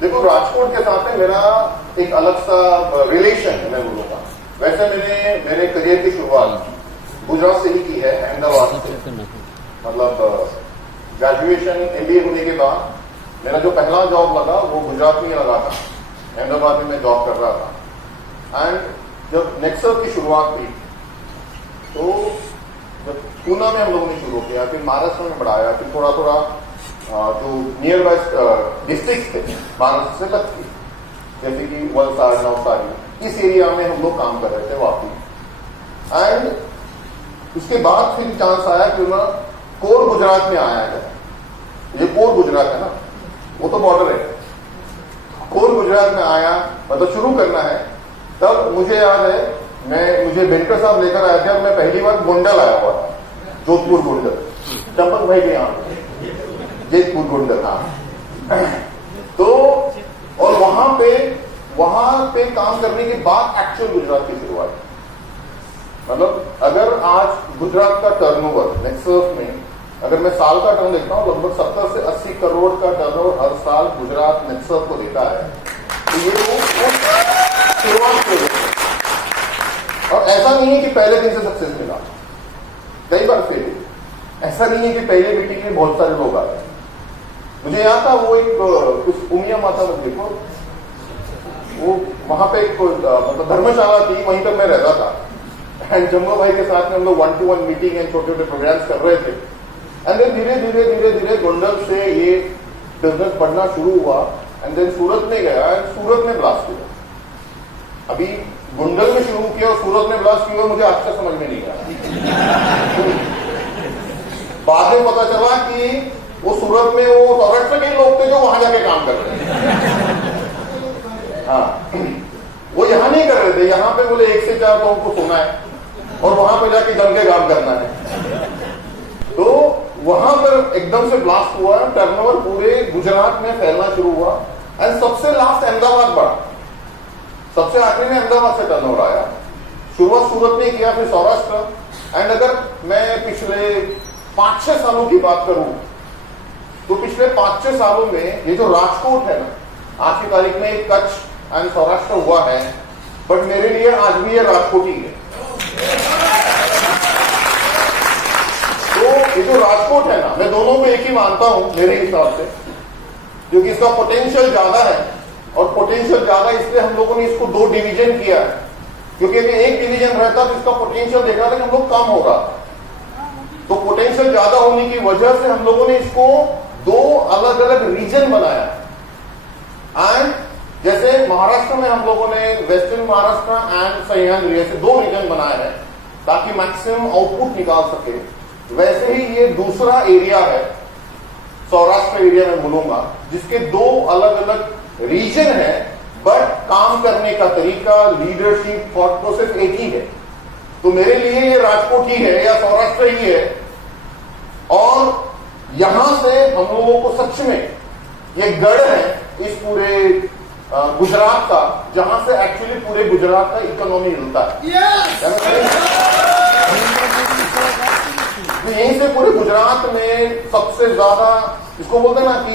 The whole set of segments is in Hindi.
देखो, राजकोट के साथ में मेरा एक अलग सा रिलेशन है, मैं बोलूँगा। वैसे मैंने मेरे करियर की शुरुआत गुजरात से ही की है, अहमदाबाद से। मतलब ग्रेजुएशन MBA होने के बाद मेरा जो पहला जॉब लगा वो गुजरात में ही लगा था, अहमदाबाद में मैं जॉब कर रहा था। एंड जब नेक्सर्व की शुरुआत हुई तो जब पूना में हम लोगों ने शुरू किया, फिर महाराष्ट्र में बढ़ाया, फिर थोड़ा थोड़ा जो नियर बाय डिस्ट्रिक्ट थे महाराष्ट्र से लग के, जैसे कि वलसाड़, नवसारी, इस एरिया में हम लोग काम कर रहे थे वापी। एंड उसके बाद फिर चांस आया कि मैं कोर गुजरात में आया है। ये कोर गुजरात है ना, वो तो बॉर्डर है। कोर गुजरात में आया, मतलब शुरू करना है। तब मुझे याद है, मुझे बेनकर साहब लेकर आया था। मैं पहली बार गोंडल आया हुआ था, जोधपुर गोंडल, चंपक भाई के यहाँ, जेतपुर गोंडल। हाँ, तो और वहां पे काम करने के बाद एक्चुअल गुजरात की शुरुआत। मतलब अगर आज गुजरात का टर्नओवर नेक्सर्व में, अगर मैं साल का टर्न देखता हूँ, लगभग 70 से 80 करोड़ का टर्नओवर हर साल गुजरात नेक्सर्व को देता है। तो ये शुरुआत हो गई। और ऐसा नहीं है कि पहले दिन से सक्सेस मिला, कई बार फेल हुई। ऐसा नहीं है कि पहले मीटिंग में बहुत सारे लोग आए। मुझे याद था, वो एक कुछ उमिया माता में देखो, वो वहां पे एक मतलब धर्मशाला थी, वहीं पर मैं रहता था। एंड जम्मू भाई के साथ में हम लोग 1-to-1 मीटिंग एंड छोटे छोटे प्रोग्राम्स कर रहे थे। एंड देन धीरे धीरे धीरे धीरे गोंडल से ये बिजनेस बढ़ना शुरू हुआ। एंड देन सूरत में गया, एंड सूरत में ब्लास्ट हुआ। अभी गोंडल में शुरू किया और सूरत में ब्लास्ट हुआ, मुझे आज तक समझ में नहीं आया। बाद में पता चला कि वो सूरत में वो सौराष्ट्र के लोग थे जो वहां जाके काम कर रहे थे। हाँ, वो यहां नहीं कर रहे थे, यहां पे बोले 1 से 4 लोगों को सोना है और वहां पे जाके जम के काम करना है। तो वहां पर एकदम से ब्लास्ट हुआ, टर्नओवर पूरे गुजरात में फैलना शुरू हुआ। एंड सबसे लास्ट अहमदाबाद बढ़ा, सबसे आखिरी में अहमदाबाद से टर्नओवर आया। शुरुआत सूरत में किया, फिर सौराष्ट्र। एंड अगर मैं पिछले 5-6 सालों की बात करूं तो पिछले 5-6 सालों में ये जो राजकोट है ना, आज की तारीख में एक कच्छ एंड सौराष्ट्र हुआ है, बट मेरे लिए आज भी ये राजकोट ही है। तो ये जो राजकोट है ना, मैं दोनों को एक ही मानता हूं मेरे हिसाब से, क्योंकि इसका पोटेंशियल ज्यादा है। और पोटेंशियल ज्यादा इसलिए हम लोगों ने इसको 2 डिवीजन किया है, क्योंकि अगर एक डिवीजन रहता तो इसका पोटेंशियल देखा था कि हम लोग कम हो रहा था। तो पोटेंशियल ज्यादा होने की वजह से हम लोगों ने इसको 2 अलग अलग रीजन बनाया। एंड जैसे महाराष्ट्र में हम लोगों ने वेस्टर्न महाराष्ट्र एंड सह्याद्री, ऐसे 2 रीजन बनाए हैं ताकि मैक्सिमम आउटपुट निकाल सके। वैसे ही ये दूसरा एरिया है, सौराष्ट्र एरिया में बोलूंगा, जिसके 2 अलग अलग रीजन है, बट काम करने का तरीका, लीडरशिप, थॉट प्रोसेस एक ही है। तो मेरे लिए ये राजकोट ही है या सौराष्ट्र ही है। और यहां से हम लोगों को सच में ये गढ़ है इस पूरे गुजरात का, जहां से एक्चुअली पूरे गुजरात का इकोनॉमी हिलता है। यहीं से पूरे गुजरात में सबसे ज्यादा, इसको बोलते हैं ना कि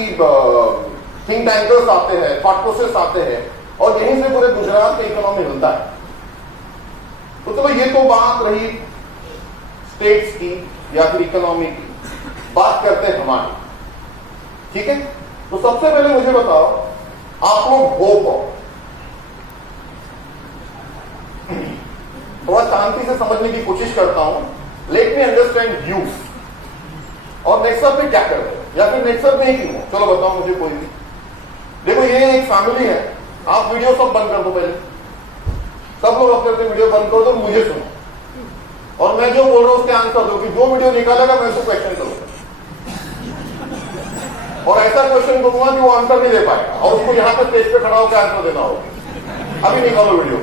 थिंक टैंकर्स आते हैं, थॉट प्रोसेस आते हैं, और यहीं से पूरे गुजरात का इकोनॉमी हिलता है। तो चलो, ये तो बात रही स्टेट्स की या फिर इकोनॉमी की। बात करते हैं हमारी, ठीक है। तो सबसे पहले मुझे बताओ, आप लोग हो कौन? थोड़ा शांति से समझने की कोशिश करता हूं। Let me understand you. और नेक्सर्व में क्या कर रहे हो, या फिर नेक्सर्व में ही क्यों हो? चलो बताओ मुझे कोई भी। देखो, ये एक फैमिली है। आप वीडियो सब बंद कर दो पहले, सब लोग अपने वीडियो बंद कर दो, मुझे सुनो और मैं जो बोल रहा हूं उसके आंसर दो। कि जो वीडियो निकालेगा मैं उसको क्वेश्चन करूंगा, और ऐसा क्वेश्चन करूंगा कि वो आंसर नहीं दे पाएगा और उसको यहां पर स्टेज पे खड़ा होकर आंसर देना होगा। अभी निकालो वीडियो।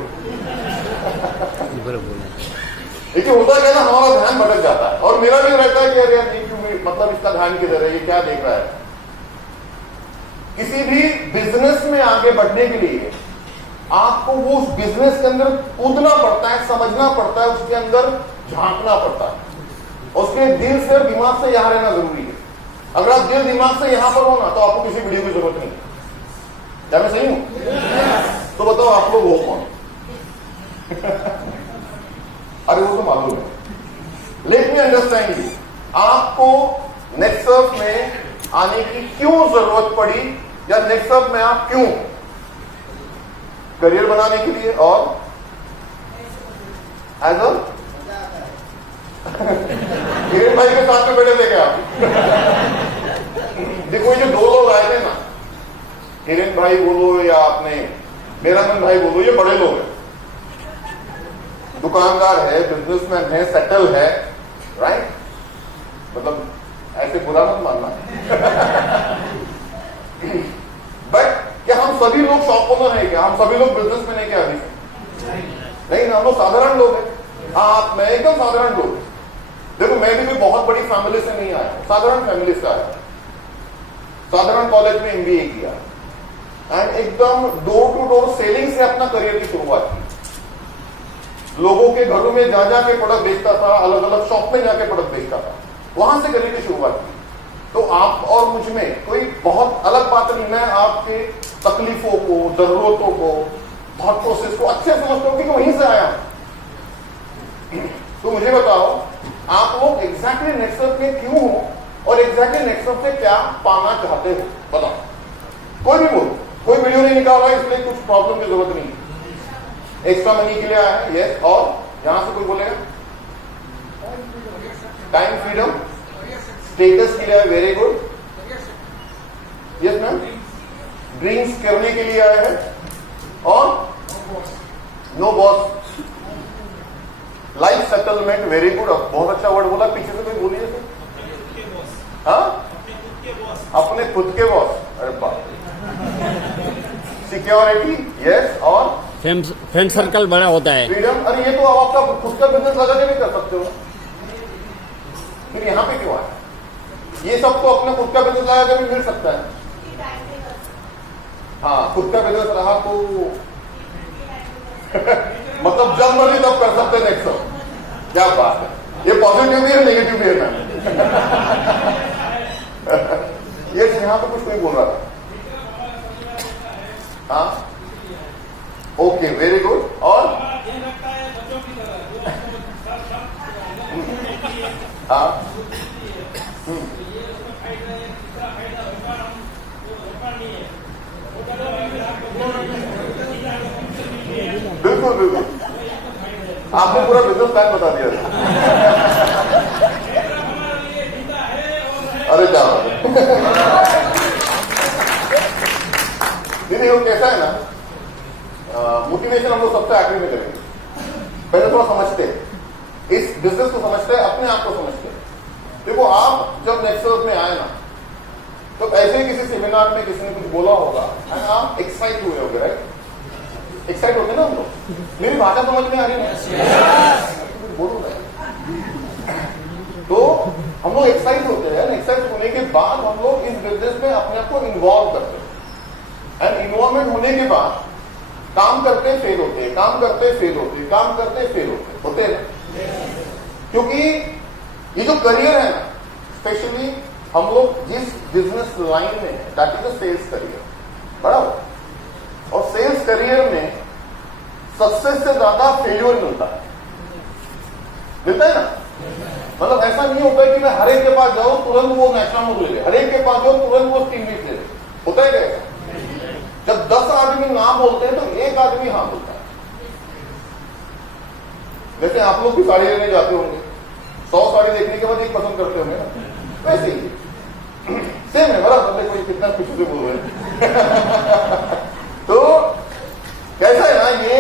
देखिए, होता क्या ना, हमारा ध्यान भटक जाता है और मेरा भी रहता है कि अरे मतलब इसका ध्यान किधर है, ये क्या देख रहा है। किसी भी बिजनेस में आगे बढ़ने के लिए आपको वो उस बिजनेस के अंदर कूदना पड़ता है, समझना पड़ता है, उसके अंदर झांकना पड़ता है, उसके दिल से और दिमाग से यहां रहना जरूरी है। अगर आप दिल दिमाग से यहां पर हो ना तो आपको किसी वीडियो की जरूरत नहीं। क्या मैं सही हूं? तो बताओ आप लोग हो कौन? अरे वो तो मालूम है। लेट मी अंडरस्टैंड यू, आपको नेक्सर्फ में आने की क्यों जरूरत पड़ी, या नेक्सर्फ में आप क्यों? करियर बनाने के लिए और एज अ किरण भाई के साथ में बैठे थे क्या आप? देखो ये जो दो लोग आए थे ना, किरण भाई बोलो या आपने मेरामन भाई बोलो, ये बड़े लोग हैं, दुकानदार है, बिजनेसमैन है, सेटल है, राइट? मतलब ऐसे बुरा मत मानना। बट क्या हम सभी लोग शॉप ओनर है क्या? हम सभी लोग बिजनेसमैन है क्या? अभी नहीं ना, हम लोग साधारण लोग हैं। आप मैं एकदम साधारण लोग। देखो मैं भी कोई बहुत बड़ी फैमिली से नहीं आया, साधारण फैमिली से आया, साधारण कॉलेज में एमबीए किया एंड एकदम डोर टू डोर सेलिंग से अपना करियर की शुरुआत की। लोगों के घरों में जा जाके प्रोडक्ट बेचता था, अलग अलग शॉप में जाके प्रोडक्ट बेचता था, वहां से करियर की शुरुआत की। तो आप और मुझ में कोई बहुत अलग बात नहीं। मैं आपके तकलीफों को, जरूरतों को, बहुत प्रोसेस को अच्छे समझता हूं, क्योंकि वहीं से आया हूं। तो मुझे बताओ आप लोग एग्जैक्टली नेक्सर्फ में क्यों हो और एग्जैक्टली नेक्सर्फ से क्या पाना चाहते हो? बताओ। कोई भी बोलो, कोई वीडियो नहीं निकाल रहा है, इसलिए कुछ प्रॉब्लम की जरूरत नहीं। एक्स्ट्रा मनी के लिए आया है, यस। और यहां से कोई बोलेगा टाइम फ्रीडम, स्टेटस के लिए, very good, yes ma'am. Dreams करने के लिए आया है, और no boss, life settlement, very good, बहुत अच्छा वर्ड बोला। पीछे से कोई बोलिए सर। हाँ, अपने खुद के बॉस, अरे बाप। Security, yes. और फ्रेंड सर्कल बड़ा होता है। फ्रीडम, अरे ये तो आप आपका खुद का बिजनेस लगा के भी कर सकते हो, फिर यहां पे क्यों आए? ये सब तो अपने खुद का बिजनेस लगा के भी मिल सकता है। हाँ, खुद का बिजनेस रहा तो मतलब जब मर्जी तब कर सकते हैं नेक्स्ट। क्या बात है, ये पॉजिटिव भी है, नेगेटिव भी है मैम। ये यहां पे कुछ नहीं बोल रहा था। हाँ, ओके, वेरी गुड। और हाँ, बिल्कुल बिल्कुल, आपने पूरा बिजनेस प्लान बता दिया था। अरे क्या दीदी, वो कैसा है ना, मोटिवेशन हम लोग सबसे आखिरी में करेंगे। पहले थोड़ा समझते हैं, इस बिजनेस को समझते हैं, अपने आप को समझते हैं। देखो आप जब नेक्सर्फ में आए ना, तो ऐसे ही किसी सेमिनार में किसी ने कुछ बोला होगा, आप एक्साइट हुए होगे, राइट? एक्साइट होते ना हम लोग। मेरी भाषा समझ में आ रही है? बोलो ना। तो हम लोग एक्साइट होते हैं, एक्साइट होने के बाद हम लोग इस बिजनेस में अपने आप को इन्वॉल्व करते हैं, एंड इन्वॉल्वमेंट होने के बाद काम करते फेल होते हैं, काम करते फेल होते हैं, काम करते फेल होते हैं क्योंकि ये जो करियर है ना, स्पेशली हम लोग जिस बिजनेस लाइन में है, that is a sales career, बराबर। और सेल्स करियर में सक्सेस से ज्यादा फेल्यूर मिलता है ना। मतलब ऐसा नहीं होता है कि मैं हर एक के पास जाऊं तुरंत वो नेशनल ले ले, हर एक के पास जाऊं तुरंत वो टीम ले ले। होता है क्या? जब 10 आदमी ना बोलते हैं तो एक आदमी हाँ बोलता है। वैसे आप लोग भी साड़ी लेने जाते होंगे, 100 साड़ी देखने के बाद एक पसंद करते होंगे ना, वैसे ही सेम है, बराबर। देखो कितना कुछ से बोल रहे हैं। तो कैसा है ना, ये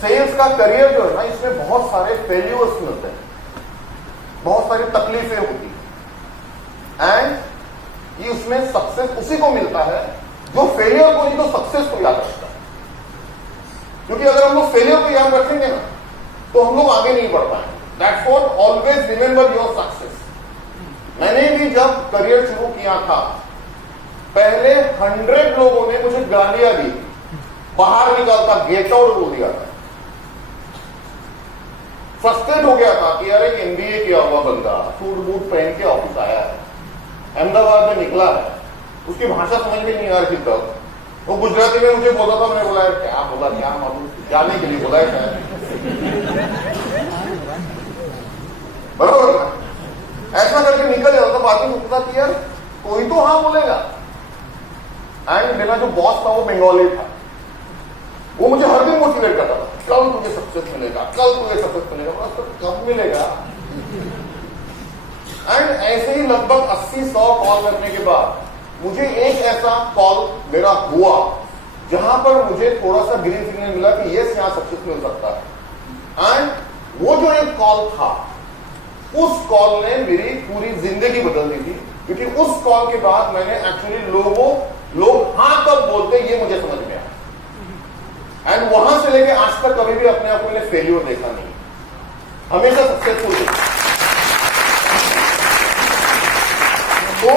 सेल्स का करियर जो है ना, इसमें बहुत सारे फेल्यूर्स मिलते हैं, बहुत सारी तकलीफें होती हैं, एंड ये उसमें सक्सेस उसी को मिलता है जो फेलियर को नहीं तो सक्सेस को याद रखता है। क्योंकि अगर हम लोग फेलियर को याद रखेंगे ना, तो हम लोग आगे नहीं बढ़ पाएंगे। That's what, always remember your success. मैंने भी जब करियर शुरू किया था, पहले 100 लोगों ने मुझे गालियां दी, बाहर निकालता, गेट आउट बोल दिया था। फ्रस्ट्रेट हो गया था कि यार एक एमबीए किया हुआ बंदा सूट बूट पहन के ऑफिस आया है, अहमदाबाद में निकला है, उसकी भाषा समझ में नहीं आ रही तब वो गुजराती में मुझे बोला था, मैंने बोला क्या बोला, क्या मालूम, जाने के लिए बोला है शायद, बराबर ना? ऐसा करके निकल जाता था, बाकी मुझे था यार कोई तो हाँ बोलेगा। एंड मेरा जो बॉस था वो बंगाली था, वो मुझे हर दिन मोटिवेट करता था, कल तुझे सक्सेस मिलेगा, कल तुझे सक्सेस मिलेगा। तो कब मिलेगा? एंड ऐसे ही लगभग 80-100 कॉल करने के बाद मुझे एक ऐसा कॉल मेरा हुआ जहां पर मुझे थोड़ा सा ग्रीन सिग्नल मिला कि यस यहां सक्सेस मिल सकता है। एंड वो जो एक कॉल था, उस कॉल ने मेरी पूरी जिंदगी बदल दी थी, क्योंकि उस कॉल के बाद मैंने एक्चुअली लोग हाँ कब बोलते ये मुझे समझ में आया। एंड वहां से लेके आज तक कभी भी अपने आप को मैंने फेल्यूर देखा नहीं, हमेशा सक्सेसफुल देखा। तो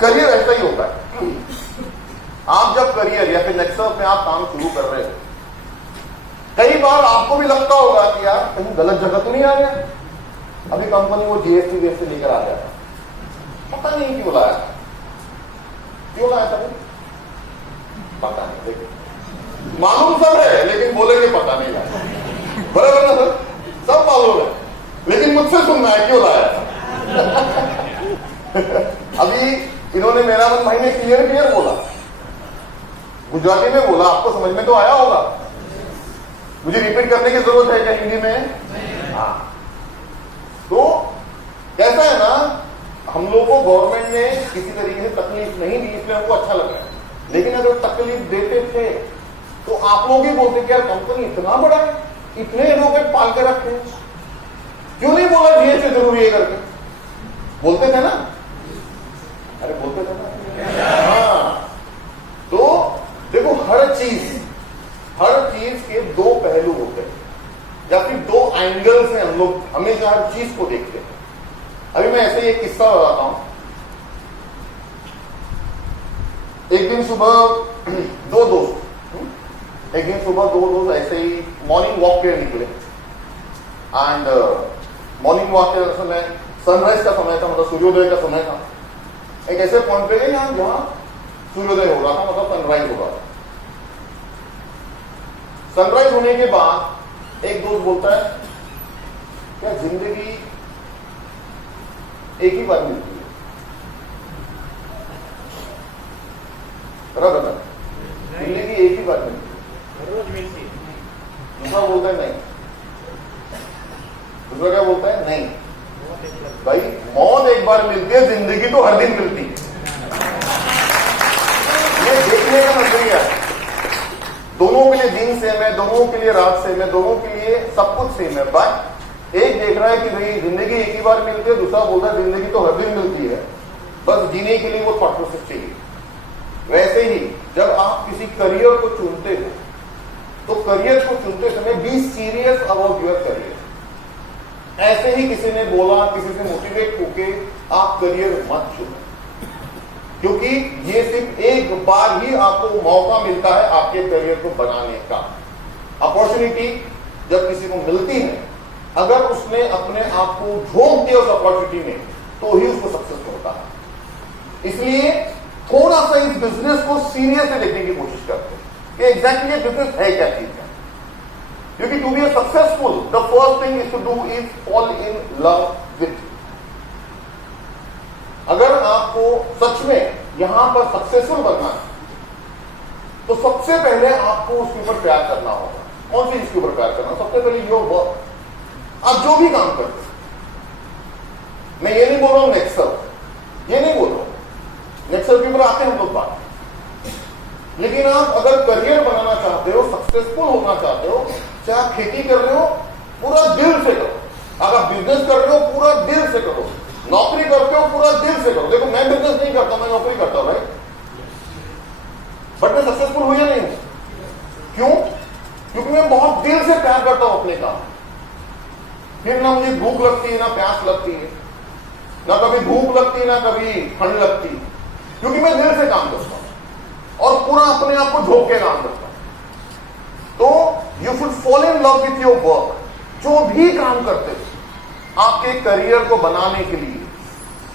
करियर ऐसा ही होता है। आप जब करियर या फिर नेक्सट में आप काम शुरू कर रहे थे, कई बार आपको भी लगता होगा कि यार कहीं गलत जगह तो नहीं आ गया। अभी कंपनी वो जीएसटी लेकर आ गया, पता नहीं क्यों लाया था, पता नहीं, देखिए मालूम सब है लेकिन बोलेंगे पता नहीं लाया, बराबर ना सर? सब मालूम है लेकिन मुझसे सुनना है क्यों लाया था। अभी इन्होंने मेरा मन महीने क्लियर बोला, गुजराती में बोला, आपको समझ में तो आया होगा, मुझे रिपीट करने की जरूरत है क्या हिंदी में? हाँ। तो कैसा है ना, हम लोगों को गवर्नमेंट ने किसी तरीके से तकलीफ नहीं दी, इसलिए हमको अच्छा लग रहा है। लेकिन अगर तकलीफ देते थे तो आप लोग ही बोलते कि यार कंपनी इतना बड़ा है, इतने लोग पाल के रखते हैं, क्यों नहीं बोला जीएसटी जरूरी है करके? बोलते थे ना, अरे बोलते थे ना। हाँ। तो देखो हर चीज के दो पहलू होते हैं, या फिर दो एंगल से हम लोग हमेशा हर चीज को देखते हैं। अभी मैं ऐसे ही एक किस्सा बताता हूं। एक दिन सुबह दो दोस्त ऐसे ही मॉर्निंग वॉक के निकले। एंड मॉर्निंग वॉक के समय सनराइज का समय था, मतलब सूर्योदय का समय था। एक ऐसे पॉइंट पे गए जहां सूर्योदय हो रहा था, मतलब सनराइज हो रहा था। सनराइज होने के बाद एक दोस्त बोलता है, क्या जिंदगी एक ही बार मिलती है? बराबर, जिंदगी एक ही बार मिलती है, रोज मिलती है। दूसरा बोलता है नहीं। दूसरा क्या बोलता है? नहीं भाई, मौत एक बार मिलती है, जिंदगी तो हर दिन मिलती है। ये देखने का नजरिया है। दोनों के लिए दिन सेम है, दोनों के लिए रात सेम है, दोनों के लिए सब कुछ सेम है। बट एक देख रहा है कि भाई जिंदगी एक ही बार मिलती है, दूसरा बोलता है जिंदगी तो हर दिन मिलती है, बस जीने के लिए वो थॉट प्रोसेस चाहिए। वैसे ही जब आप किसी करियर को चुनते हो, तो करियर को चुनते समय be serious about your career. ऐसे ही किसी ने बोला, किसी से मोटिवेट होके आप करियर मत चुनो, क्योंकि ये सिर्फ एक बार ही आपको मौका मिलता है आपके करियर को बनाने का। अपॉर्चुनिटी जब किसी को मिलती है, अगर उसने अपने आप को झोंक दिया उस अपॉर्चुनिटी में, तो ही उसको सक्सेस होता है। इसलिए थोड़ा सा इस बिजनेस को सीरियस से देखने की कोशिश करते हैं कि एग्जैक्टली ये बिजनेस है क्या चीज है। क्योंकि to be successful the first thing is to do is fall in love with. अगर आपको सच में यहां पर सक्सेसफुल बनना है, तो सबसे पहले आपको उसके ऊपर प्यार करना होगा। कौन सी चीज के ऊपर प्यार करना? सबसे पहले योर वर्क। आप जो भी काम करते हैं, मैं ये नहीं बोल रहा हूं नेक्सल, ये नहीं बोल रहा हूं, नेक्सल के ऊपर आते हैं हम लोग बात। लेकिन आप अगर करियर बनाना चाहते हो, सक्सेसफुल होना चाहते हो, चाहे आप खेती कर रहे हो पूरा दिल से करो, अगर आप बिजनेस कर रहे हो पूरा दिल से करो, नौकरी करते हो पूरा दिल से करो। देखो मैं बिजनेस नहीं करता, मैं नौकरी करता हूं भाई, बट मैं सक्सेसफुल हुई नहीं हूं। क्यों? क्योंकि मैं बहुत दिल से प्यार करता हूं अपने काम। फिर ना मुझे भूख लगती है, ना प्यास लगती है, ना कभी भूख लगती है, ना कभी ठंड लगती है, क्योंकि मैं दिल से काम करता हूं और पूरा अपने आप को झोंक के काम करता हूं। तो you should fall in love with your work. जो भी काम करते हो आपके करियर को बनाने के लिए,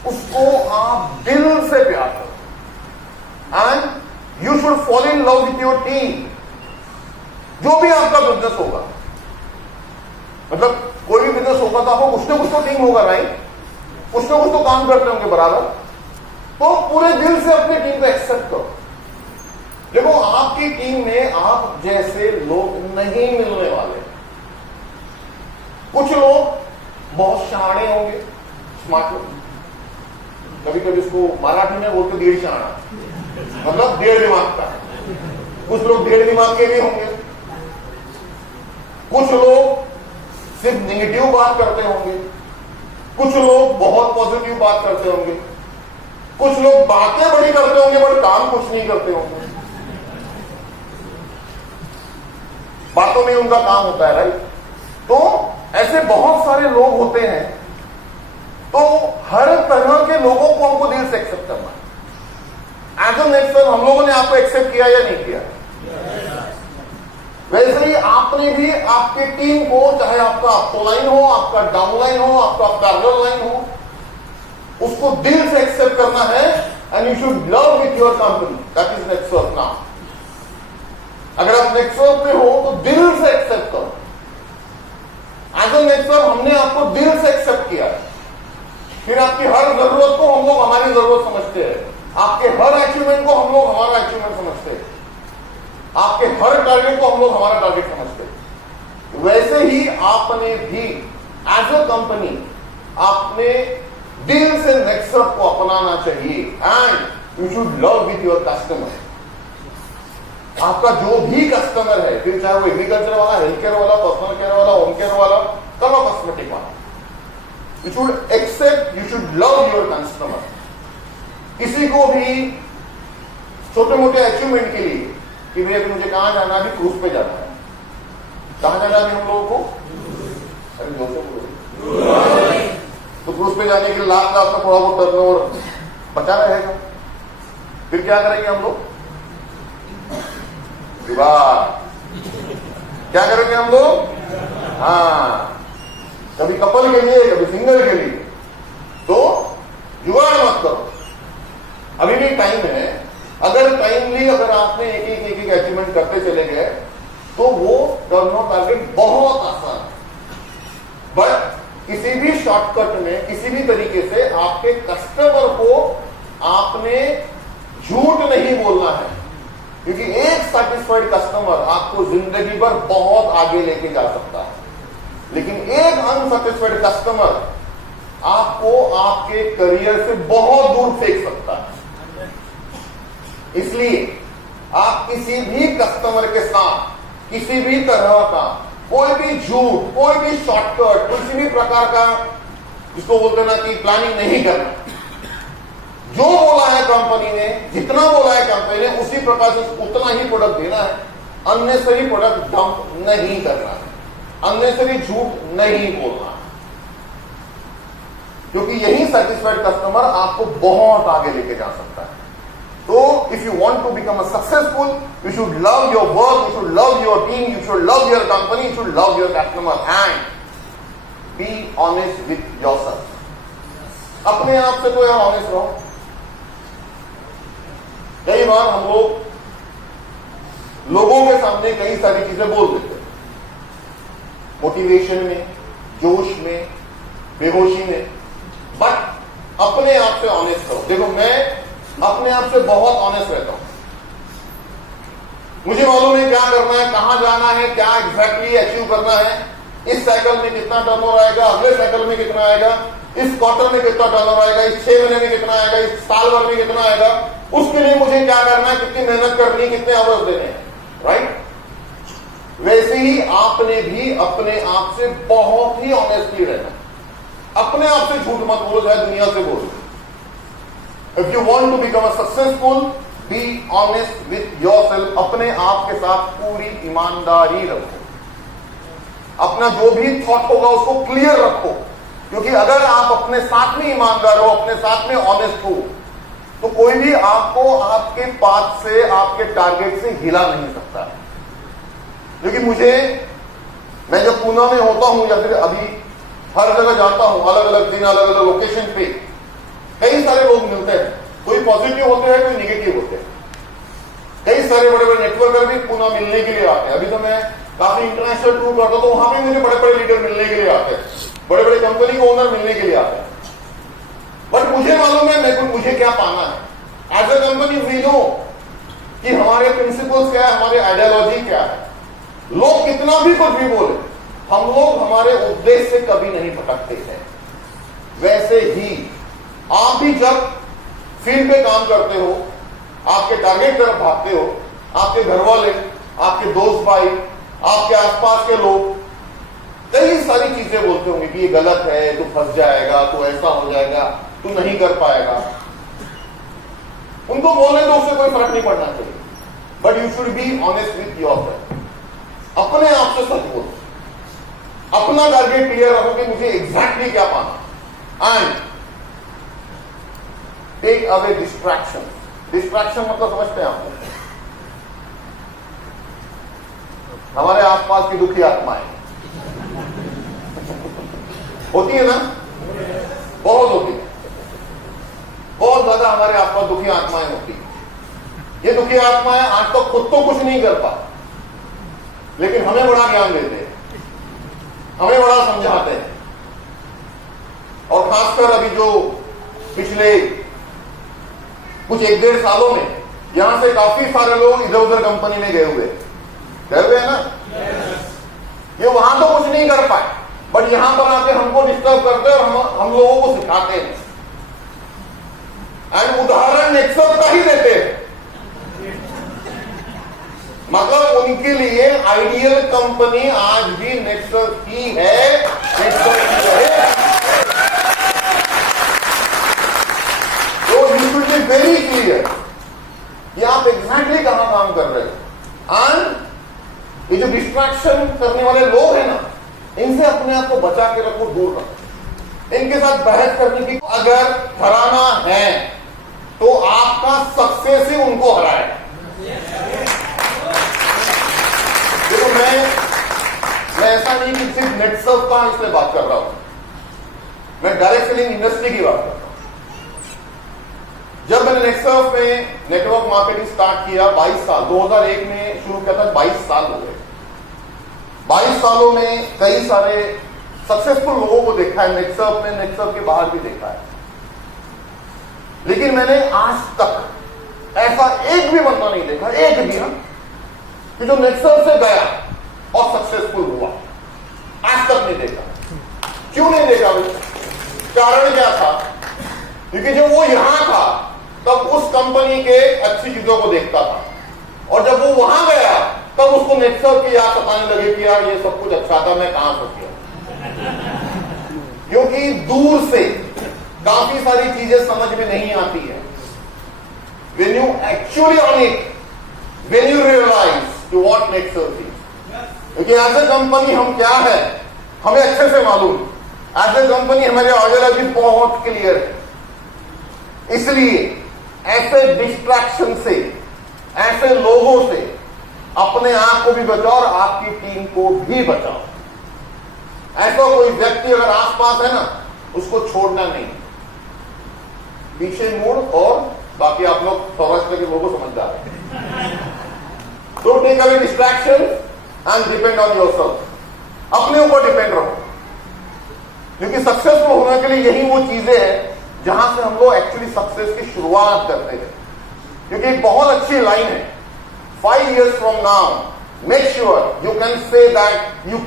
उसको आप दिल से प्यार करो and you should fall in love with your team. जो भी आपका बिजनेस होगा, मतलब कोई भी बिजनेस होगा तो आपको कुछ ना कुछ तो टीम होगा, राइट? कुछ ना कुछ तो काम करते होंगे बराबर। तो पूरे दिल से अपनी टीम को एक्सेप्ट करो। देखो, आपकी टीम में आप जैसे लोग नहीं मिलने वाले। कुछ लोग बहुत शाणे होंगे, स्मार्ट लोग, कभी कभी इसको मराठी में बोलते डेढ़ शाणा, मतलब डेढ़ दिमाग का। कुछ लोग डेढ़ दिमाग के भी होंगे। कुछ लोग सिर्फ नेगेटिव बात करते होंगे। कुछ लोग बहुत पॉजिटिव बात करते होंगे। कुछ लोग बातें बड़ी करते होंगे बट काम कुछ नहीं करते होंगे। बातों में उनका काम होता है, राइट? तो ऐसे बहुत सारे लोग होते हैं। तो हर तरह के लोगों को हमको दिल से एक्सेप्ट करना है। एज एन एक्सेप्ट हम लोगों ने आपको एक्सेप्ट किया या नहीं किया? वैसे ही आपने भी आपकी टीम को, चाहे आपका अपलाइन हो, आपका डाउनलाइन हो, आपका पैरेलल लाइन हो, उसको दिल से एक्सेप्ट करना है। And you should love with your company, that is Nexworth now. अगर आप नेक्सवर्थ में हो तो दिल से एक्सेप्ट करो। एज ए नेक्सवर्थ हमने आपको दिल से एक्सेप्ट किया है। फिर आपकी हर जरूरत को हम लोग हमारी जरूरत समझते हैं। आपके हर अचीवमेंट को हम लोग हमारा अचीवमेंट समझते हैं। आपके हर टारगेट को हम लोग हमारा टारगेट समझते हैं। वैसे ही आपने भी एज अ कंपनी आपने दिल से नेक्सवर्थ को अपनाना चाहिए। And you should love with your customer. आपका जो भी कस्टमर है, फिर चाहे वो एग्रीकल्चर वाला, हेल्थ केयर वाला, पर्सनल केयर वाला, होम केयर वाला, कलर कॉस्मेटिक वाला, you should accept, you should love your customer. किसी को भी छोटे मोटे अचीवमेंट के लिए कि भैया मुझे कहां जाना है, अभी क्रूज पे जाना है। कहां जाना है हम लोगों को? अरे दोस्तों तो क्रूज पे जाने के लिए लाख लाख का थोड़ा बहुत टर्नओवर बचा रहेगा। फिर क्या करेंगे हम लोग? क्या करेंगे हम लोग? हाँ, कभी कपल के लिए, कभी सिंगल के लिए। तो जुगाड़ मत करो, अभी भी टाइम है। अगर टाइमली अगर आपने एक एक अचीवमेंट करते चले गए तो वो टर्नओवर टारगेट बहुत आसान है। बट किसी भी शॉर्टकट में, किसी भी तरीके से आपके कस्टमर को आपने झूठ नहीं बोलना है, क्योंकि एक सैटिस्फाइड कस्टमर आपको जिंदगी भर बहुत आगे लेके जा सकता है, लेकिन एक अनसैटिस्फाइड कस्टमर आपको आपके करियर से बहुत दूर फेंक सकता है। इसलिए आप किसी भी कस्टमर के साथ किसी भी तरह का कोई भी झूठ, कोई भी शॉर्टकट, किसी भी प्रकार का, जिसको बोलते ना कि प्लानिंग नहीं करना। जो बोला है कंपनी ने, जितना बोला है कंपनी ने, उसी प्रकार से उतना ही प्रोडक्ट देना है। अननेसेसरी प्रोडक्ट डंप नहीं करना है, अननेसेसरी झूठ नहीं बोलना है, क्योंकि यही सेटिस्फाइड कस्टमर आपको बहुत आगे लेके जा सकता है। तो if you want to become a successful, you should love your work, you should love your team, you should love your company, you should love your customer and be honest with yourself. अपने आप से तो यार ऑनेस्ट रहो। कई बार हम लोगों के सामने कई सारी चीजें बोल देते हैं, मोटिवेशन में, जोश में, बेहोशी में, बट अपने आप से ऑनेस्ट रहो। देखो, मैं अपने आप से बहुत ऑनेस्ट रहता हूं। मुझे मालूम है क्या करना है, कहां जाना है, क्या एग्जैक्टली अचीव करना है, इस साइकिल में कितना टर्नओवर आएगा, अगले साइकिल में कितना आएगा, इस क्वार्टर में कितना टर्नओवर आएगा, इस 6 महीने में कितना आएगा, इस साल भर में कितना आएगा, उसके लिए मुझे क्या करना है, कितनी मेहनत करनी है, कितने आवर्स देने हैं, राइट? वैसे ही आपने भी अपने आप से बहुत ही ऑनेस्टली रहना। अपने आप से झूठ मत बोलो, चाहे दुनिया से बोलो। If you want to become a successful, be honest with yourself. अपने आप के साथ पूरी ईमानदारी रखो। अपना जो भी थॉट होगा उसको क्लियर रखो, क्योंकि अगर आप अपने साथ में ईमानदार हो, अपने साथ में ऑनेस्ट हो, तो कोई भी आपको आपके पाथ से, आपके टारगेट से हिला नहीं सकता। क्योंकि मैं जब पूना में होता हूं या फिर अभी हर जगह जाता हूं, अलग अलग दिन, अलग अलग लोकेशन पे, कई सारे लोग मिलते हैं, कोई पॉजिटिव होते हैं, कोई निगेटिव होते हैं। कई सारे बड़े बड़े नेटवर्कर भी पुणे मिलने के लिए आते हैं। अभी तो मैं काफी इंटरनेशनल टूर करता हूं, तो वहां भी मुझे बड़े बड़े लीडर मिलने के लिए आते हैं, बड़े बड़े कंपनी के ओनर मिलने के लिए आते हैं। बट मुझे मालूम है मुझे क्या पाना है। As a company we know कि हमारे प्रिंसिपल्स क्या है, हमारे आइडियोलॉजी क्या है। लोग कितना भी कुछ भी बोले, हम लोग हमारे उद्देश्य से कभी नहीं भटकते हैं। वैसे ही आप भी जब फील्ड पे काम करते हो, आपके टारगेट तरफ भागते हो, आपके घर वाले, आपके दोस्त भाई, आपके आसपास के लोग कई सारी चीजें बोलते होंगे कि ये गलत है, तू फंस जाएगा, तू ऐसा हो जाएगा, तू नहीं कर पाएगा। उनको बोलने दो, उससे कोई फर्क नहीं पड़ना चाहिए। But you should be honest with yourself. अपने आप से सच बोलो, अपना टारगेट क्लियर रखो कि मुझे एग्जैक्टली क्या पाना। And take away distraction. Distraction मतलब समझते हैं आप? हमारे आसपास की दुखी आत्माएं होती है ना, बहुत होती है, बहुत ज्यादा हमारे आसपास दुखी आत्माएं होती है। ये दुखी आत्माएं आज तक खुद तो कुछ नहीं कर पा, लेकिन हमें बड़ा ज्ञान देते हैं, हमें बड़ा समझाते हैं। और खासकर अभी जो पिछले कुछ 1-1.5 सालों में यहां से काफी सारे लोग इधर उधर कंपनी में गए हुए हैं ना। ये वहां तो कुछ नहीं कर पाए, बट यहां पर आके हमको डिस्टर्ब करते हैं और हम लोगों को सिखाते हैं। एंड उदाहरण नेक्सस का ही देते हैं। मतलब उनके लिए आइडियल कंपनी आज भी नेक्सस ही है, नेक्सस ही है। तो you should be very clear कि आप एग्जैक्टली कहां काम कर रहे हो। एंड ये जो डिस्ट्रैक्शन करने वाले लोग हैं ना, इनसे अपने आप को बचा के रखो, दूर रखो। इनके साथ बहस करने की अगर हराना है तो आपका सक्सेस ही उनको हराएगा। देखो मैं ऐसा नहीं कि सिर्फ नेटसर्फ का इसलिए बात कर रहा हूं, मैं डायरेक्ट सेलिंग इंडस्ट्री की बात कर रहा हूं। जब मैंने नेटसर्फ में नेटवर्क मार्केटिंग स्टार्ट किया 22 साल, 2001 में शुरू किया था, 22 साल हो गए। 22 सालों में कई सारे सक्सेसफुल लोगों को देखा है नेटसर्फ में, नेटसर्फ के बाहर भी देखा है। लेकिन मैंने आज तक ऐसा एक भी बंदा नहीं देखा, एक भी ना, कि जो नेटसर्फ से गया और सक्सेसफुल हुआ। आज तक नहीं देखा। क्यों नहीं देखा भाई? कारण क्या था? क्योंकि जब वो यहां था तब उस कंपनी के अच्छी चीजों को देखता था, और जब वो वहां गया तब उसको नेटसर्फ की याद सताने लगे कि यार ये सब कुछ अच्छा था, मैं कहां फंस गया। क्योंकि दूर से काफी सारी चीजें समझ में नहीं आती है। When you actually on it, when you realize to what Netsurf is, क्योंकि एज ए कंपनी हम क्या है हमें अच्छे से मालूम। एज ए कंपनी हमारे आइडियोलॉजी बहुत क्लियर है। इसलिए ऐसे डिस्ट्रैक्शन से, ऐसे लोगों से अपने आप को भी बचाओ और आपकी टीम को भी बचाओ। ऐसा कोई व्यक्ति अगर आसपास है ना, उसको छोड़ना नहीं, पीछे मुड़। और बाकी आप लोग सौराष्ट्र के लोगों समझदार हैं। Don't take away distraction and depend on yourself. अपने ऊपर डिपेंड रहो, क्योंकि सक्सेसफुल होने के लिए यही वो चीजें हैं जहां से हम लोग एक्चुअली सक्सेस की शुरुआत करते हैं। क्योंकि एक बहुत अच्छी लाइन है, 5 years from now, make sure you can say that you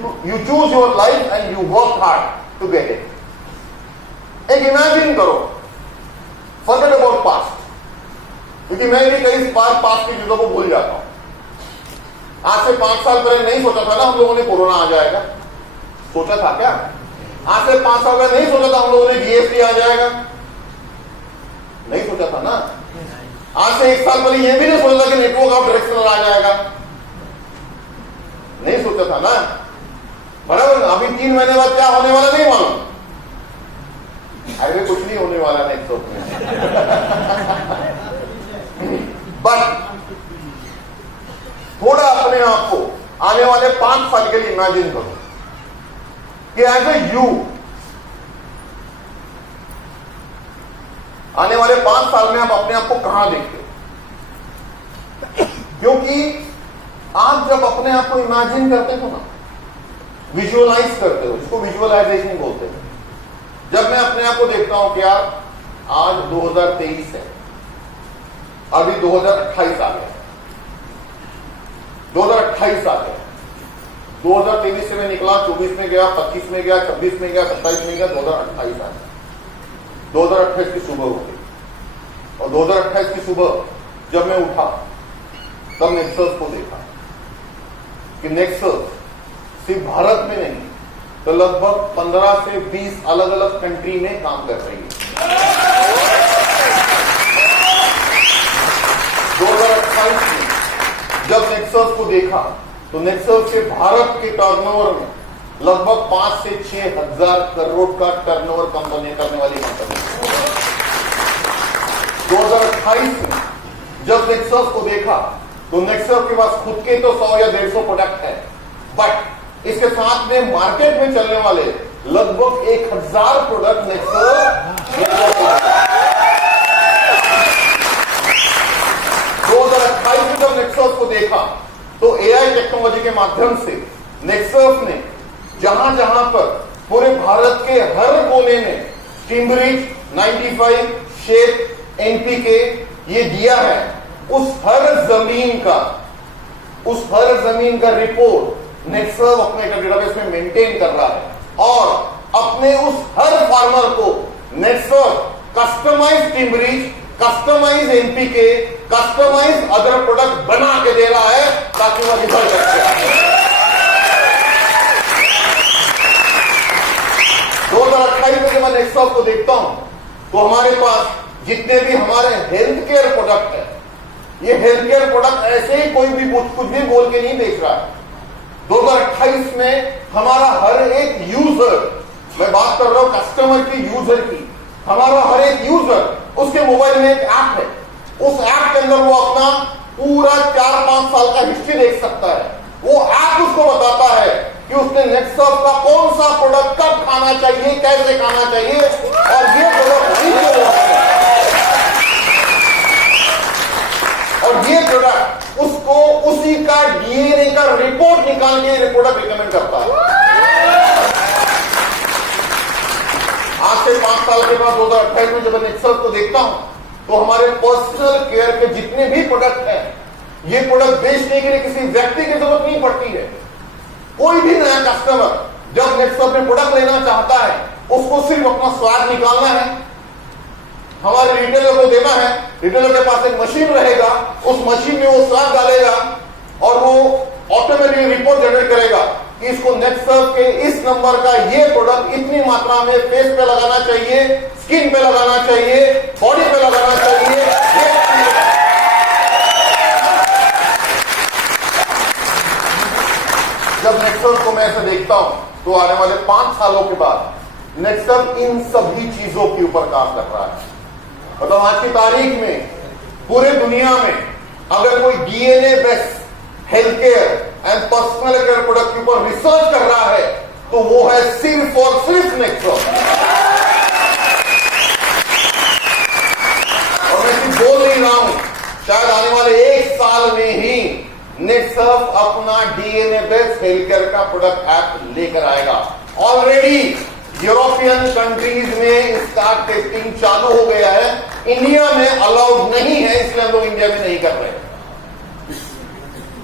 choose your life and you work hard to get it। एक इमेजिन करो, forget about past, क्योंकि मैं भी कई बार पास्ट की चीजों को भूल जाता हूं। आज से 5 साल पहले नहीं सोचा था ना हम लोगों ने कोरोना आ जाएगा। सोचा था क्या? आज से 5 साल पहले नहीं सोचा था हम लोगों ने जीएसटी आ जाएगा। नहीं सोचा था ना। आज से 1 साल पहले यह भी नहीं सोचा था कि नेटवर्क ऑफ डायरेक्शनल आ जाएगा। नहीं सोचा था ना, बराबर। अभी 3 महीने बाद क्या होने वाला नहीं मालूम। अरे कुछ नहीं होने वाला नेटवर्क में। बट थोड़ा अपने आप को आने वाले 5 साल के लिए इमेजिन करो कि एज ए यू आने वाले 5 साल में आप अपने आप को कहां देखते हो? क्योंकि आप जब अपने आप को इमेजिन करते हो ना, विजुअलाइज करते हो, जिसको विजुअलाइजेशन बोलते हैं। जब मैं अपने आप को देखता हूं कि यार आज 2023 है, अभी 2028 आ गया, 2028 आ गया, 2023 से मैं निकला, 24 में गया, 25 में गया, 26 में गया, 27 में गया, 2028 आ गया। 2028 की सुबह हो गई और 2028 की सुबह जब मैं उठा तब नेक्सस को देखा कि नेक्सस सिर्फ भारत में नहीं तो लगभग 15 से 20 अलग अलग कंट्री में काम कर रही है। 2028 में जब नेक्सस को देखा तो नेक्सस के भारत के टर्नओवर में लगभग 5 से 6 हजार करोड़ का टर्नओवर कंपनी करने वाली कंपनी। 2028 में जब नेक्सस को देखा तो नेक्सस के पास खुद के तो 100 या 150 प्रोडक्ट है, बट इसके साथ में मार्केट में चलने वाले लगभग 1000 प्रोडक्ट नेक्सस 2028 में जब नेक्सस को देखा तो एआई टेक्नोलॉजी के माध्यम से नेक्सस ने जहां जहां पर पूरे भारत के हर कोने में स्टीमब्रिज, 95, शेप, एनपीके ये दिया है, उस हर जमीन का रिपोर्ट नेक्सस अपने डेटाबेस में मेंटेन कर रहा है और अपने उस हर फार्मर को नेक्सस कस्टमाइज टिम्बरिज, customize NPK, customize other product बना के दे रहा है ताकि वो रिजल्ट अच्छा आए। 2028 में जब मैं नेक्सस को देखता हूं तो हमारे पास जितने भी हमारे हेल्थ केयर प्रोडक्ट है, ये हेल्थ केयर प्रोडक्ट ऐसे ही कोई भी कुछ भी बोल के नहीं बेच रहा है। 2028 में हमारा हर एक यूजर, मैं बात कर रहा हूं कस्टमर की, यूजर की, हमारा हर एक यूजर उसके मोबाइल में एक ऐप है, उस ऐप के अंदर वो अपना पूरा 4-5 साल का हिस्ट्री देख सकता है। वो ऐप उसको बताता है कि उसने नेक्सस का कौन सा प्रोडक्ट कब खाना चाहिए, कैसे खाना चाहिए और ये प्रोडक्ट उसको उसी का डीएनए का रिपोर्ट निकाल के ये प्रोडक्ट रिकमेंड करता है। आज से 5 साल के बाद 2028 में जब मैं नेक्सस को देखता हूं तो हमारे पर्सनल केयर के जितने भी प्रोडक्ट हैं, ये प्रोडक्ट बेचने के लिए किसी व्यक्ति की जरूरत नहीं पड़ती है। कोई भी नया कस्टमर जब नेक्सस में प्रोडक्ट लेना चाहता है, उसको सिर्फ अपना स्वाद निकालना है, हमारे रिटेलर को देना है, रिटेलर के पास एक मशीन रहेगा, उस मशीन में वो स्वाद डालेगा और वो ऑटोमेटिक रिपोर्ट जनरेट करेगा कि इसको नेक्सस के इस नंबर का ये प्रोडक्ट इतनी मात्रा में फेस पे लगाना चाहिए, स्किन पे लगाना चाहिए, बॉडी पे लगाना चाहिए। जब नेक्सस को मैं ऐसे देखता हूं तो आने वाले 5 सालों के बाद नेक्सस इन सभी चीजों के ऊपर काम कर रहा है। मतलब आज की तारीख में पूरे दुनिया में अगर कोई DNA based health care and personal care product के ऊपर रिसर्च कर रहा है तो वो है सिर्फ और सिर्फ नेक्सस। और मैं सिर्फ बोल नहीं रहा हूं, शायद आने वाले 1 साल में ही नेक्सस अपना डीएनए बेस्ड हेल्थ केयर का प्रोडक्ट ऐप लेकर आएगा। ऑलरेडी यूरोपियन कंट्रीज में इसका टेस्टिंग चालू हो गया है, इंडिया में अलाउड नहीं है, इसलिए हम लोग इंडिया में नहीं कर रहे।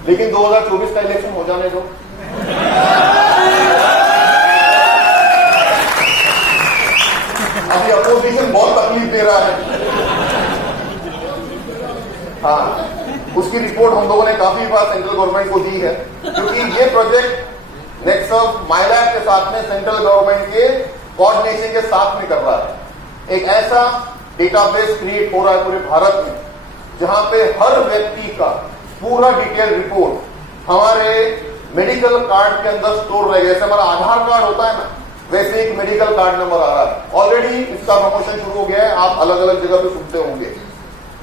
लेकिन 2024 का इलेक्शन हो जाने दो, अभी अपोजिशन बहुत तकलीफ दे रहा है। हाँ, उसकी रिपोर्ट हम लोगों ने काफी बार सेंट्रल गवर्नमेंट को दी है, क्योंकि ये प्रोजेक्ट नेक्सस माइलैब के साथ में सेंट्रल गवर्नमेंट के कोऑर्डिनेशन के साथ में कर रहा है। एक ऐसा डेटाबेस क्रिएट हो रहा है पूरे भारत में जहां पे हर व्यक्ति का पूरा डिटेल रिपोर्ट हमारे मेडिकल कार्ड के अंदर स्टोर रहेगा। जैसे हमारा आधार कार्ड होता है ना, वैसे एक मेडिकल कार्ड नंबर आ रहा है। ऑलरेडी इसका प्रमोशन शुरू हो गया है, आप अलग अलग जगह पे सुनते होंगे।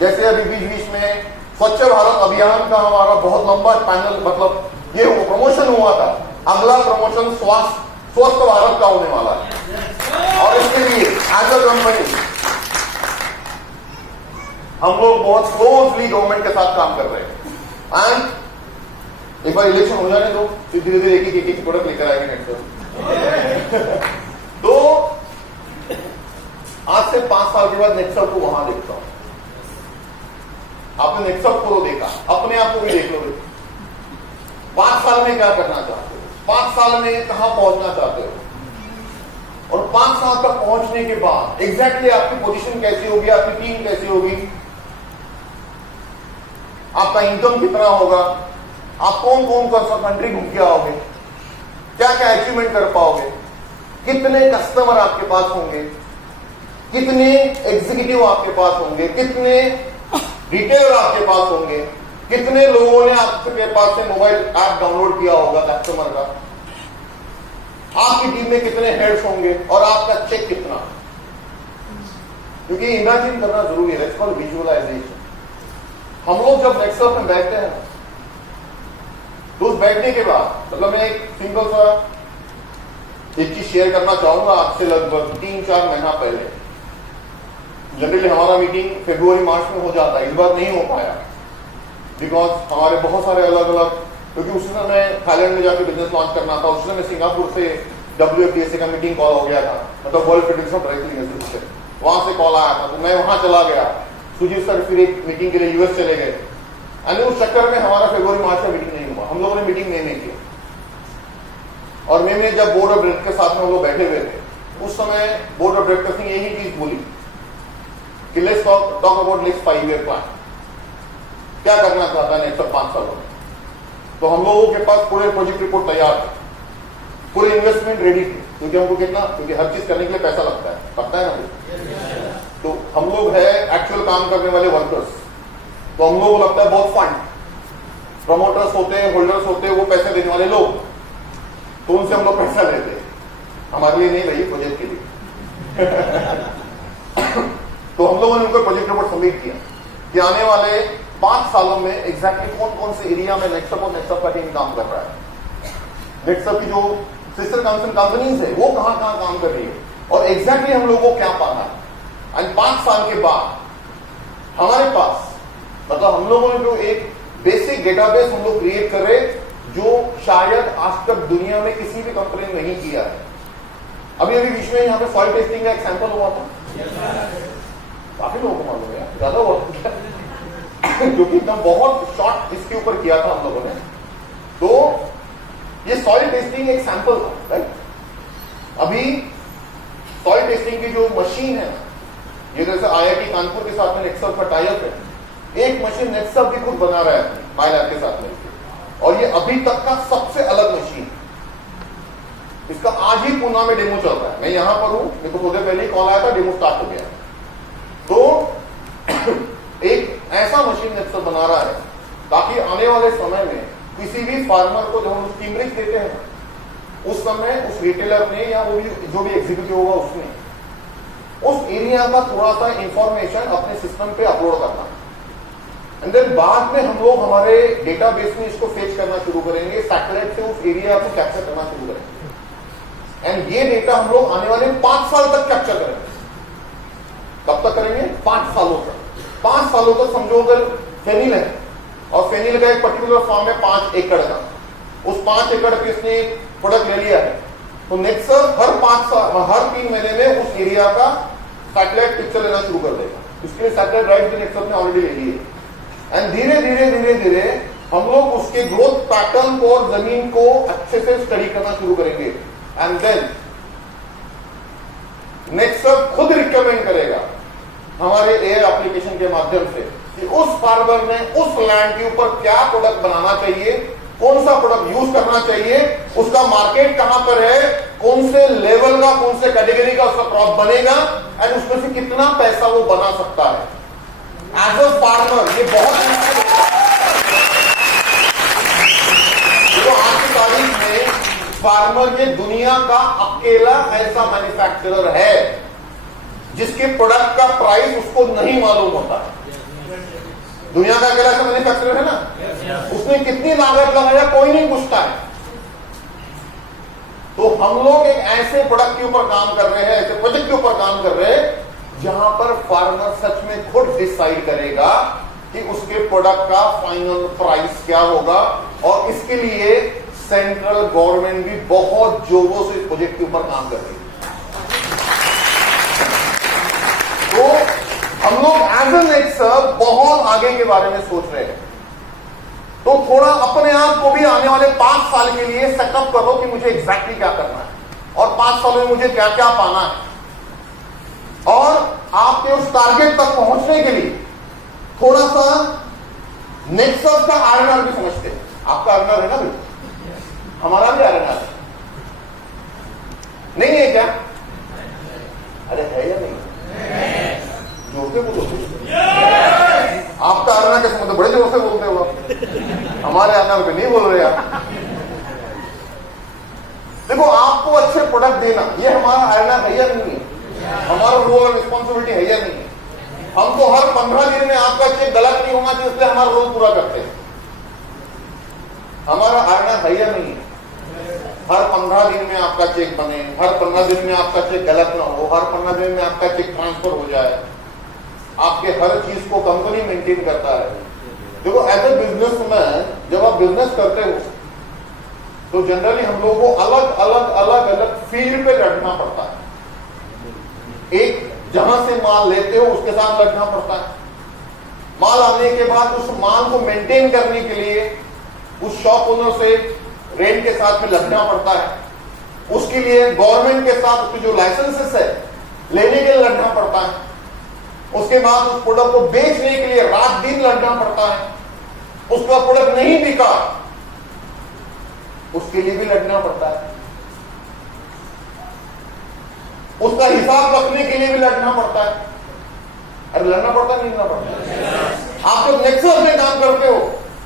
जैसे अभी बीच बीच में स्वच्छ भारत अभियान का हमारा बहुत लंबा पैनल, मतलब ये प्रमोशन हुआ था। अगला प्रमोशन स्वस्थ भारत का होने वाला है और इसके लिए एज अ कंपनी हम लोग बहुत क्लोजली गवर्नमेंट के साथ काम कर रहे हैं। एंड एक बार इलेक्शन हो जाने दो, फिर धीरे धीरे एक एक प्रोडक्ट लेकर आएंगे नेक्सट। तो आज से 5 साल के बाद नेक्सट को वहां देखता हूं। आपने नेक्सट को देखा, अपने आप को भी देख लो। 5 साल में क्या करना चाहते हो, 5 साल में कहां पहुंचना चाहते हो, और 5 साल तक पहुंचने के बाद एग्जैक्टली आपकी पोजीशन कैसी होगी, आपकी टीम कैसी होगी, आपका इनकम कितना होगा, आप कौन कौन सा कंट्री घूम के आओगे, क्या क्या अचीवमेंट कर पाओगे, कितने कस्टमर आपके पास होंगे, कितने एग्जीक्यूटिव आपके पास होंगे, कितने रिटेलर आपके पास होंगे, कितने लोगों ने आपके पास से मोबाइल ऐप डाउनलोड किया होगा कस्टमर का, आपकी टीम में कितने हेड्स होंगे और आपका चेक कितना। क्योंकि इमेजिन करना जरूरी है, इसको विजुअलाइजेशन। हम लोग जब नेक्सट में बैठते हैं तो उस बैठने के बाद मतलब मैं एक सिंपल सा एक चीज शेयर करना चाहूंगा आपसे। लगभग 3-4 महीना पहले जनरली हमारा मीटिंग फरवरी मार्च में हो जाता है, इस बार नहीं हो पाया बिकॉज हमारे बहुत सारे अलग अलग, क्योंकि उस समय थाईलैंड में जाकर बिजनेस लॉन्च करना था, उस समय सिंगापुर से WFDSA का मीटिंग कॉल हो गया था, मतलब world federation of driving institute से, वहां से कॉल आया था, तो मैं वहां चला गया। सुजीत सर फिर एक मीटिंग के लिए US चले गए, यानी उस चक्कर में हमारा फरवरी मार्च में मीटिंग नहीं हुआ। हम लोगों ने मीटिंग मई में की, और मई में जब बोर्ड ऑफ डायरेक्टर के साथ में हम लोग बैठे हुए थे, उस समय बोर्ड ऑफ डायरेक्टर्स ने यही चीज बोली कि let's talk about next 5 year plan, क्या करना चाहता है नेक्स्ट 5 सालों में। तो हम लोगों के पास पूरे प्रोजेक्ट रिपोर्ट तैयार थे, पूरे इन्वेस्टमेंट रेडी थे, क्योंकि हमको कितना, क्योंकि हर चीज करने के लिए पैसा लगता है ना। तो हम लोग है एक्चुअल काम करने वाले वर्कर्स, तो हम लोगों को लगता है बहुत फंड, प्रमोटर्स होते हैं, होल्डर्स होते हैं, वो पैसे देने वाले लोग, तो उनसे हम लोग पैसा लेते हैं, हमारे लिए नहीं भाई, प्रोजेक्ट के लिए। तो हम लोगों ने उनको प्रोजेक्ट रिपोर्ट सबमिट किया कि आने वाले 5 सालों में एग्जैक्टली कौन कौन से एरिया में नेक्सट और नेक्सट का टीम काम कर रहा है, नेक्सट की जो सिस्टर कंपनीज है वो कहां कहां काम कर रही है, और एग्जैक्टली हम लोगों को क्या पाना है। एंड 5 साल के बाद हमारे पास मतलब हम लोगों ने जो एक बेसिक डेटाबेस हम लोग क्रिएट कर रहे, जो शायद आज तक दुनिया में किसी भी कंपनी ने नहीं किया है। अभी अभी बीच में यहाँ पे सॉइल टेस्टिंग का एक सैंपल हुआ था, काफी लोगों को मालूम है, ज्यादा हुआ जो कि एकदम बहुत शॉर्ट इसके ऊपर किया था हम लोगों ने। तो ये सॉइल टेस्टिंग एक सैंपल था, राइट। अभी सॉइल टेस्टिंग की जो मशीन है, ये जैसे IIT कानपुर के साथ में नेक्सट का टाई-अप है, एक मशीन नेक्सट भी खुद बना रहा है माइलैब के साथ में, और ये अभी तक का सबसे अलग मशीन। इसका आज ही पुणे में डेमो चल रहा है, मैं यहां पर हूं, मेरे को थोड़े पहले कॉल आया था, डेमो स्टार्ट हो गया। तो एक ऐसा मशीन नेक्सट बना रहा है ताकि आने वाले समय में किसी भी फार्मर को जब हम टीमरिच देते हैं, उस समय उस रिटेलर ने या वो भी जो भी एग्जीक्यूटिव होगा उसने उस एरिया का थोड़ा सा इंफॉर्मेशन अपने सिस्टम पे अपलोड करना, एंड देन बाद में हम लोग हमारे डेटाबेस में इसको फेच करना शुरू करेंगे, सैटेलाइट से उस एरिया को कैप्चर करना शुरू करेंगे, एंड ये डेटा हम लोग आने वाले 5 साल तक कैप्चर करेंगे। कब तक करेंगे? 5 सालों तक। 5 सालों तक समझो अगर फेनिल है, और फेनिल का एक पर्टिकुलर फॉर्म है 5 एकड़ का, उस 5 एकड़ पे इसने प्रोडक्ट ले लिया है, तो नेक्स्ट हर 3 महीने में उस एरिया का सैटेलाइट पिक्चर लेना शुरू कर देगा। इसके लिए सैटेलाइट राइट भी नेक्स्ट ने ऑलरेडी ले ली है, एंड धीरे धीरे धीरे धीरे हम लोग उसके ग्रोथ पैटर्न को और जमीन को अच्छे से स्टडी करना शुरू करेंगे, एंड देन नेक्स्ट खुद रिकमेंड करेगा हमारे एआई एप्लीकेशन के माध्यम से कि उस फार्मर ने उस लैंड के ऊपर क्या प्रोडक्ट बनाना चाहिए, कौन सा प्रोडक्ट यूज करना चाहिए, उसका मार्केट कहां पर है, कौन से लेवल का, कौन से कैटेगरी का उसका क्रॉप बनेगा, एंड उसमें से कितना पैसा वो बना सकता है एज अ फार्मर। ये बहुत तो आज की तारीख में फार्मर ये दुनिया का अकेला ऐसा मैन्युफैक्चरर है जिसके प्रोडक्ट का प्राइस उसको नहीं मालूम होता है। दुनिया का अकेला ऐसा मैन्युफैक्चरर है ना, उसने कितनी लागत लगाया कोई नहीं पूछता है। तो हम लोग एक ऐसे प्रोडक्ट के ऊपर काम कर रहे हैं, ऐसे प्रोजेक्ट के ऊपर काम कर रहे हैं जहां पर फार्मर सच में खुद डिसाइड करेगा कि उसके प्रोडक्ट का फाइनल प्राइस क्या होगा। और इसके लिए सेंट्रल गवर्नमेंट भी बहुत जोरों से इस प्रोजेक्ट के ऊपर काम कर रही है। तो हम लोग एज एन नेक्सर बहुत आगे के बारे में सोच रहे हैं। तो थोड़ा अपने आप को भी आने वाले 5 साल के लिए सेटअप करो कि मुझे एग्जैक्टली क्या करना है और 5 सालों में मुझे क्या क्या पाना है। और आपके उस टारगेट तक पहुंचने के लिए थोड़ा सा नेक्सस का आरएनआर भी समझते हैं। आपका आरएनआर है ना भाई, हमारा भी आरएनआर है, नहीं है क्या? अरे है या नहीं? जोर से बोलो। आपका आरएनआर कैसे मतलब बड़े जोर से बोलते हो, हमारे आरएनआर पे नहीं बोल रहे आप। देखो, आपको अच्छे प्रोडक्ट देना ये हमारा आरएनआर है या नहीं है? हमारा रोल और रिस्पॉन्सिबिलिटी है या नहीं है? हम तो हर 15 दिन में आपका चेक गलत नहीं होना चाहिए, इसलिए हमारा रोल पूरा करते हैं। हमारा आरएनआर है या नहीं है? हर 15 दिन में आपका चेक बने, हर 15 दिन में आपका चेक गलत ना हो, हर 15 दिन में आपका चेक ट्रांसफर हो जाए। आपके हर चीज को कंपनी मेंटेन करता है। देखो, एज ए बिजनेसमैन जब आप बिजनेस करते हो तो जनरली हम लोगों को अलग अलग फील्ड पे लड़ना पड़ता है। एक, जहां से माल लेते हो उसके साथ लड़ना पड़ता है। माल आने के बाद उस माल को मेंटेन करने के लिए उस शॉप ओनर से रेंट के साथ में लड़ना पड़ता है। उसके लिए गवर्नमेंट के साथ उसके जो लाइसेंसेस है लेने के लिए लड़ना पड़ता है। उसके बाद उस प्रोडक्ट को बेचने के लिए रात दिन लड़ना पड़ता है। उसका प्रोडक्ट नहीं बिका उसके लिए भी लड़ना पड़ता है। उसका हिसाब रखने के लिए भी लड़ना पड़ता है। अरे लड़ना पड़ता नहीं लड़ना पड़ता? आप जब नेक्सस में काम करते हो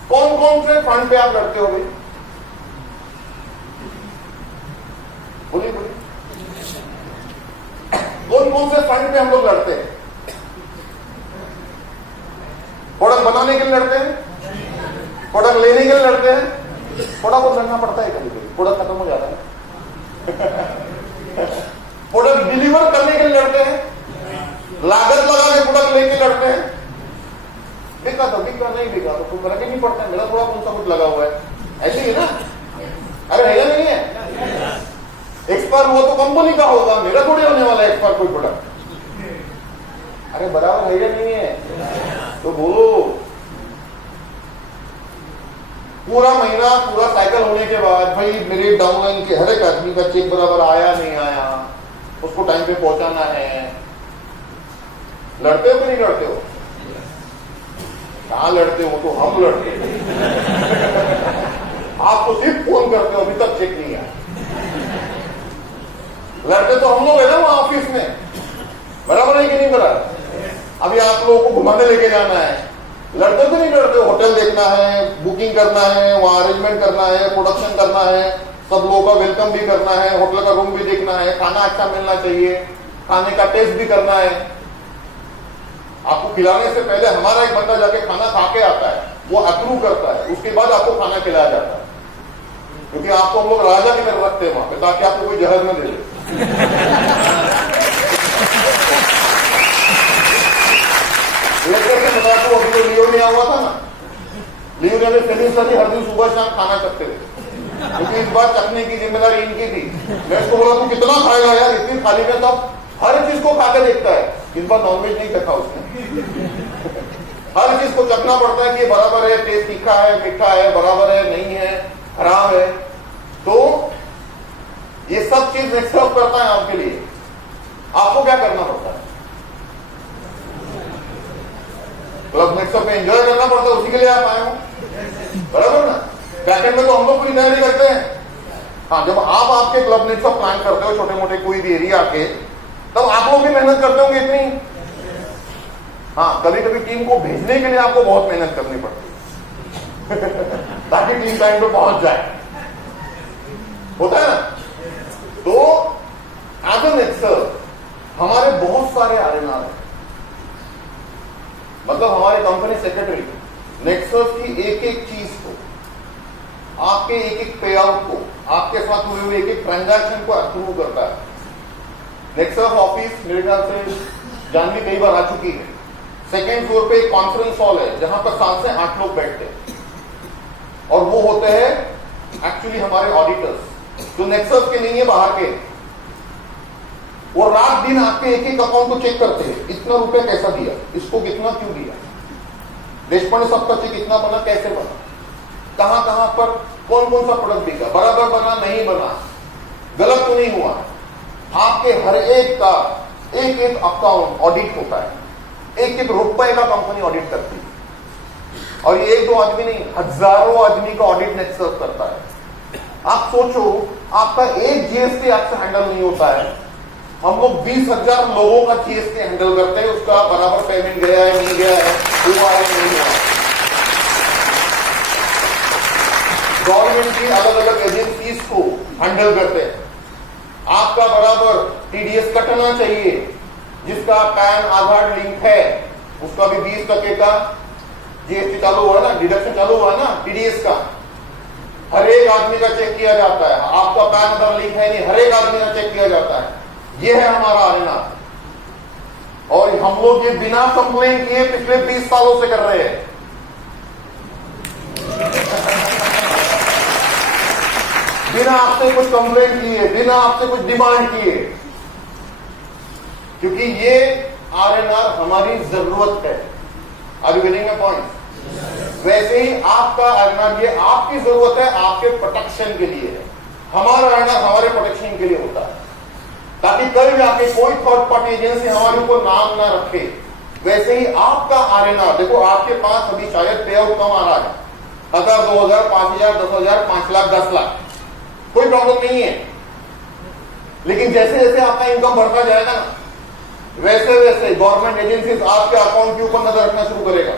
कौन कौन से फ्रंट पे आप लड़ते हो भाई? बोलिए बोलिए, कौन कौन से फ्रंट पे हम लोग लड़ते हैं? प्रोडक्ट बनाने के लिए लड़ते हैं, प्रोडक्ट लेने के लिए लड़ते हैं। थोड़ा बहुत लड़ना पड़ता है कभी कभी, प्रोडक्ट खत्म हो जाता है। प्रोडक्ट डिलीवर करने के लिए लड़ते हैं, लागत लगा के प्रोडक्ट लेके लड़ते हैं। बिका तो बिका, नहीं बिका तो कोई फर्क ही नहीं पड़ता, मेरा थोड़ा कौन सा कुछ लगा हुआ है, ऐसे ही ना। अरे है या नहीं है? एक्सपायर हुआ तो कंपनी का होगा, मेरा थोड़ी होने वाला है एक्सपायर कोई प्रोडक्ट। अरे बराबर है या नहीं है? तो बोलो। पूरा महीना पूरा साइकिल होने के बाद भाई मेरे डाउनलाइन के हर एक आदमी का चेक बराबर आया नहीं आया, उसको टाइम पे पहुंचाना है। लड़ते हो कि नहीं लड़ते हो? कहां लड़ते हो? तो हम लड़ते हो। आप तो सिर्फ फोन करते हो, अभी तक चेक नहीं आया। लड़ते तो हम लोग है ना वहां ऑफिस में, बराबर है कि नहीं बराबर? अभी आप लोगों को घुमाने लेके जाना है, लड़ते तो नहीं लड़ते? होटल देखना है, बुकिंग करना है, वहां अरेंजमेंट करना है, प्रोडक्शन करना है, सब लोगों का वेलकम भी करना है, होटल का रूम भी देखना है, खाना अच्छा मिलना चाहिए, खाने का टेस्ट भी करना है। आपको खिलाने से पहले हमारा एक बंदा जाके खाना खा के आता है, वो अप्रूव करता है, उसके बाद आपको खाना खिलाया जाता है। क्योंकि आपको हम लोग राजा की तरफ रखते हैं वहां पे, ताकि आपको कोई जहर न दे दे। तो अभी जो लियो लिया हुआ था ना, लियो ने सारी हर दिन सुबह शाम खाना चखते थे, क्योंकि इस बार चखने की जिम्मेदारी इनकी थी। मैं इसको बोला तू कितना खाएगा यार, इतनी थाली में सब हर चीज को खा के देखता है। इस बार नॉनवेज नहीं चखा उसने। हर चीज को चखना पड़ता है कि बराबर है, टेस्ट तीखा है, मीठा है, बराबर है, नहीं है, खराब है। तो ये सब चीज एक्सेप्ट करता है आपके लिए। आपको क्या करना पड़ता है? क्लब नेक्सट में एंजॉय करना पड़ता है, उसी के लिए आप आए हो, बराबर ना? बैकेंड में तो हम लोग पूरी तैयारी करते हैं। हाँ, जब आप आपके क्लब नेक्सट प्लान करते हो छोटे मोटे कोई भी एरिया के, तब आप लोग भी मेहनत करते होंगे इतनी। हाँ, कभी कभी टीम को भेजने के लिए आपको बहुत मेहनत करनी पड़ती है ताकि टीम टाइम पे पहुंच जाए, होता है ना? तो एज एन नेक्सट हमारे बहुत सारे आरएनआर हैं। मतलब हमारे कंपनी सेक्रेटरी नेक्सस की एक एक चीज को, आपके एक एक पे आउट को, आपके साथ हुए हुए एक एक ट्रांजैक्शन को अप्रूव करता है। नेक्सस ऑफिस मेरे ख्याल से जानवी कई बार आ चुकी है। सेकेंड फ्लोर पे एक कॉन्फ्रेंस हॉल है जहां पर 7 से 8 लोग बैठते हैं और वो होते हैं एक्चुअली हमारे ऑडिटर्स जो नेक्सस के नहीं है, बाहर के। वो रात दिन आपके एक एक अकाउंट को चेक करते हैं, इतना रुपया कैसा दिया, इसको कितना क्यों दिया, देशपांडे सबका चेक इतना बना, कैसे बना, कहां कहां पर कौन कौन सा प्रोडक्ट बिका, बराबर बना नहीं बना, गलत तो नहीं हुआ। आपके हर एक का एक एक अकाउंट ऑडिट होता है, एक एक रुपए का कंपनी ऑडिट करती है। और ये एक दो आदमी नहीं, हजारों आदमी का ऑडिट नेक्सस करता है। आप सोचो, आपका एक जीएसटी आपसे हैंडल नहीं होता है, हम लोग 20,000 लोगों का जीएसटी हैंडल करते हैं, उसका बराबर पेमेंट गया है नहीं गया है, हुआ है नहीं हुआ। गवर्नमेंट की अलग अलग एजेंसीज को हैंडल करते हैं। आपका बराबर टीडीएस कटना चाहिए, जिसका पैन आधार लिंक है उसका भी 20% का जीएसटी चालू हुआ ना, डिडक्शन चालू हुआ ना टीडीएस का। हर एक आदमी का चेक किया जाता है, आपका पैन आधार लिंक है नहीं, हर एक आदमी का चेक किया जाता है। ये है हमारा आरएनआर, और हम लोग ये बिना कंप्लेन किए पिछले 20 सालों से कर रहे हैं। बिना आपसे कुछ कंप्लेन किए, बिना आपसे कुछ डिमांड किए, क्योंकि ये आरएनआर हमारी जरूरत है। Are you getting my point? वैसे ही आपका आरएनआर ये आपकी जरूरत है, आपके प्रोटेक्शन के लिए है। हमारा आरएनआर हमारे प्रोटेक्शन के लिए होता है, ताकि कल जाके कोई थर्ड पार्टी एजेंसी हमारे ऊपर नाम ना रखे। वैसे ही आपका आरएनआर, देखो आपके पास अभी शायद पे आउट कम आ रहा है, 1000, 2000, 5000, 10,000, 5 लाख, 10 लाख, कोई प्रॉब्लम नहीं है। लेकिन जैसे जैसे आपका इनकम बढ़ता जाएगा ना, वैसे वैसे गवर्नमेंट एजेंसीज आपके अकाउंट के ऊपर नजर रखना शुरू करेगा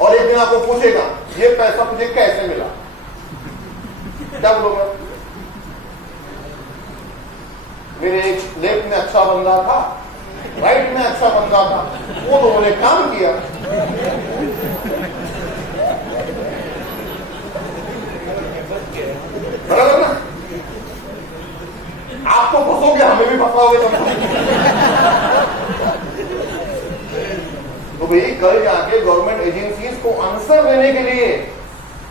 और एक दिन आपको पूछेगा ये पैसा तुझे कैसे मिला। क्या बोलोगे? मेरे एक लेफ्ट में अच्छा बंदा था, राइट में अच्छा बंदा था, वो लोगों ने काम किया। बराबर ना? आप तो फंसोगे, हमें भी फंसाओगे तुम। तो भाई कल जाके गवर्नमेंट एजेंसीज को आंसर देने के लिए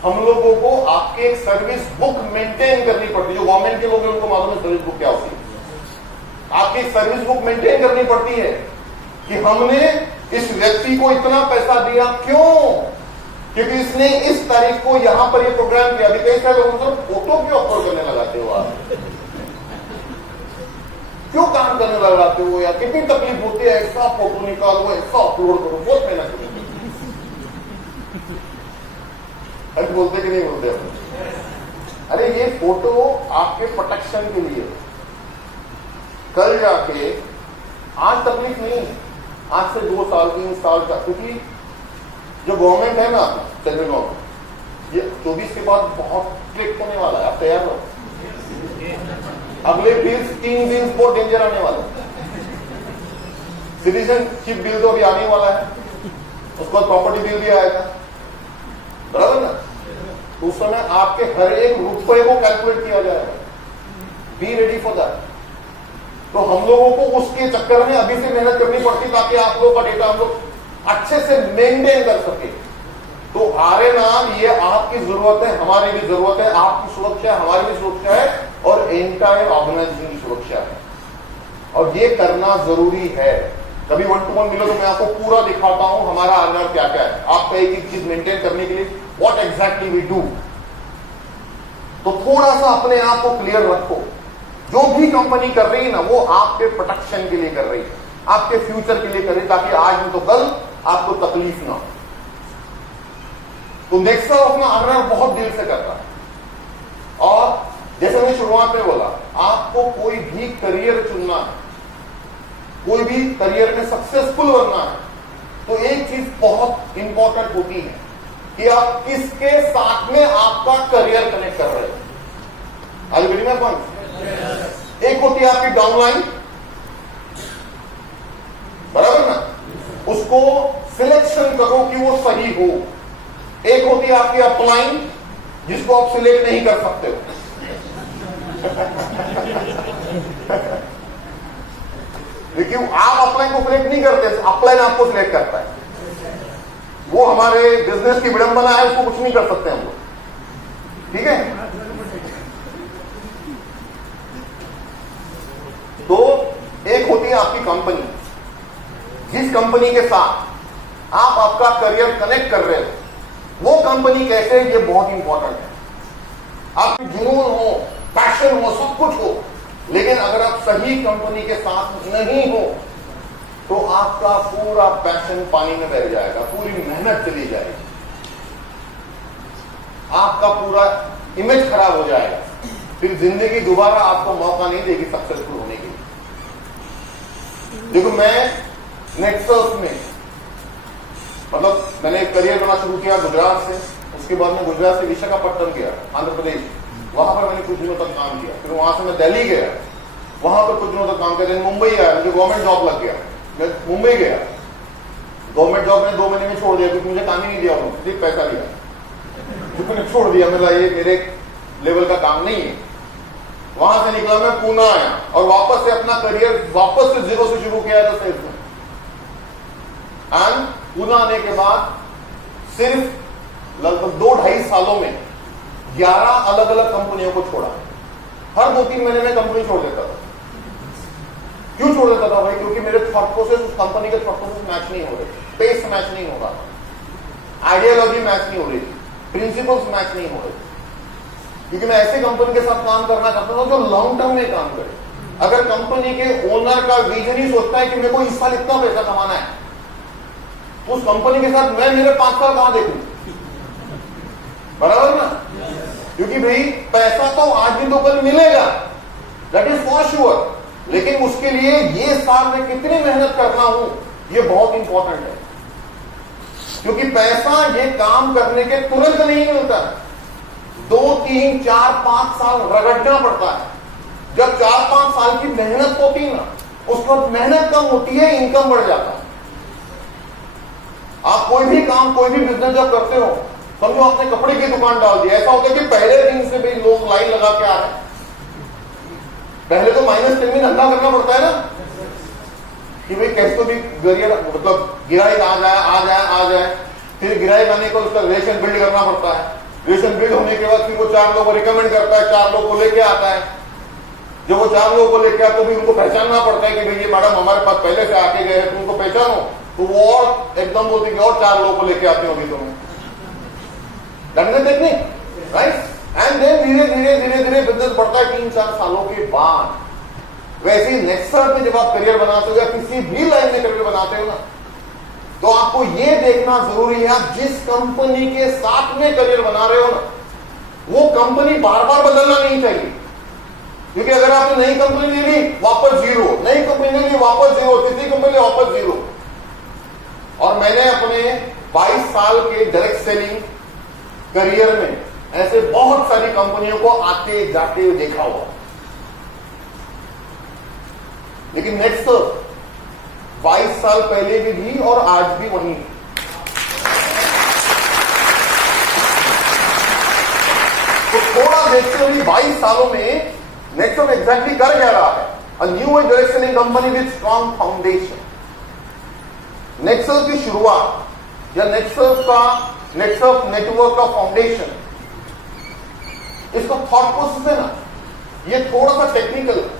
हम लोगों को आपके एक सर्विस बुक मेंटेन करनी पड़ती है। जो गवर्नमेंट के लोग हैं उनको मालूम है सर्विस बुक क्या होती है। आपकी सर्विस बुक मेंटेन करनी पड़ती है कि हमने इस व्यक्ति को इतना पैसा दिया, क्यों? क्योंकि इसने इस तारीख को यहां पर ये प्रोग्राम किया। अभी कई सारे लोगों को फोटो क्यों अपलोड करने लगाते हो आप? क्यों काम करने लगाते हो यार? कितनी तकलीफ होती है, ऐसा फोटो निकालो, ऐसा अपलोड करो, बहुत मेहनत करो। अरे बोलते कि नहीं बोलते? अरे ये फोटो आपके प्रोटेक्शन के लिए, कल जाके आज तकलीफ नहीं, आज से 2 साल 3 साल का, क्योंकि जो गवर्नमेंट है ना, सेंट्रल गवर्नमेंट, ये 24 के बाद बहुत स्ट्रिक्ट होने वाला है। आप तैयार हो? अगले 3 दिन बहुत डेंजर आने वाला है। सिटीजनशिप बिल तो अभी आने वाला है, उसके बाद प्रॉपर्टी बिल भी आएगा, बराबर ना? तो उस समय आपके हर एक रुपए को कैलकुलेट किया जाएगा। B ready for that. तो हम लोगों को उसके चक्कर में अभी से मेहनत करनी पड़ती, ताकि आप लोगों का डेटा हम लोग अच्छे से मेंटेन कर सके। तो आरएनआर ये आपकी जरूरत है, हमारी भी जरूरत है, आपकी सुरक्षा है, हमारी भी सुरक्षा है, और एंटायर ऑर्गेनाइजेशन की सुरक्षा है, और ये करना जरूरी है। कभी 1-to-1 मिलो तो मैं आपको पूरा दिखाता हूं हमारा आरएनआर क्या क्या है, आपका एक एक चीज मेंटेन करने के लिए व्हाट एग्जैक्टली वी डू। तो थोड़ा सा अपने आप को क्लियर रखो। जो भी कंपनी कर रही है ना, वो आपके प्रोटेक्शन के लिए कर रही है, आपके फ्यूचर के लिए कर रही है, ताकि आज नहीं तो कल आपको तकलीफ ना हो। तो नेक्सा अपना आरएनआर बहुत दिल से करता है। और जैसे मैंने शुरुआत में बोला, आपको कोई भी करियर चुनना है, कोई भी करियर में सक्सेसफुल बनना है, तो एक चीज बहुत इंपॉर्टेंट होती है कि आप किसके साथ में आपका करियर कनेक्ट कर रहे हो। Are you getting my point? एक होती है आपकी डाउनलाइन, बराबर ना? उसको सिलेक्शन करो कि वो सही हो। एक होती है आपकी अपलाइन, जिसको आप सिलेक्ट नहीं कर सकते हो। लेकिन आप अपलाइन को सिलेक्ट नहीं करते, अपलाइन आपको सिलेक्ट करता है। वो हमारे बिजनेस की विडंबना है, उसको कुछ नहीं कर सकते हम लोग, ठीक है। तो एक होती है आपकी कंपनी, जिस कंपनी के साथ आप आपका करियर कनेक्ट कर रहे हो, वो कंपनी कैसे है, ये बहुत इंपॉर्टेंट है। आपकी जुनून हो, पैशन हो, सब कुछ हो, लेकिन अगर आप सही कंपनी के साथ नहीं हो तो आपका पूरा पैशन पानी में बह जाएगा, पूरी मेहनत चली जाएगी, आपका पूरा इमेज खराब हो जाएगा, फिर जिंदगी दोबारा आपको मौका नहीं देगी सक्सेसफुल होने के लिए। देखो, मैं नेक्सस में मतलब मैंने एक करियर बना शुरू किया गुजरात से, उसके बाद में गुजरात से विशाखापट्टनम गया, आंध्र प्रदेश, वहां पर मैंने कुछ दिनों तक काम किया। फिर वहां से मैं दिल्ली गया, वहां पर कुछ दिनों तक काम किया। मुंबई आया, मुझे गवर्नमेंट जॉब लग गया, मैं मुंबई गया। गवर्नमेंट जॉब मैंने 2 महीने में छोड़ दिया, क्योंकि मुझे काम ही नहीं दिया, उन्होंने सिर्फ पैसा लिया, तो मैंने छोड़ दिया। मेरा ये मेरे लेवल का काम नहीं है। वहां से निकला, मैं पुणे आया और वापस से अपना करियर वापस से जीरो से शुरू किया था सेल्स में। एंड पुणे आने के बाद सिर्फ लगभग 2-2.5 सालों में 11 अलग अलग कंपनियों को छोड़ा। हर 2-3 महीने में कंपनी छोड़ देता था। क्यों छोड़ देता था भाई? क्योंकि मेरे थॉट प्रोसेस उस कंपनी के थॉट प्रोसेस मैच नहीं हो रहे, पेस मैच नहीं हो रहा, आइडियोलॉजी मैच नहीं हो रही, प्रिंसिपल्स मैच नहीं हो रहे। क्योंकि मैं ऐसे कंपनी के साथ काम करना चाहता हूं जो लॉन्ग टर्म में काम करे। अगर कंपनी के ओनर का विजन ही सोचता है कि मेरे को इस साल इतना पैसा कमाना है, तो उस कंपनी के साथ मैं मेरे 5 साल कहां देखूं? बराबर ना? क्योंकि भाई पैसा तो आज भी तो कल मिलेगा, दैट इज फॉर श्योर, लेकिन उसके लिए ये साल में कितनी मेहनत करना हूं, ये बहुत इंपॉर्टेंट है। क्योंकि पैसा ये काम करने के तुरंत नहीं मिलता है, 2, 3, 4, 5 साल रगड़ना पड़ता है। जब 4-5 साल की मेहनत होती है ना, उसके बाद मेहनत कम होती है, इनकम बढ़ जाता है। आप कोई भी काम, कोई भी बिजनेस जब करते हो, समझो आपने कपड़े की दुकान डाल दी, ऐसा होता है कि पहले दिन से भी लोग लाइन लगा के आ रहे हैं। पहले तो -10 में धंधा करना पड़ता है ना, कि भाई कैसे तो भी मतलब गिराई आ जाए, फिर गिराई आने को उसका रिलेशन बिल्ड करना पड़ता है। रिलेशन बिल्ड होने के बाद फिर वो 4 लोगों को रिकमेंड करता है, 4 लोगों को लेके आता है। जब वो 4 लोगों को लेके आता है तो भी उनको पहचानना पड़ता है कि भाई ये मैडम हमारे पास पहले से आके गए हैं, तुम उनको पहचानो। तो वो और एकदम बोलते कि और 4 लोगों को लेके आते होगी तुम्हें, टेक्निक, राइट? एंड देन धीरे धीरे बिजनेस बढ़ता है 3-4 सालों के बाद। वैसे ही नेक्सट में जब आप करियर बनाते हो या किसी भी लाइन में करियर बनाते हो ना, तो आपको यह देखना जरूरी है, आप जिस कंपनी के साथ में करियर बना रहे हो ना, वो कंपनी बार बार बदलना नहीं चाहिए। क्योंकि अगर आपने नई कंपनी ले ली, वापस 0, नई कंपनी ले ली, वापस 0, तीसरी कंपनी ले, वापस 0। और मैंने अपने 22 साल के डायरेक्ट सेलिंग करियर में ऐसे बहुत सारी कंपनियों को आते जाते देखा हुआ। लेकिन नेक्स्ट 22 साल पहले भी थी और आज भी वही। तो थोड़ा देखते हुए 22 सालों में नेक्सट एग्जैक्टली कर क्या रहा है? A new age direct selling company with strong foundation. Nexus की शुरुआत या नेक्सस नेटवर्क का फाउंडेशन, इसका थॉट प्रोसेस है ना, ये थोड़ा सा टेक्निकल है।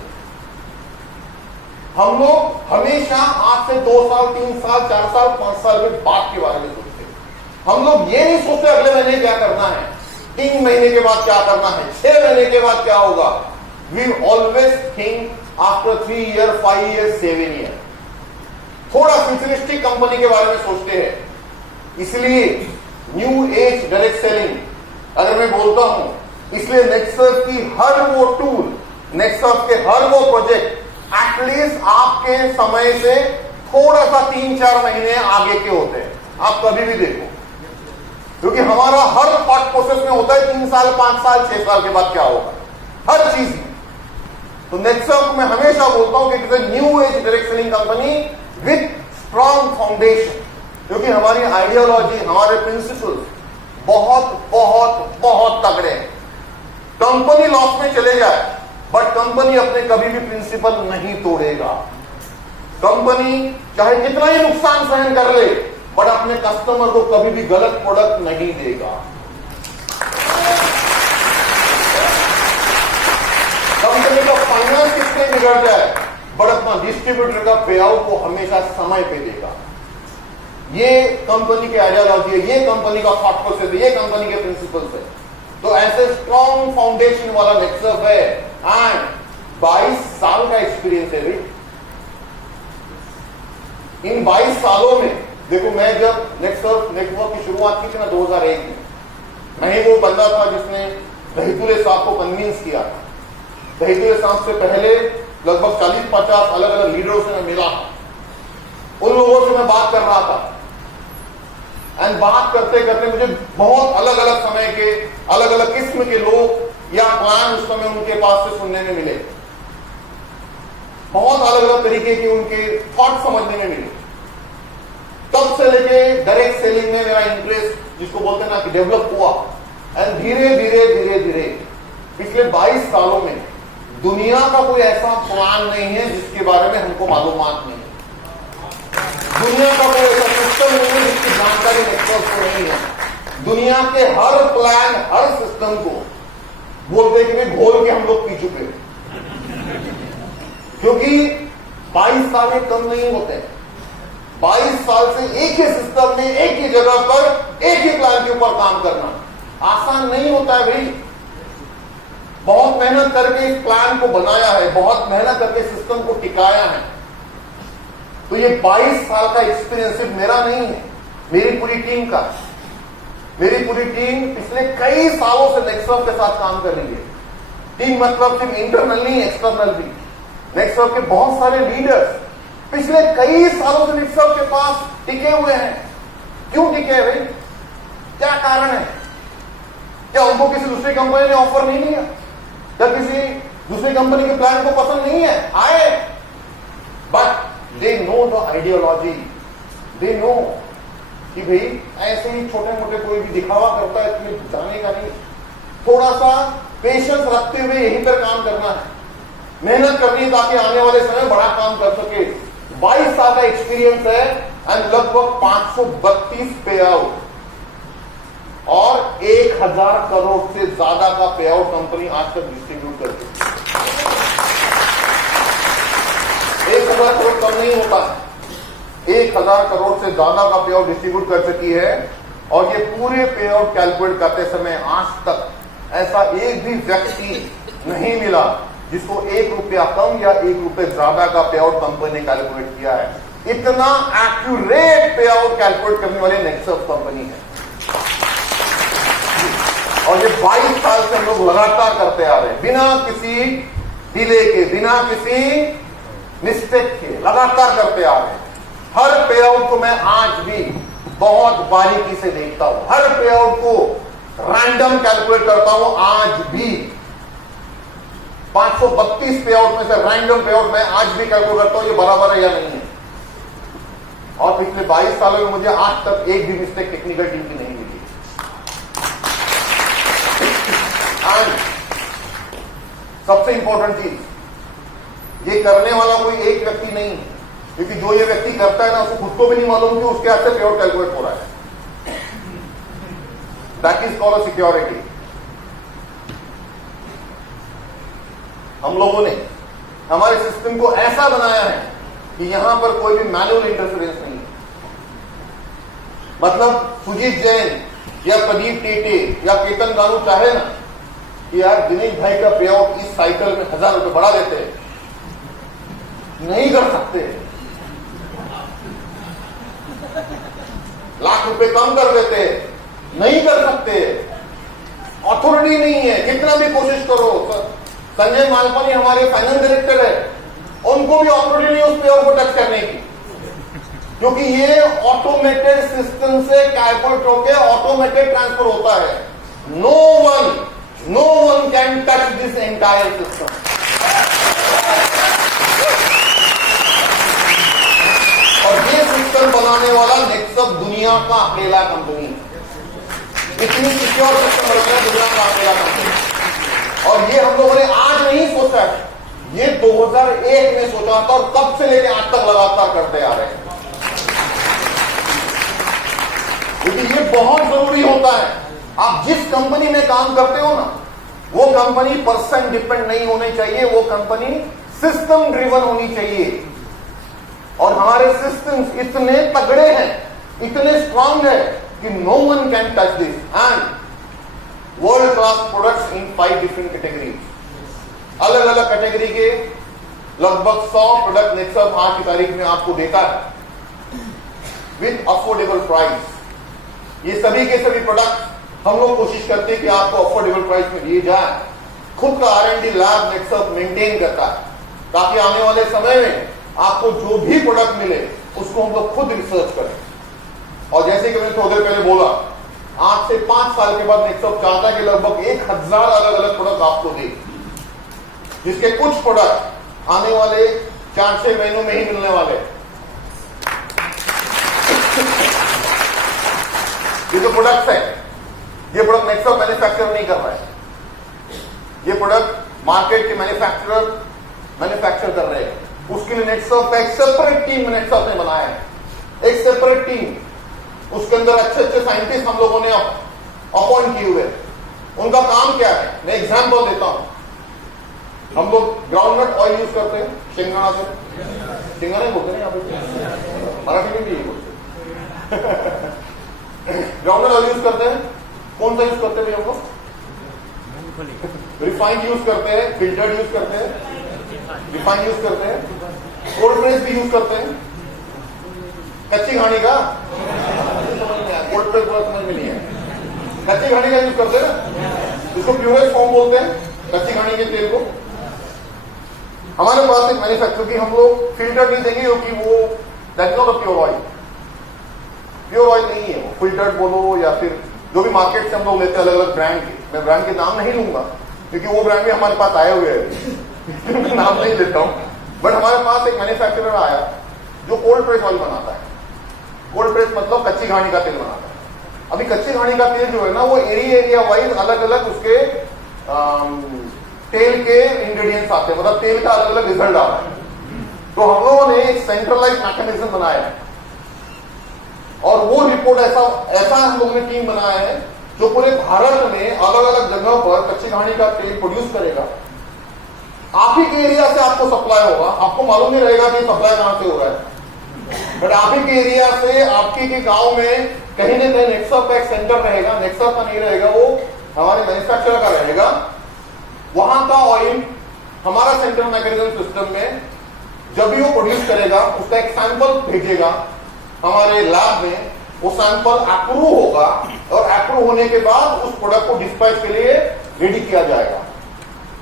हम लोग हमेशा आज से 2 साल, 3 साल, 4 साल, 5 साल के बाद के बारे में सोचते हैं। हम लोग ये नहीं सोचते अगले महीने क्या करना है, 3 महीने के बाद क्या करना है, 6 महीने के बाद क्या होगा। We always think after 3 year, 5 year, 7 year. थोड़ा फ्यूचरिस्टिक कंपनी के बारे में सोचते हैं। इसलिए न्यू एज डायरेक्ट सेलिंग अगर मैं बोलता हूं, इसलिए नेक्सस की हर वो टूल, नेक्सस के हर वो प्रोजेक्ट एटलीस्ट आपके समय से थोड़ा सा 3-4 महीने आगे के होते हैं। आप कभी भी देखो, क्योंकि हमारा हर थॉट प्रोसेस में होता है 3 साल, 5 साल, 6 साल के बाद क्या होगा, हर चीज में। तो नेक्सस में हमेशा बोलता हूं कि new age direct selling company with strong foundation, क्योंकि हमारी आइडियोलॉजी, हमारे प्रिंसिपल्स बहुत बहुत बहुत तगड़े हैं। कंपनी लॉस में चले जाए, बट कंपनी अपने कभी भी प्रिंसिपल नहीं तोड़ेगा। कंपनी चाहे कितना ही नुकसान सहन कर ले, बट अपने कस्टमर को कभी भी गलत प्रोडक्ट नहीं देगा। कंपनी का फाइनेंस कितने बिगड़ जाए, बट अपना डिस्ट्रीब्यूटर का पे आउट को हमेशा समय पे देगा। ये कंपनी की आइडियोलॉजी है, ये कंपनी का थॉट प्रोसेस है, ये कंपनी के प्रिंसिपल्स है। तो ऐसे स्ट्रॉन्ग फाउंडेशन वाला नेक्सफ है एंड 22 साल का एक्सपीरियंस है भाई। इन 22 सालों में देखो, मैं जब नेटवर्क की शुरुआत की थी ना 2001 में, मैं ही वो बंदा था जिसने दहीतुले साहब को कन्विंस किया था। दहीतुले साहब से पहले लगभग 40-50 अलग अलग लीडरों से मैं मिला, उन लोगों से मैं बात कर रहा था एंड बात करते करते मुझे बहुत अलग अलग समय के अलग अलग किस्म के लोग या प्लान उस समय उनके पास से सुनने में मिले। बहुत अलग अलग तरीके के उनके थॉट समझने में मिले। तब से लेके डायरेक्ट सेलिंग में मेरा इंटरेस्ट, जिसको बोलते हैं ना, कि डेवलप हुआ एंड धीरे धीरे धीरे धीरे पिछले 22 सालों में दुनिया का कोई ऐसा प्लान नहीं है जिसके बारे में हमको मालूमात नहीं है। दुनिया का कोई ऐसा सिस्टम नहीं है जिसकी जानकारी नेटवर्क को नहीं है। दुनिया के हर प्लान, हर सिस्टम को बोलते हैं कि भाई घोल के हम लोग पी चुके हैं, क्योंकि 22 साल में कम नहीं होते हैं। 22 साल से एक ही सिस्टम में, एक ही जगह पर, एक ही प्लान के ऊपर काम करना आसान नहीं होता है भाई। बहुत मेहनत करके इस प्लान को बनाया है, बहुत मेहनत करके सिस्टम को टिकाया है। तो ये 22 साल का एक्सपीरियंस सिर्फ मेरा नहीं है, मेरी पूरी टीम का। मेरी पूरी टीम पिछले कई सालों से नेक्सवर्क के साथ काम कर रही है। टीम मतलब सिर्फ इंटरनल नहीं, एक्सटर्नल भी। नेक्सवर्क के बहुत सारे लीडर्स पिछले कई सालों से नेक्सवर्क के पास टिके हुए हैं। क्यों टिके हैं भाई? क्या कारण है? क्या उनको किसी दूसरी कंपनी ने ऑफर नहीं दिया? क्या किसी दूसरी कंपनी के प्लान को पसंद नहीं है? आए, but they know the ideology. They know कि भाई ऐसे ही छोटे मोटे कोई भी दिखावा करता है इसमें जाने का नहीं। थोड़ा सा पेशेंस रखते हुए यहीं पर काम करना है, मेहनत करनी है ताकि आने वाले समय बड़ा काम कर सके। 22 साल का एक्सपीरियंस है एंड लगभग 532 पे आउट और 1000 करोड़ से ज्यादा का पे आउट कंपनी आज तक डिस्ट्रीब्यूट करती है। 1000 करोड़ कम नहीं होता, 1000 करोड़ से ज्यादा का पे आउट डिस्ट्रीब्यूट कर सकी है। और ये पूरे पे आउट कैलकुलेट करते समय आज तक ऐसा एक भी व्यक्ति नहीं मिला जिसको 1 रुपया कम या 1 रुपये ज्यादा का पे आउट कंपनी ने कैलकुलेट किया है। इतना एक्यूरेट पे आउट कैलकुलेट करने वाली नेक्सवर्क कंपनी है। और ये 22 साल से हम लोग लगातार करते आ रहे हैं, बिना किसी डिले के, बिना किसी मिस्टेक के लगातार करते आ रहे हैं। हर पे आउट को मैं आज भी बहुत बारीकी से देखता हूं, हर पे आउट को रैंडम कैलकुलेट करता हूं। आज भी 532 पे आउट में से रैंडम पे आउट मैं आज भी कैलकुलेट करता हूं, ये बराबर है या नहीं है। और पिछले 22 सालों में मुझे आज तक एक भी मिस्टेक टेक्निकल टीम की नहीं मिली। सबसे इंपॉर्टेंट चीज, ये करने वाला कोई एक व्यक्ति नहीं है, क्योंकि जो ये व्यक्ति करता है ना, उसको खुद को भी नहीं मालूम कि उसके हाथ से पे आउट कैलकुलेट हो रहा है। That is called security. हम लोगों ने हमारे सिस्टम को ऐसा बनाया है कि यहां पर कोई भी मैनुअल इंटरफेरेंस नहीं है। मतलब सुजीत जैन या प्रदीप टेटे या केतन गानू चाहे ना कि यार दिनेश भाई का पे आउट इस साइकिल में 1000 रुपए बढ़ा देते हैं, नहीं कर सकते। लाख रुपए कम कर देते, नहीं कर सकते। अथॉरिटी नहीं है, कितना भी कोशिश करो। संजय मालपानी हमारे फाइनेंस डायरेक्टर है, उनको भी अथॉरिटी नहीं उस पे आउट को टच करने की, क्योंकि ये ऑटोमेटेड सिस्टम से कैलकुलेट होकर ऑटोमेटेड ट्रांसफर होता है। No one can touch this entire system. और ये सिस्टम बनाने वाला नेक्सवर्क दुनिया का अकेला कंपनी है। इतनी सिक्योर सिस्टम रखना दुनिया का अकेला कंपनी। और ये हम लोगों ने आज नहीं सोचा है, ये 2001 में सोचा था और तब से लेके आज तक लगातार करते आ रहे हैं, क्योंकि ये बहुत जरूरी होता है। आप जिस कंपनी में काम करते हो ना, वो कंपनी पर्सन डिपेंड नहीं होनी चाहिए, वो कंपनी सिस्टम ड्रिवन होनी चाहिए। और हमारे सिस्टम्स इतने तगड़े हैं, इतने स्ट्रांग है कि no one can touch this and world class products in 5 different categories. अलग अलग कैटेगरी के लगभग 100 प्रोडक्ट नेक्सम आज की तारीख में आपको देता है विद अफोर्डेबल प्राइस। ये सभी के सभी प्रोडक्ट हम लोग कोशिश करते हैं कि आपको अफोर्डेबल प्राइस में दिए जाए। खुद का R&D लैब नेक्सम मेंटेन करता है ताकि आने वाले समय में आपको जो भी प्रोडक्ट मिले उसको हम लोग खुद रिसर्च करें। और जैसे कि मैंने थोड़ी देर पहले बोला, आज से 5 साल के बाद नेक्सम चाहता है कि लगभग 1000 अलग अलग प्रोडक्ट आपको दे, जिसके कुछ प्रोडक्ट आने वाले 4-6 महीनों में ही मिलने वाले। ये जो प्रोडक्ट्स है, ये प्रोडक्ट नेक्सम मैन्युफैक्चर नहीं कर रहा है, ये प्रोडक्ट मार्केट के मैन्युफैक्चरर मैन्युफैक्चर कर रहे हैं। उसके लिए नेक्सम का एक सेपरेट टीम नेक्सम ने बनाया है, एक सेपरेट टीम। उसके अंदर अच्छे अच्छे साइंटिस्ट हम लोगों ने अपॉइंट किए हुए। उनका काम क्या है, मैं एग्जांपल देता हूं। हम लोग ग्राउंडनट ऑयल यूज करते हैं, शिंगाना से, शिंगाना बोलते हैं यहाँ पे, मराठी में भी यही बोलते हैं। ग्राउंडनट ऑयल यूज करते हैं। कौन सा यूज करते हैं हम लोग? रिफाइंड यूज करते हैं, फिल्टर्ड यूज करते हैं, रिफाइंड यूज करते हैं, कोल्ड प्रेस भी यूज करते हैं। कच्ची घानी का कोल्ड प्रेस समझ में नहीं है, कच्ची घानी का यूज करते हैं ना, जिसको प्योरेस्ट फॉर्म बोलते हैं कच्ची घानी के तेल को। हमारे पास एक मैन्युफैक्चर की हम लोग फिल्टर नहीं देंगे क्योंकि वो that not a pure oil, pure oil नहीं है वो। फिल्टर्ड बोलो या फिर जो भी मार्केट से हम लोग लेते हैं अलग अलग ब्रांड के, मैं ब्रांड के नाम नहीं लूंगा क्योंकि वो ब्रांड भी हमारे पास आए हुए हैं। नाम नहीं लेता हूं, बट हमारे पास एक मैन्युफैक्चरर आया जो कोल्ड प्रेस ऑयल बनाता है। कोल्ड प्रेस मतलब कच्ची घानी का तेल बनाता है। अभी कच्ची घानी का तेल जो है ना, वो एरिया वाइज अलग अलग उसके तेल के इंग्रेडिएंट्स आते हैं, मतलब तेल का अलग अलग रिजल्ट आ रहा है। तो हम लोगों ने एक सेंट्रलाइज मैकेनिज्म बनाया है और वो रिपोर्ट ऐसा हम लोगों ने टीम बनाया है जो पूरे भारत में अलग अलग जगहों पर कच्ची घानी का तेल प्रोड्यूस करेगा। आप ही के एरिया से आपको सप्लाई होगा, आपको मालूम नहीं रहेगा कि सप्लाई कहां से हो रहा है, बट आप ही के एरिया से आपके के गांव में कहीं ना कहीं नेक्सम का एक सेंटर रहेगा। नेक्सम का नहीं रहेगा, वो हमारे मैन्युफैक्चरर का रहेगा। वहां का ऑयल हमारा सेंट्रल मैकेनिज्म सिस्टम में जब भी वो प्रोड्यूस करेगा उसका एक सैंपल भेजेगा हमारे लैब में। वो सैंपल अप्रूव होगा और अप्रूव होने के बाद उस प्रोडक्ट को डिस्पैच के लिए रेडी किया जाएगा।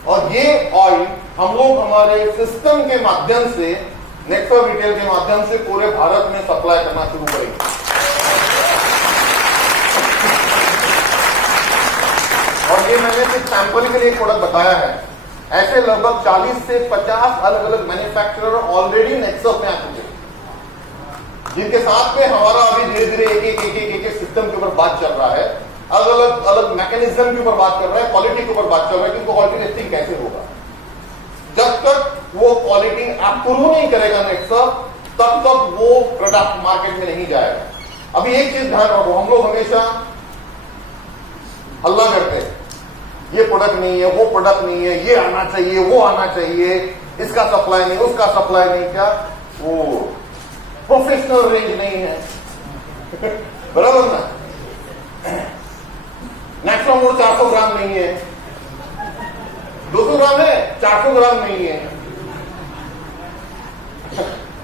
और ये ऑयल हम लोग हमारे सिस्टम के माध्यम से, नेक्सम रिटेल के माध्यम से पूरे भारत में सप्लाई करना शुरू करेंगे। और ये मैंने सिर्फ सैंपल के लिए एक प्रोडक्ट बताया है। ऐसे लगभग 40 से 50 अलग अलग मैन्युफैक्चरर ऑलरेडी नेक्सम में आ चुके हैं, जिनके साथ में हमारा अभी धीरे धीरे एक सिस्टम के ऊपर बात चल रहा है, अलग अलग मैकेनिज्म के ऊपर बात कर रहा है, क्वालिटी के ऊपर बात चल रहा है कि उनको क्वालिटी टेस्टिंग कैसे होगा। जब तक वो क्वालिटी अप्रूव नहीं करेगा नेक्सम, तब तक वो प्रोडक्ट मार्केट में नहीं जाएगा। अभी एक चीज ध्यान रखो, हम लोग हमेशा हल्ला करते हैं, ये प्रोडक्ट नहीं है, वो प्रोडक्ट नहीं है, ये आना चाहिए, वो आना चाहिए, इसका सप्लाई नहीं, उसका सप्लाई नहीं। क्या वो प्रोफेशनल रेंज नहीं है? बराबर ना? नेक्सम वो 400 ग्राम नहीं है, 200 ग्राम है, 400 ग्राम नहीं है।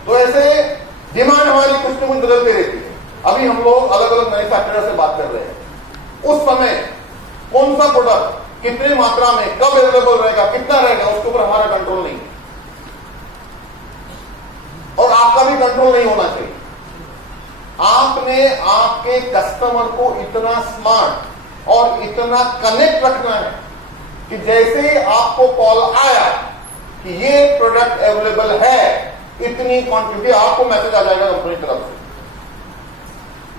तो ऐसे डिमांड हमारी कुछ न कुछ बदलती रहती है। अभी हम लोग अलग अलग मैन्युफैक्चरर से बात कर रहे हैं, उस समय कौन सा प्रोडक्ट कितनी मात्रा में कब अवेलेबल रहेगा, कितना रहेगा, उसके ऊपर हमारा कंट्रोल नहीं है और आपका भी कंट्रोल नहीं होना चाहिए। आपने आपके कस्टमर को इतना स्मार्ट और इतना कनेक्ट रखना है कि जैसे आपको कॉल आया कि ये प्रोडक्ट अवेलेबल है, इतनी क्वांटिटी, आपको मैसेज आ जाएगा कंपनी की तरफ से,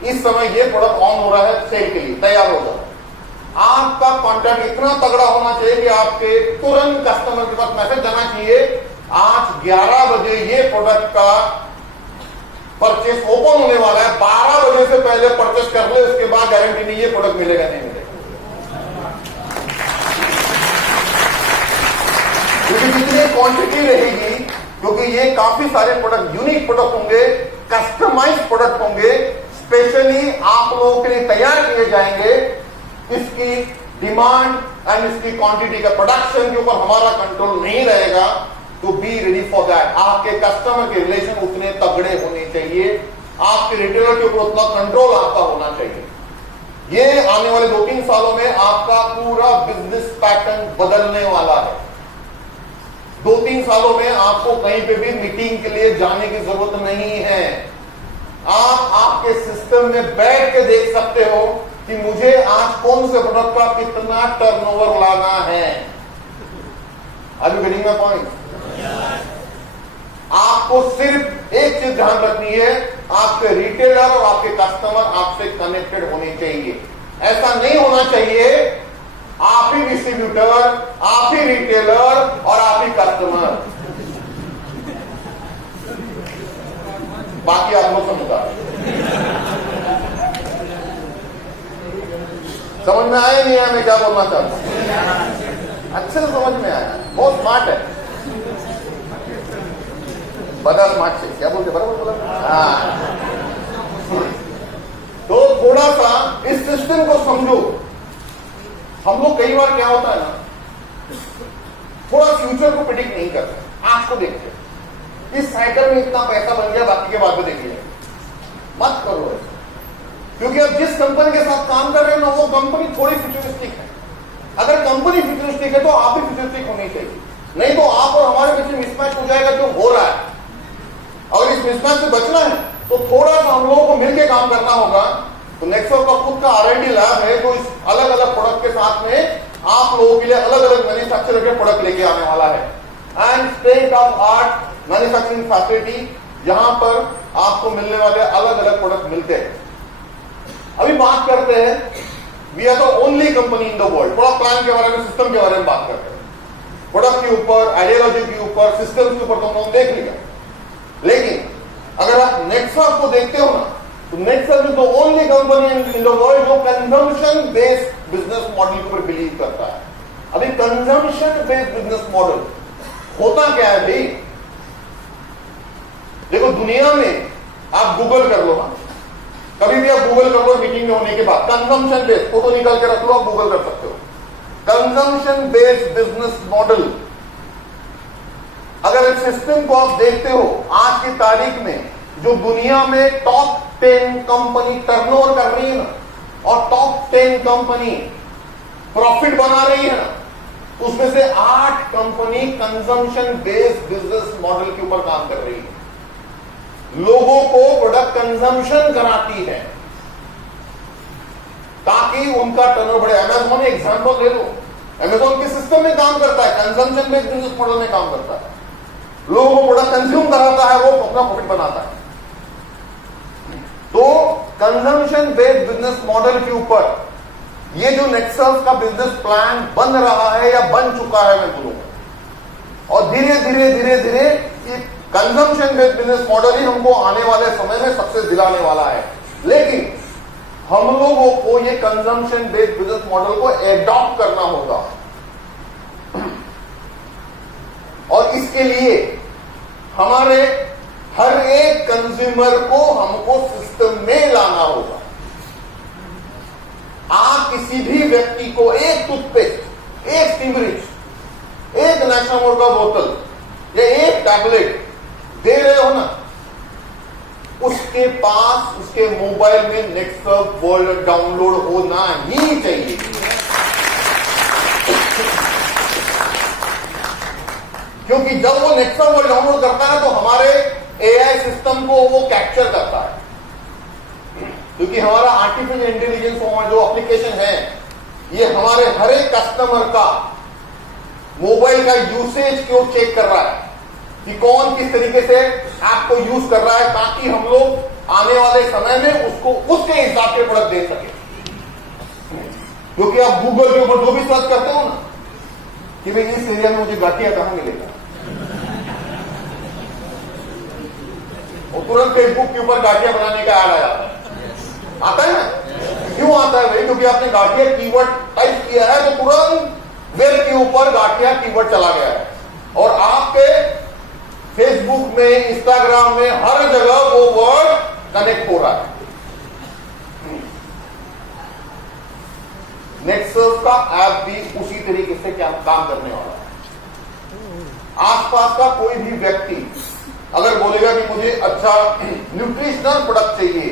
इस समय ये प्रोडक्ट ऑन हो रहा है, सेल के लिए तैयार हो जाए। आपका कॉन्टैक्ट इतना तगड़ा होना चाहिए कि आपके तुरंत कस्टमर के पास मैसेज जाना चाहिए, आज 11 बजे ये प्रोडक्ट का परचेस ओपन होने वाला है, 12 बजे से पहले परचेस कर ले, उसके बाद गारंटी नहीं ये प्रोडक्ट मिलेगा नहीं मिलेगा। क्योंकि जितनी क्वांटिटी रहेगी, क्योंकि ये काफी सारे प्रोडक्ट यूनिक प्रोडक्ट होंगे, कस्टमाइज प्रोडक्ट होंगे, स्पेशली आप लोगों के लिए तैयार किए जाएंगे, इसकी डिमांड एंड इसकी क्वांटिटी का प्रोडक्शन के ऊपर हमारा कंट्रोल नहीं रहेगा। To be ready for that, आपके कस्टमर के रिलेशन उतने तगड़े होने चाहिए, आपके रिटेलर के ऊपर उतना कंट्रोल आपका होना चाहिए। ये आने वाले 2-3 सालों में आपका पूरा बिजनेस पैटर्न बदलने वाला है। 2-3 सालों में आपको कहीं पे भी मीटिंग के लिए जाने की जरूरत नहीं है। आप आपके सिस्टम में बैठ के देख सकते हो कि मुझे आज कौन से प्रोडक्ट का कितना टर्नओवर लाना है। Are you getting my point? आपको सिर्फ एक चीज ध्यान रखनी है, आपके रिटेलर और आपके कस्टमर आपसे कनेक्टेड होने चाहिए। ऐसा नहीं होना चाहिए आप ही डिस्ट्रीब्यूटर, आप ही रिटेलर और आप ही कस्टमर, बाकी आप लोग समझा। समझ में आया नहीं आया मैं क्या बोलना चाहता हूं? अच्छे से समझ में आया, बहुत स्मार्ट है, बड़ा स्मार्ट से क्या बोलते बराबर बोला। हाँ, तो थोड़ा सा इस सिस्टम को समझो। हम लोग कई बार क्या होता है ना, थोड़ा फ्यूचर को प्रेडिक्ट नहीं करते, आज को देखते, इस साइकिल में इतना पैसा बन गया, बाकी के बाद में देखिए, मत करो ऐसा। क्योंकि अब जिस कंपनी के साथ काम कर रहे हैं ना, वो कंपनी थोड़ी फ्यूचरिस्टिक है। अगर कंपनी फ्यूचरिस्टिक है तो आप भी फ्यूचरिस्टिक होनी चाहिए, नहीं तो आप और हमारे बीच मिसमैच हो जाएगा जो हो रहा है। अगर इस मिसमैच से बचना है तो थोड़ा सा हम लोगों को मिलकर काम करना होगा। तो नेक्सॉन का खुद का R&D लैब है, जो इस अलग अलग प्रोडक्ट के साथ में आप लोगों के लिए अलग अलग मैन्युफैक्चर के प्रोडक्ट लेके आने वाला है। And state of art manufacturing facility, यहां पर आपको मिलने वाले अलग अलग प्रोडक्ट मिलते हैं। अभी बात करते हैं, we are the only company in the world, थोड़ा प्लान के बारे में, सिस्टम के बारे में बात करते हैं। प्रोडक्ट के ऊपर, आइडियोलॉजी के ऊपर, सिस्टम के ऊपर तो हम लोग देख लिया, लेकिन अगर आप नेक्सॉन को देखते हो ना, तो Nexon is the only company in the world जो कंजम्पशन बेस्ड बिजनेस मॉडल के ऊपर बिलीव करता है। अभी कंजम्पशन बेस्ड बिजनेस मॉडल होता क्या है भाई? देखो, दुनिया में आप गूगल कर लो ना, कभी भी आप गूगल कर लो मीटिंग में होने के बाद, कंजम्पशन बेस्ड, फोटो निकाल के रख लो, आप गूगल कर सकते हो, कंजम्पशन बेस्ड बिजनेस मॉडल। अगर इस सिस्टम को आप देखते हो, आज की तारीख में जो दुनिया में टॉप 10 कंपनी टर्नओवर कर रही है ना, और टॉप 10 कंपनी प्रॉफिट बना रही है ना, उसमें से 8 company consumption based business model के ऊपर काम कर रही है। लोगों को प्रोडक्ट कंजम्पशन कराती है ताकि उनका टर्नओवर बढ़े। अमेज़न एग्जांपल ले लो, अमेज़न के सिस्टम में काम करता है, कंजम्पशन बेस्ड बिजनेस मॉडल में काम करता है, लोगों को प्रोडक्ट कंज्यूम कराता है, वो अपना प्रॉफिट बनाता है। तो कंजम्पशन बेस्ड बिजनेस मॉडल के ऊपर ये जो नेक्सस का बिजनेस प्लान बन रहा है या बन चुका है, मैं बोलूंगा, और धीरे धीरे धीरे धीरे ये कंजम्पशन बेस्ड बिजनेस मॉडल ही हमको आने वाले समय में सक्सेस दिलाने वाला है। लेकिन हम लोगों को ये कंजम्पशन बेस्ड बिजनेस मॉडल को एडॉप्ट करना होगा, और इसके लिए हमारे हर एक कंज्यूमर को हमको सिस्टम में लाना होगा। आप किसी भी व्यक्ति को एक टूथपेस्ट, एक स्टीमरिच, एक नेशनल का बोतल या एक टैबलेट दे रहे हो ना, उसके पास उसके मोबाइल में नेक्सट वर्ल्ड डाउनलोड होना ही चाहिए। क्योंकि जब वो नेक्सट वर्ल्ड डाउनलोड करता है तो हमारे एआई सिस्टम को वो कैप्चर करता है, क्योंकि हमारा आर्टिफिशियल इंटेलिजेंस जो एप्लीकेशन है, ये हमारे हर एक कस्टमर का मोबाइल का यूसेज को चेक कर रहा है कि कौन किस तरीके से ऐप को यूज कर रहा है, ताकि हम लोग आने वाले समय में उसको उसके हिसाब के प्रोडक्ट दे सके। क्योंकि आप गूगल के ऊपर जो भी सर्च करते हो ना कि भाई इस एरिया में मुझे गाठिया कहां मिलेगा, और तुरंत फेसबुक के ऊपर गाठिया बनाने का ऐड आया आता है ना। क्यों आता है भाई? क्योंकि आपने गाठिया कीवर्ड टाइप किया है तो तुरंत वेब के ऊपर गाठिया कीवर्ड चला गया है, और आपके फेसबुक में, इंस्टाग्राम में, हर जगह वो वर्ड कनेक्ट हो रहा है। नेटसर्फ का ऐप भी उसी तरीके से क्या काम करने वाला है। आसपास का कोई भी व्यक्ति अगर बोलेगा कि मुझे अच्छा न्यूट्रिशनल प्रोडक्ट चाहिए,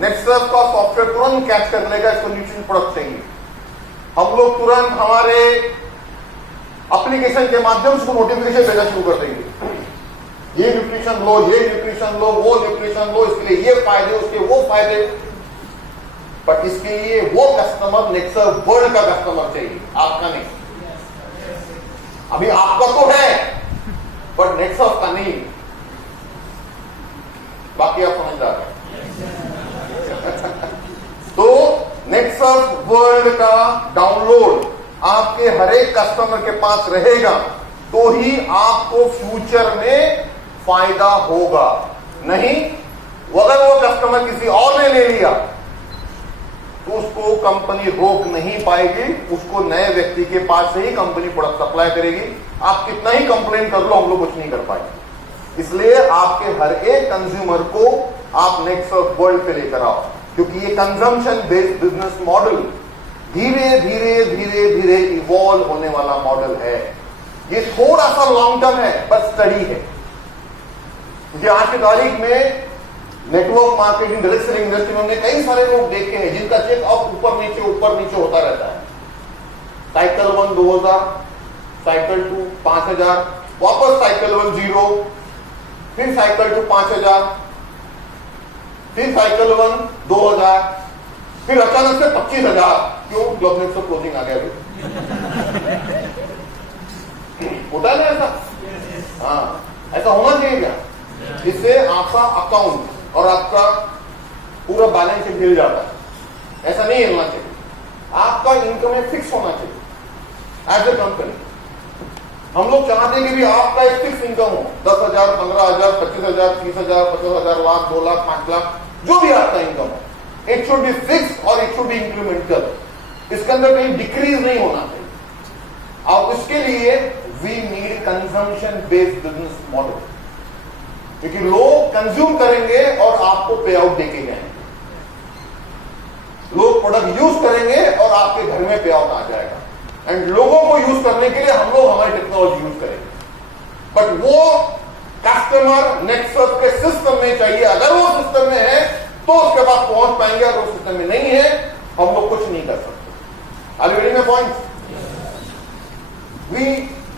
नेटसर्फ का सॉफ्टवेयर तुरंत कैच कर लेगा इसको न्यूट्रिशन प्रोडक्ट चाहिए। हम लोग तुरंत हमारे एप्लीकेशन के माध्यम से नोटिफिकेशन भेजना शुरू कर देंगे, ये न्यूट्रिशन लो, ये न्यूट्रिशन लो, वो न्यूट्रिशन लो, इसके लिए ये फायदे, उसके वो फायदे। बट इसके लिए वो कस्टमर नेटसर्फ वर्ल्ड का कस्टमर चाहिए, आपका नहीं। अभी आपका तो है बट नेटसर्फ का नहीं। बाकी आप समझदार हैं। तो नेटसर्फ वर्ल्ड का डाउनलोड आपके हर एक कस्टमर के पास रहेगा तो ही आपको फ्यूचर में फायदा होगा। नहीं अगर वो कस्टमर किसी और ने ले लिया तो उसको कंपनी रोक नहीं पाएगी, उसको नए व्यक्ति के पास से ही कंपनी प्रोडक्ट सप्लाई करेगी। आप कितना ही कंप्लेन कर लो, हम लोग कुछ नहीं कर पाएंगे। इसलिए आपके हर एक कंज्यूमर को आप नेटसर्फ वर्ल्ड पे लेकर आओ, क्योंकि ये कंजम्पशन बेस्ड बिजनेस मॉडल धीरे धीरे धीरे धीरे इवॉल्व होने वाला मॉडल है। ये थोड़ा सा लॉन्ग टर्म है पर स्टडी है, क्योंकि आज की तारीख में network marketing, direct selling industry में हमने कई सारे लोग देखे हैं जिनका चेक अप ऊपर नीचे होता रहता है। साइकिल 1 2000, साइकिल 2 5000, वापस साइकिल 1 0, फिर साइकिल 2 5000, फिर साइकिल 1 2000, फिर अचानक से 25,000। क्यों? ग्लोबनेट से क्लोजिंग आ गया। होता है ना ऐसा? हाँ, ऐसा होना चाहिए क्या? जिससे आपका अकाउंट और आपका पूरा बैलेंस शीट हिल जाता है। ऐसा नहीं हिलना चाहिए। आपका इनकम में फिक्स होना चाहिए एज ए कंपनी। हम लोग चाहते हैं कि भी आपका एक फिक्स इनकम हो, 10,000, 15,000, 25,000, 30,000, 50,000, लाख, 2 लाख, 5 लाख, जो भी आपका इनकम हो, इट शुड बी फिक्स और इट शुड बी इंक्रीमेंटल। इसके अंदर कहीं डिक्रीज नहीं होना चाहिए। और उसके लिए we need consumption based business model, क्योंकि लोग कंज्यूम करेंगे और आपको पे आउट देके जाएंगे। लोग प्रोडक्ट यूज करेंगे और आपके घर में पे आउट आ जाएगा। एंड लोगों को यूज करने के लिए हम लोग हमारी टेक्नोलॉजी यूज करेंगे, बट वो कस्टमर नेटसर्फ के सिस्टम में चाहिए। अगर वो सिस्टम में है तो उसके पास पहुंच पाएंगे, अगर वो सिस्टम में नहीं है हम लोग कुछ नहीं कर सकते। Are you getting my point? We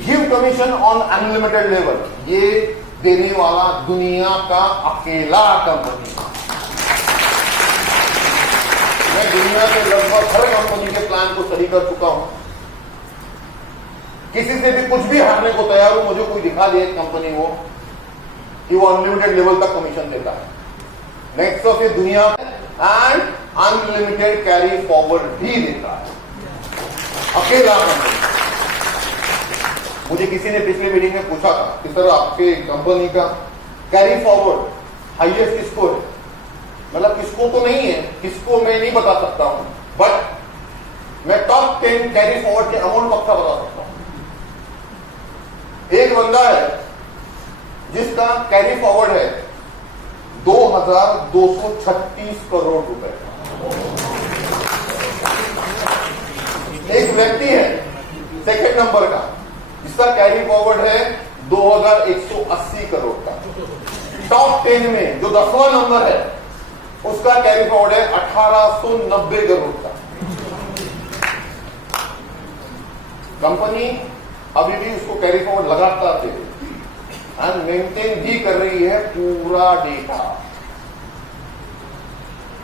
give commission on unlimited level. ये देने वाला दुनिया का अकेला कंपनी। मैं दुनिया के लगभग हर कंपनी के प्लान को स्टडी कर चुका हूं। किसी से भी कुछ भी हारने को तैयार हूं। मुझे कोई दिखा दे कंपनी वो कि वो अनलिमिटेड लेवल तक कमीशन देता है। नेटसर्फ ये दुनिया एंड अनलिमिटेड कैरी फॉरवर्ड भी देता है, अकेला कंपनी। मुझे किसी ने पिछले मीटिंग में पूछा था कि सर आपके कंपनी का कैरी फॉरवर्ड हाईएस्ट किसको है? मतलब किसको तो नहीं है, किसको मैं नहीं बता सकता हूं, बट मैं टॉप 10 कैरी फॉरवर्ड के अमाउंट पक्का बता सकता हूं। एक बंदा है जिसका कैरी फॉरवर्ड है 2,236 करोड़ रुपए। एक व्यक्ति है सेकंड नंबर का जिसका कैरी फॉरवर्ड है 2,180 करोड़ का। टॉप 10 में जो 10वां नंबर है उसका कैरी फॉरवर्ड है 1,890 करोड़ का। कंपनी अभी भी उसको कैरी फॉरवर्ड लगातार दे रही है एंड मेंटेन भी कर रही है पूरा डेटा।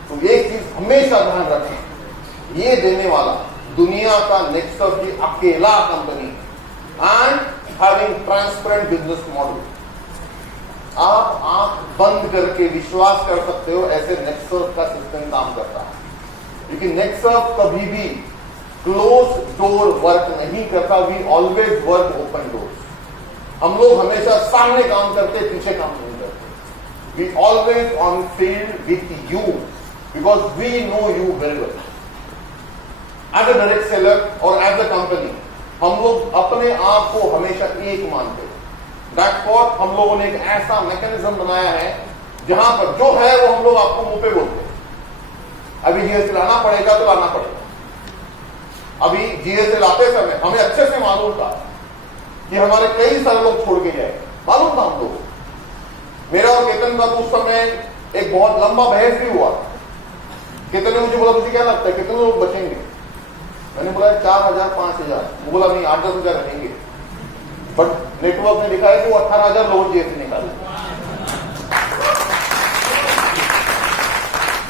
तो एक चीज हमेशा ध्यान रखें, ये देने वाला दुनिया का नेटसर्फ की अकेला company and having transparent business model. आप आंख बंद करके विश्वास कर सकते हो ऐसे नेटसर्फ का सिस्टम काम करता है, क्योंकि नेटसर्फ कभी भी क्लोज डोर वर्क नहीं करता, we always work open doors. हम लोग हमेशा सामने काम करते, पीछे काम नहीं करते। We always on field with you because we know you very well. As a direct seller और एज अ कंपनी हम लोग अपने आप को हमेशा एक मानते हैं। दैट्स व्हाट हम लोगों ने एक ऐसा मैकेनिज्म बनाया है जहां पर जो है वो हम लोग आपको मुंह पे बोलते हैं। अभी जीएसटी लाना पड़ेगा तो लाना पड़ेगा। अभी जीएसटी लाते समय हमें अच्छे से मालूम था कि हमारे कई सारे लोग छोड़ के जाए, मालूम था हम लोग। मेरा और केतन का तो उस समय एक बहुत लंबा बहस भी हुआ। केतन ने मुझे बोला तुझे क्या लगता है कितने लोग बचेंगे? मैंने बोला 4,000 5,000। वो बोला नहीं 8-10,000 रहेंगे। बट नेटवर्क ने लिखा है कि वो 18,000 लोग जीएसटी निकाले।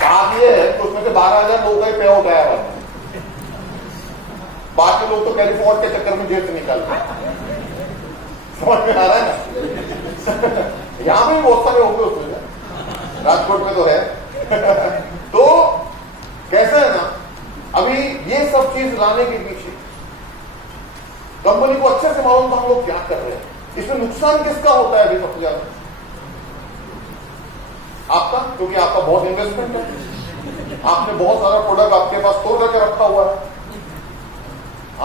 बात ये है कि उसमें से 12,000 लोगों का पे आउट आया हुआ, बाकी लोग तो कैरी फॉर्वर्ड के चक्कर में जीएसटी निकाल रहे। समझ में आ रहा है ना? यहां भी बहुत सारे होंगे उसमें, राजकोट में तो है। तो कैसा है ना, अभी ये सब चीज लाने के पीछे कंपनी को अच्छे से मालूम था हम लोग क्या कर रहे हैं। इसमें नुकसान किसका होता है अभी सबसे ज्यादा? आपका, क्योंकि आपका बहुत इन्वेस्टमेंट है। आपने बहुत सारा प्रोडक्ट आपके पास स्टोर करके रखा हुआ है।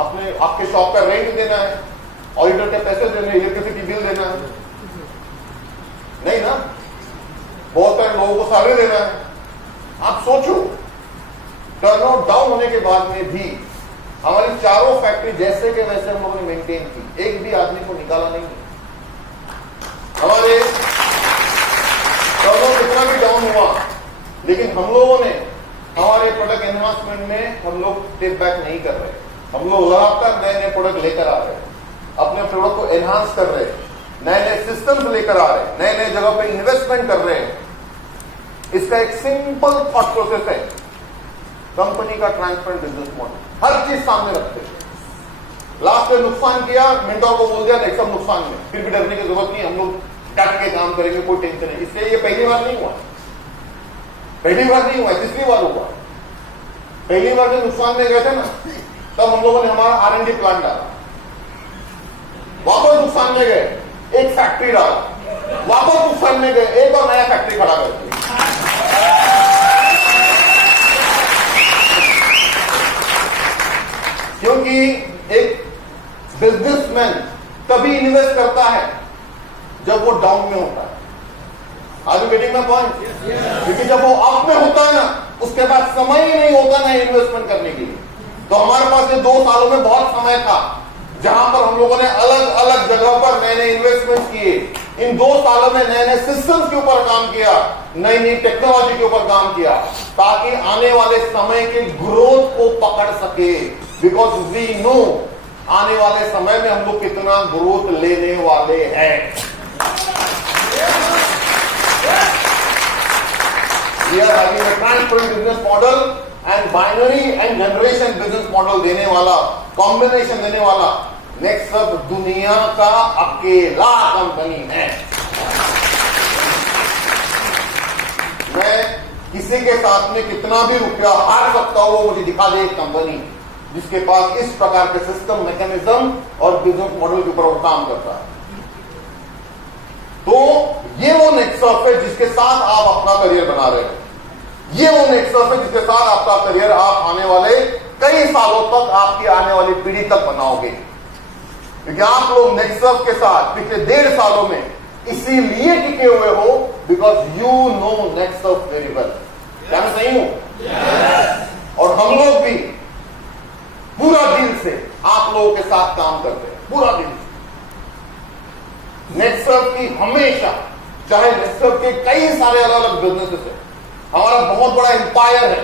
आपने आपके शॉप का रेंट देना है, ऑडिटर के पैसे देने, इलेक्ट्रिसिटी बिल देना है, नहीं ना? बहुत सारे लोगों को सैलरी देना है। आप सोचो, टर्नआउट डाउन होने के बाद में भी हमारी चारों फैक्ट्री जैसे के वैसे हम लोगों ने मेंटेन की, एक भी आदमी को निकाला नहीं। हमारे टर्नआउट कितना भी डाउन हुआ, लेकिन हम लोगों ने हमारे प्रोडक्ट एनहांसमेंट में हम लोग स्टेप बैक नहीं कर रहे। हम लोग लगातार नए नए प्रोडक्ट लेकर आ रहे हैं, अपने प्रोडक्ट को एनहांस कर रहे हैं, नए नए सिस्टम्स लेकर आ रहे हैं, नए नए जगह पे इन्वेस्टमेंट कर रहे हैं। इसका एक सिंपल थॉट प्रोसेस है, कंपनी का ट्रांसपेरेंट बिजनेस मॉडल। हर चीज सामने रखते हैं। लास्ट में नुकसान किया, मिंटो को बोल दिया नहीं सब नुकसान में, फिर भी डरने की जरूरत नहीं, हम लोग डट के काम करेंगे, कोई टेंशन नहीं। इससे ये पहली बार नहीं हुआ, पहली बार नहीं हुआ, तीसरी बार हुआ। पहली बार जब नुकसान में गए थे ना, तब हम लोगों ने हमारा R&D प्लान डाला। वापस नुकसान में गए, एक फैक्ट्री डाला, वापस नुकसान में गए, एक और नया फैक्ट्री खड़ा कर दिया। क्योंकि एक बिजनेसमैन तभी इन्वेस्ट करता है जब वो डाउन में होता है। आज मीटिंग में पॉइंट, क्योंकि जब वो अप में होता है ना, उसके बाद समय ही नहीं होता ना इन्वेस्टमेंट करने के लिए। तो हमारे पास ये 2 सालों में बहुत समय था जहां पर हम लोगों ने अलग अलग जगह पर नए नए इन्वेस्टमेंट किए। इन 2 सालों में नए नए सिस्टम्स के ऊपर काम किया, नई नई टेक्नोलॉजी के ऊपर काम किया, ताकि आने वाले समय के ग्रोथ को पकड़ सके। बिकॉज वी नो आने वाले समय में हम लोग कितना ग्रोथ लेने वाले हैं। We are having a transparent business model and binary and generation business model देने वाला, कॉम्बिनेशन देने वाला नेक्सट दुनिया का अकेला कंपनी है। मैं किसी के साथ में कितना भी रुपया हार सकता हूं, वो मुझे दिखा दे एक कंपनी जिसके पास इस प्रकार के सिस्टम, मैकेनिज्म और बिजनेस मॉडल के ऊपर वो काम करता है। तो ये वो नेक्सट है जिसके साथ आप अपना करियर बना रहे हैं। ये वो नेक्स्ट है जिसके साथ आपका करियर आप आने वाले कई सालों तक, आपकी आने वाली पीढ़ी तक बनाओगे। क्योंकि आप लोग नेक्स्ट के साथ पिछले 1.5 सालों में इसीलिए टिके हुए हो because you know next very well. क्या मैं सही हूं? और हम लोग भी पूरा दिल से आप लोगों के साथ काम करते हैं, पूरा दिल से। नेक्सट की हमेशा, चाहे नेक्सट के कई सारे अलग अलग बिजनेसेस है, हमारा बहुत बड़ा एम्पायर है,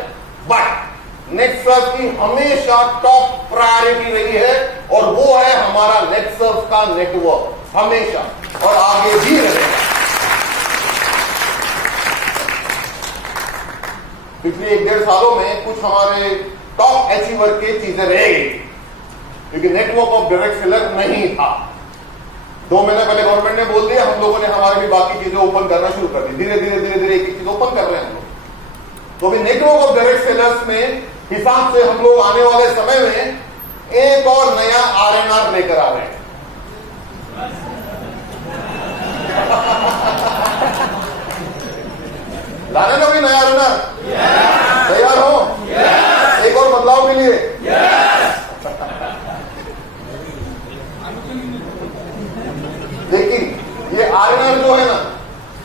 बट नेक्सट की हमेशा टॉप प्रायोरिटी रही है और वो है हमारा नेक्सट का नेटवर्क, हमेशा और आगे भी रहेगा। पिछले 1-1.5 सालों में कुछ हमारे टॉप अचीवर की चीजें रह गई क्योंकि नेटवर्क ऑफ डायरेक्ट सेलर नहीं था। 2 महीने पहले गवर्नमेंट ने बोल दिया, हम लोगों ने हमारे भी बाकी चीजें ओपन करना शुरू कर दी। धीरे धीरे धीरे धीरे एक चीज ओपन कर रहे हैं हम लोग। तो अभी नेटवर्क ऑफ डायरेक्ट सेलर्स में हिसाब से हम लोग आने वाले समय में एक और नया आरएनआर लेकर आ रहे हैं। लाने का भी नया आरएनआर तैयार हो? एक और बदलाव के लिए लेकिन ये आरएनआर जो है ना,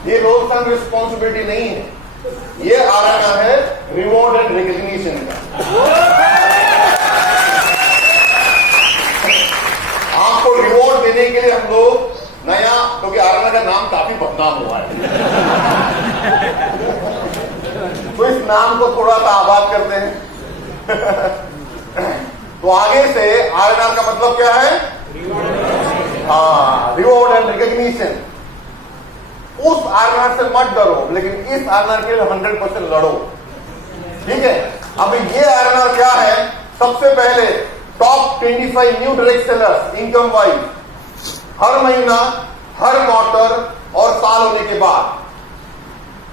ये रोल्स एंड रिस्पॉन्सिबिलिटी नहीं है, ये आरएनआर है रिवॉर्ड एंड रिकग्निशन का। आपको रिवॉर्ड देने के लिए हम लोग नया, क्योंकि आरएनआर का नाम काफी बदनाम हुआ है, तो इस नाम को थोड़ा सा आबाद करते हैं। तो आगे से आरएनआर का मतलब क्या है? हाँ, रिवॉर्ड एंड रिकग्निशन। उस आरएनआर से मत डरो, लेकिन इस आरएनआर के लिए 100% लड़ो। ठीक है, अब ये आरएनआर क्या है? सबसे पहले top 25 new direct sellers income wise, हर महीना, हर क्वार्टर और साल होने के बाद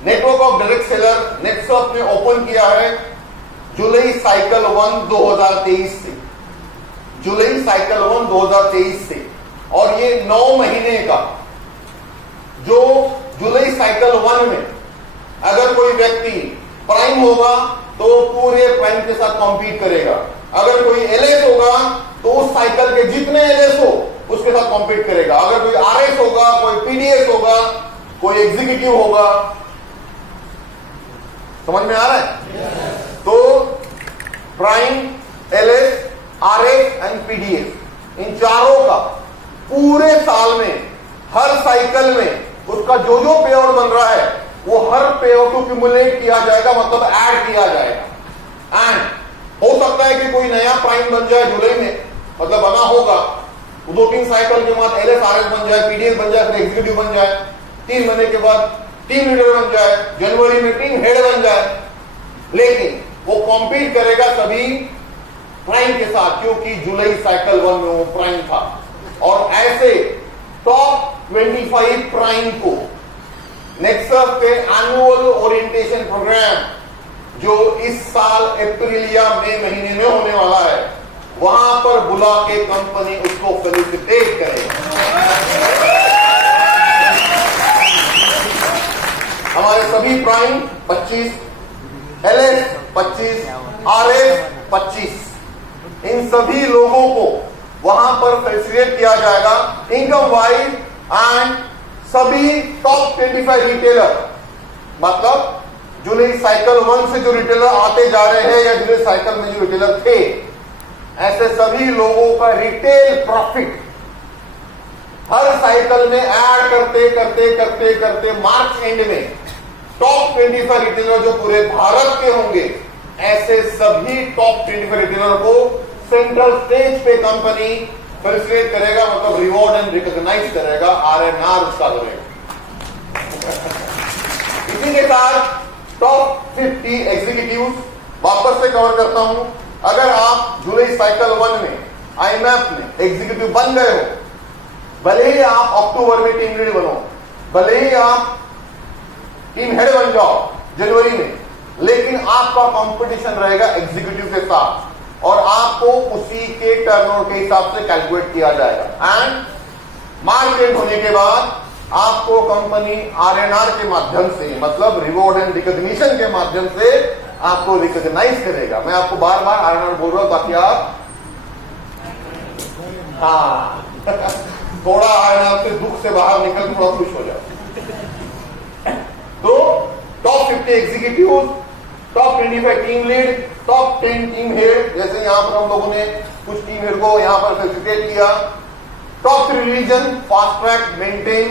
network of direct seller Netsurf ने ओपन किया है जुलाई साइकिल 1 2023 से, जुलाई साइकिल 1 2023 से। और ये 9 महीने का, जो जुलाई साइकिल 1 में अगर कोई व्यक्ति प्राइम होगा तो पूरे प्राइम के साथ कॉम्पीट करेगा, अगर कोई एलएस होगा तो उस साइकिल के जितने एलएस हो उसके साथ कॉम्पीट करेगा, अगर कोई आरएस होगा, कोई पीडीएस होगा, कोई एग्जीक्यूटिव होगा। समझ में आ रहा है? तो prime, LS, RS and PDS, इन चारों का पूरे साल में, हर साइकिल में उसका जो जो पे आउट बन रहा है वो हर पे आउट को क्यूमुलेट किया जाएगा, मतलब ऐड किया जाएगा। एंड हो सकता है कि कोई नया प्राइम बन जाए जुलाई में, मतलब बना होगा, 2-3 साइकिल के बाद एलएस आरएस बन जाए, पीडीएस बन जाए, फिर एग्जीक्यूटिव बन जाए, 3 महीने के बाद टीम लीडर बन जाए, जनवरी में टीम हेड बन जाए, लेकिन वो कॉम्पीट करेगा सभी प्राइम के साथ, क्योंकि जुलाई साइकिल 1 में वो प्राइम था। और ऐसे टॉप 25 प्राइम को नेटसर्फ के एनुअल ओरिएंटेशन प्रोग्राम, जो इस साल अप्रैल या मई महीने में होने वाला है, वहां पर बुला के कंपनी उसको फेलिसिटेट करेगी। हमारे सभी प्राइम 25, एलएस 25, आरएस 25, इन सभी लोगों को वहां पर फेलिसिटेट किया जाएगा इनकम वाइज। एंड सभी टॉप 25 रिटेलर, मतलब जुलाई साइकिल 1 से जो रिटेलर आते जा रहे हैं या जुलाई साइकिल में जो रिटेलर थे, ऐसे सभी लोगों का रिटेल प्रॉफिट हर साइकिल में ऐड करते करते करते करते मार्च एंड में टॉप 25 रिटेलर जो पूरे भारत के होंगे, ऐसे सभी टॉप 25 रिटेलर को सेंट्रल स्टेज पे कंपनी फेलिसिटेट करेगा, मतलब रिवॉर्ड एंड रिकॉग्नाइज करेगा, आरएनआर उसका करेगा। इसी के साथ टॉप 50 एग्जीक्यूटिव्स वापस से कवर करता हूं। अगर आप जुलाई साइकिल 1 में आईमैप में एग्जीक्यूटिव बन गए हो, भले ही आप अक्टूबर में टीम लीड बनो, भले ही आप टीम हेड बन जाओ जनवरी में, लेकिन आपका कंपटीशन रहेगा एग्जीक्यूटिव के साथ और आपको उसी के टर्नओवर के हिसाब से कैलकुलेट किया जाएगा। एंड मार्च एंड होने के बाद आपको कंपनी आरएनआर के माध्यम से, मतलब रिवॉर्ड एंड रिकॉग्निशन के माध्यम से आपको रिकॉग्नाइज करेगा। मैं आपको बार बार आरएनआर बोल रहा हूं ताकि आप थोड़ा आरएनआर से दुख से बाहर निकल थोड़ा खुश हो जाओ। तो top 50 executive, top 25 team lead, top 10 team head, जैसे यहां पर हम लोगों ने कुछ टीम हेड को यहां पर फेलिसिटेट किया। Top 3 reason, fast track, maintain,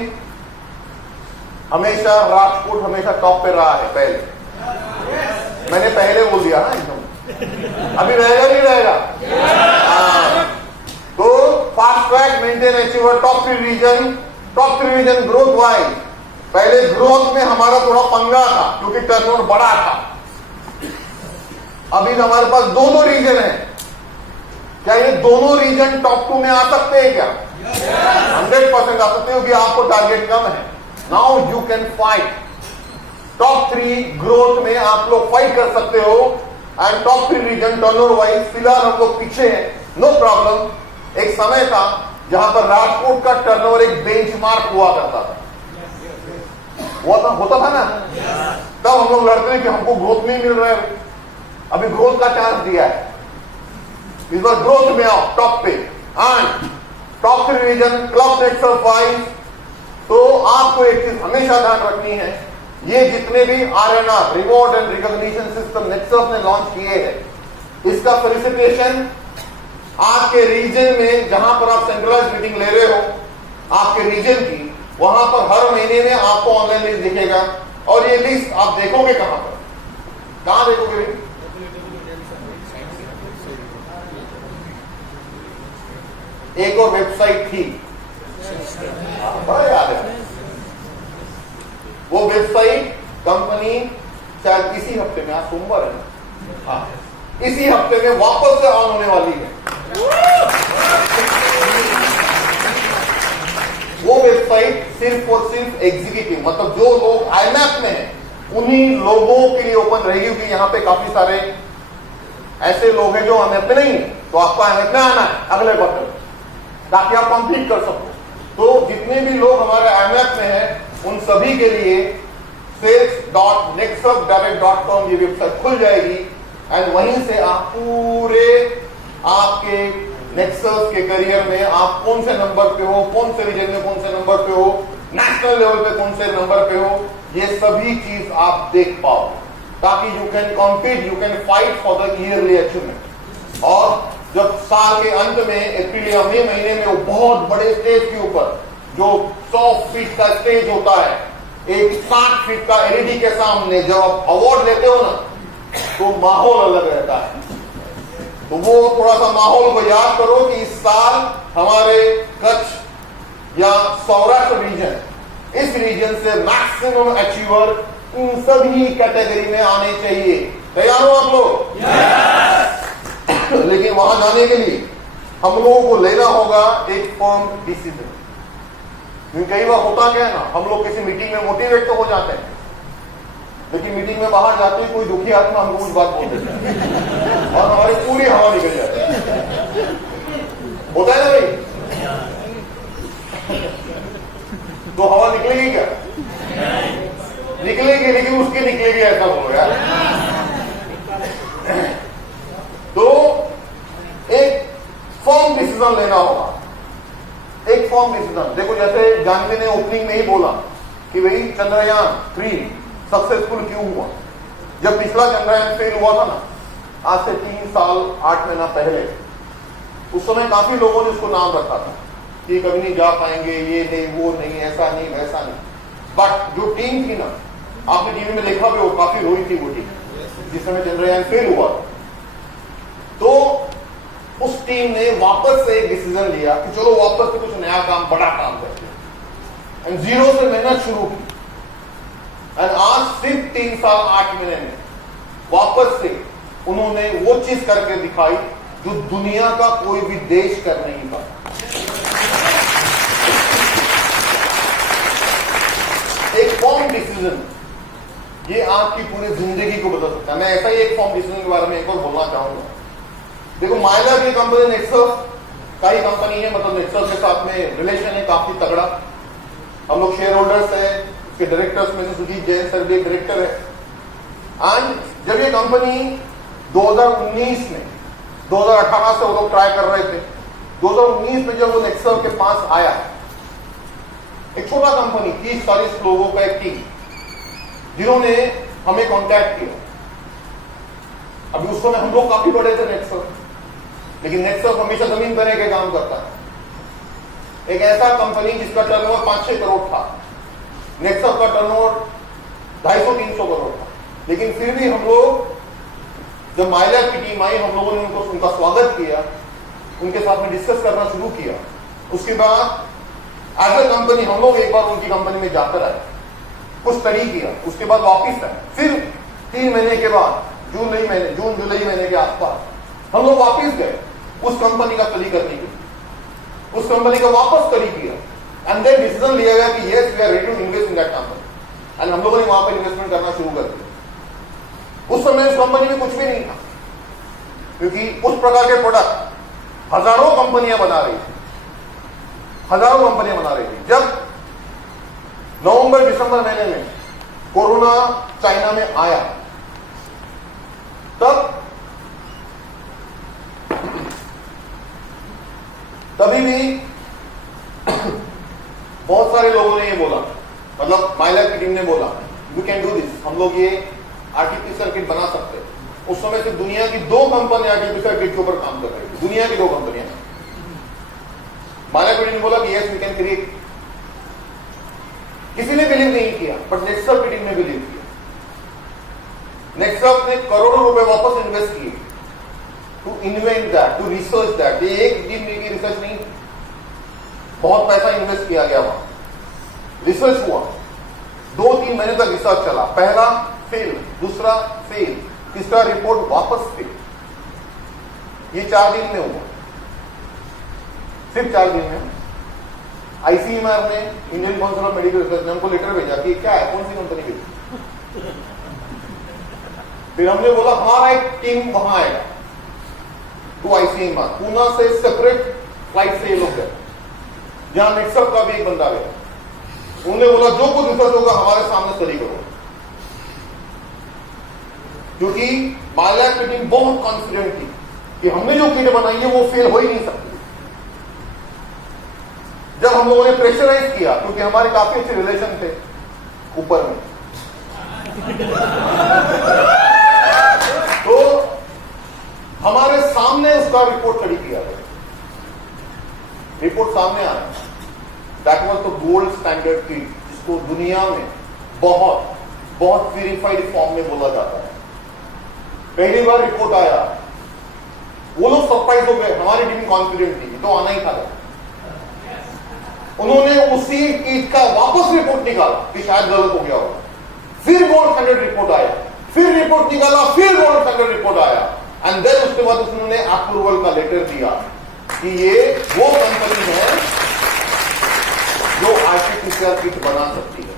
हमेशा राजकोट हमेशा टॉप पे रहा है पहले। मैंने पहले बोल दिया ना एकदम, अभी रहेगा नहीं रहेगा? तो fast track, maintain, achiever, top 3 reason. Top 3 reason growth wise, पहले ग्रोथ में हमारा थोड़ा पंगा था क्योंकि टर्नओवर बड़ा था। अभी हमारे पास दोनों रीजन है, क्या ये दोनों रीजन टॉप 2 में आ सकते हैं क्या? 100% आ सकते हो कि आपको टारगेट कम है। Now you can fight. Top 3 growth में आप लोग फाइट कर सकते हो and top 3 reason turnover wise फिलहाल हम लोग पीछे हैं, नो प्रॉब्लम। एक समय था जहां पर राजकोट का टर्नओवर एक बेंचमार्क हुआ करता था, होता था ना। तब हम लोग लड़ते हैं कि हमको ग्रोथ नहीं मिल रहा है, अभी ग्रोथ का चांस दिया है, इस बार ग्रोथ में आओ टॉप पे। एंड टॉप 3 रीजन क्लब नेक्सफ वाइज, तो आपको एक चीज हमेशा ध्यान रखनी है, ये जितने भी RNR reward and recognition system नेक्सफ ने लॉन्च किए हैं, इसका फेलिसिटेशन आपके रीजन में जहां पर आप सेंट्रलाइज मीटिंग ले रहे हो आपके रीजन की, वहां पर हर महीने में आपको ऑनलाइन लिस्ट दिखेगा। और ये लिस्ट आप देखोगे कहां पर, कहां देखोगे? एक और वेबसाइट थी, बड़ा याद है, वो वेबसाइट कंपनी शायद इसी हफ्ते में, आज सोमवार है ना, हाँ, इसी हफ्ते में वापस से ऑन होने वाली है। वो वेबसाइट सिर्फ और सिर्फ एग्जीक्यूटिव, मतलब जो लोग IMAP में हैं उन्हीं लोगों के लिए ओपन रहेगी, क्योंकि यहाँ पे काफी सारे ऐसे लोग हैं जो IMAP में नहीं है, तो आपको IMAP में आना है अगले क्वार्टर ताकि आप कंप्लीट कर सको। तो जितने भी लोग हमारे IMAP में हैं उन सभी के लिए sales.nexufdirect.com ये वेबसाइट खुल जाएगी, एंड वहीं से आप पूरे आपके नेक्सफ के करियर में आप कौन से नंबर पे हो, कौन से रीजन में कौन से नंबर पे हो, नेशनल लेवल पे कौन से नंबर पे हो, ये सभी चीज आप देख पाओ, ताकि you can compete, you can fight for the yearly achievement. और जब साल के अंत में अप्रैल या मई महीने में वो बहुत बड़े स्टेज के ऊपर जो 100 फीट का स्टेज होता है, एक 60 फीट का LED के सामने जब आप अवार्ड लेते हो ना, तो माहौल अलग रहता है। तो वो थोड़ा सा माहौल को याद करो कि इस साल हमारे कच्छ या सौराष्ट्र रीजन, इस रीजन से मैक्सिमम अचीवर इन सभी कैटेगरी में आने चाहिए। तैयार हो आप लोग? yes! लेकिन वहां जाने के लिए हम लोगों को लेना होगा एक फर्म डिसीजन। क्योंकि कई बार होता क्या है ना, हम लोग किसी मीटिंग में मोटिवेट तो हो जाते हैं, लेकिन मीटिंग में बाहर जाते ही कोई दुखी आत्मा हमको कुछ बात बोल देता है और हमारी पूरी हवा निकल जाती है। होता है ना भाई? तो हवा निकलेगी क्या? निकलेगी, लेकिन उसकी निकलेगी ऐसा बोलो यार। तो एक फर्म डिसीजन लेना होगा, एक फर्म डिसीजन। देखो जैसे जानवी ने ओपनिंग में ही बोला कि भाई चंद्रयान 3 सक्सेसफुल क्यों हुआ। जब पिछला चंद्रयान फेल हुआ था ना, आज से 3 साल 8 महीना पहले, उस समय काफी लोगों ने उसको नाम रखा था कि कभी नहीं जा पाएंगे, ये नहीं, वो नहीं, ऐसा नहीं, वैसा नहीं। बट जो टीम थी ना, आपने टीवी में देखा भी, वो काफी रोई थी वो टीम जिस समय चंद्रयान फेल हुआ। तो उस टीम ने वापस से एक डिसीजन लिया कि चलो वापस से कुछ नया काम, बड़ा काम करते हैं, एंड जीरो से मेहनत शुरू की। एंड आज सिर्फ 3 साल 8 महीने में वापस से उन्होंने वो चीज करके दिखाई जो दुनिया का कोई भी देश कर नहीं पाता। एक फॉर्म डिसीजन, ये आपकी पूरी जिंदगी को बदल सकता है। मैं ऐसा ही एक फॉर्म डिसीजन के बारे में एक और बोलना चाहूंगा। देखो माइला की कंपनी नेक्सफ का ही कंपनी है, मतलब नेक्सफ के साथ में रिलेशन है काफी तगड़ा। हम लोग शेयर होल्डर्स है, उसके डायरेक्टर्स में से सुजीत जैन सर भी डायरेक्टर है। एंड जब ये कंपनी 2019 में, 2018 से वो लोग ट्राई कर रहे थे, 2019 में जब वो नेक्सफ के पास आया, एक छोटा कंपनी 30-40 लोगों का एक टीम, जिन्होंने हमें कांटेक्ट किया। अभी उस समय हम लोग काफी बड़े थे नेक्सफ, लेकिन नेक्सफ हमेशा जमीन पर के काम करता है। एक ऐसा कंपनी जिसका टर्नओवर 5-6 करोड़ था, नेक्सफ का टर्नओवर 250-300 करोड़ था, लेकिन फिर भी हम लोग, जब माइला की टीम आई, हम लोगों ने उनका स्वागत किया, उनके साथ में डिस्कस करना शुरू किया। उसके बाद एज अ कंपनी हम लोग एक बार उनकी कंपनी में जाकर आए, कुछ स्टडी किया, उसके बाद वापिस आए। फिर 3 महीने के बाद जून जुलाई महीने के आसपास हम लोग वापिस गए उस कंपनी का स्टडी करने के लिए, उस कंपनी का वापस स्टडी किया, एंड देन डिसीजन लिया गया कि yes we are ready to invest in that company. And हम लोगों ने वहां पर इन्वेस्टमेंट करना शुरू कर दिया। उस समय उस कंपनी में कुछ भी नहीं था, क्योंकि उस प्रकार के प्रोडक्ट हजारों कंपनियां बना रही थी, हजारों कंपनियां बना रही थी। जब नवंबर दिसंबर महीने में कोरोना चाइना में आया, तभी भी बहुत सारे लोगों ने ये बोला, मतलब माइलैब की टीम ने बोला वी कैन डू दिस, हम लोग ये आरटीपीसीआर किट बना सकते हैं। उस समय से दुनिया की 2 कंपनियां आरटीपीसीआर किट के ऊपर काम कर रही थी, दुनिया की 2 कंपनियां। माइलैब की टीम ने बोला कि यस वी कैन क्रिएट। किसी ने बिलीव नहीं किया, बट नेक्सट की टीम ने बिलीव किया। नेक्स्ट ने करोड़ों रुपए वापस इन्वेस्ट किए to invent that, to research that. ये एक टीम ने की रिसर्च नहीं, बहुत पैसा इन्वेस्ट किया गया वहां, रिसर्च हुआ, 2-3 महीने तक रिसर्च चला। पहला फेल, दूसरा फेल, तीसरा रिपोर्ट वापस फेल। ये 4 दिन में हुआ, सिर्फ 4 दिन में। आईसीएमआर ने, Indian council of medical research ने हमको लेटर भेजा कि क्या है, कौन सी कंपनी की। फिर हमने बोला हमारा एक टीम वहां आएगा टू आईसीएमआर, पूना से सेपरेट फ्लाइट से ये लोग गए, जहां नेक्सट का भी एक बंदा गया। उन्होंने बोला जो कुछ रिसर्च होगा हमारे सामने स्टडी करो, क्योंकि माइलैब की टीम बहुत कॉन्फिडेंट थी कि हमने जो किट बनाई है वो फेल हो ही नहीं सकती। जब हम लोगों ने प्रेशराइज किया, क्योंकि हमारे काफी अच्छे रिलेशन थे ऊपर में, तो हमारे सामने उसका रिपोर्ट स्टडी किया गया, रिपोर्ट सामने आया। That was the gold standard kit, जिसको दुनिया में बहुत बहुत प्यूरिफाइड फॉर्म में बोला जाता है। पहली बार रिपोर्ट आया, वो लोग सरप्राइज हो गए, हमारी टीम कॉन्फिडेंट थी तो आना ही था। उन्होंने उसी किट का वापस रिपोर्ट निकाला कि शायद गलत हो गया होगा, फिर गोल्ड स्टैंडर्ड रिपोर्ट आया, फिर रिपोर्ट निकाला, फिर गोल्ड स्टैंडर्ड रिपोर्ट आया, एंड देन उसके बाद उन्होंने अप्रूवल का लेटर दिया कि ये वो कंपनी है जो आरटीपीसीआर किट बना सकती है।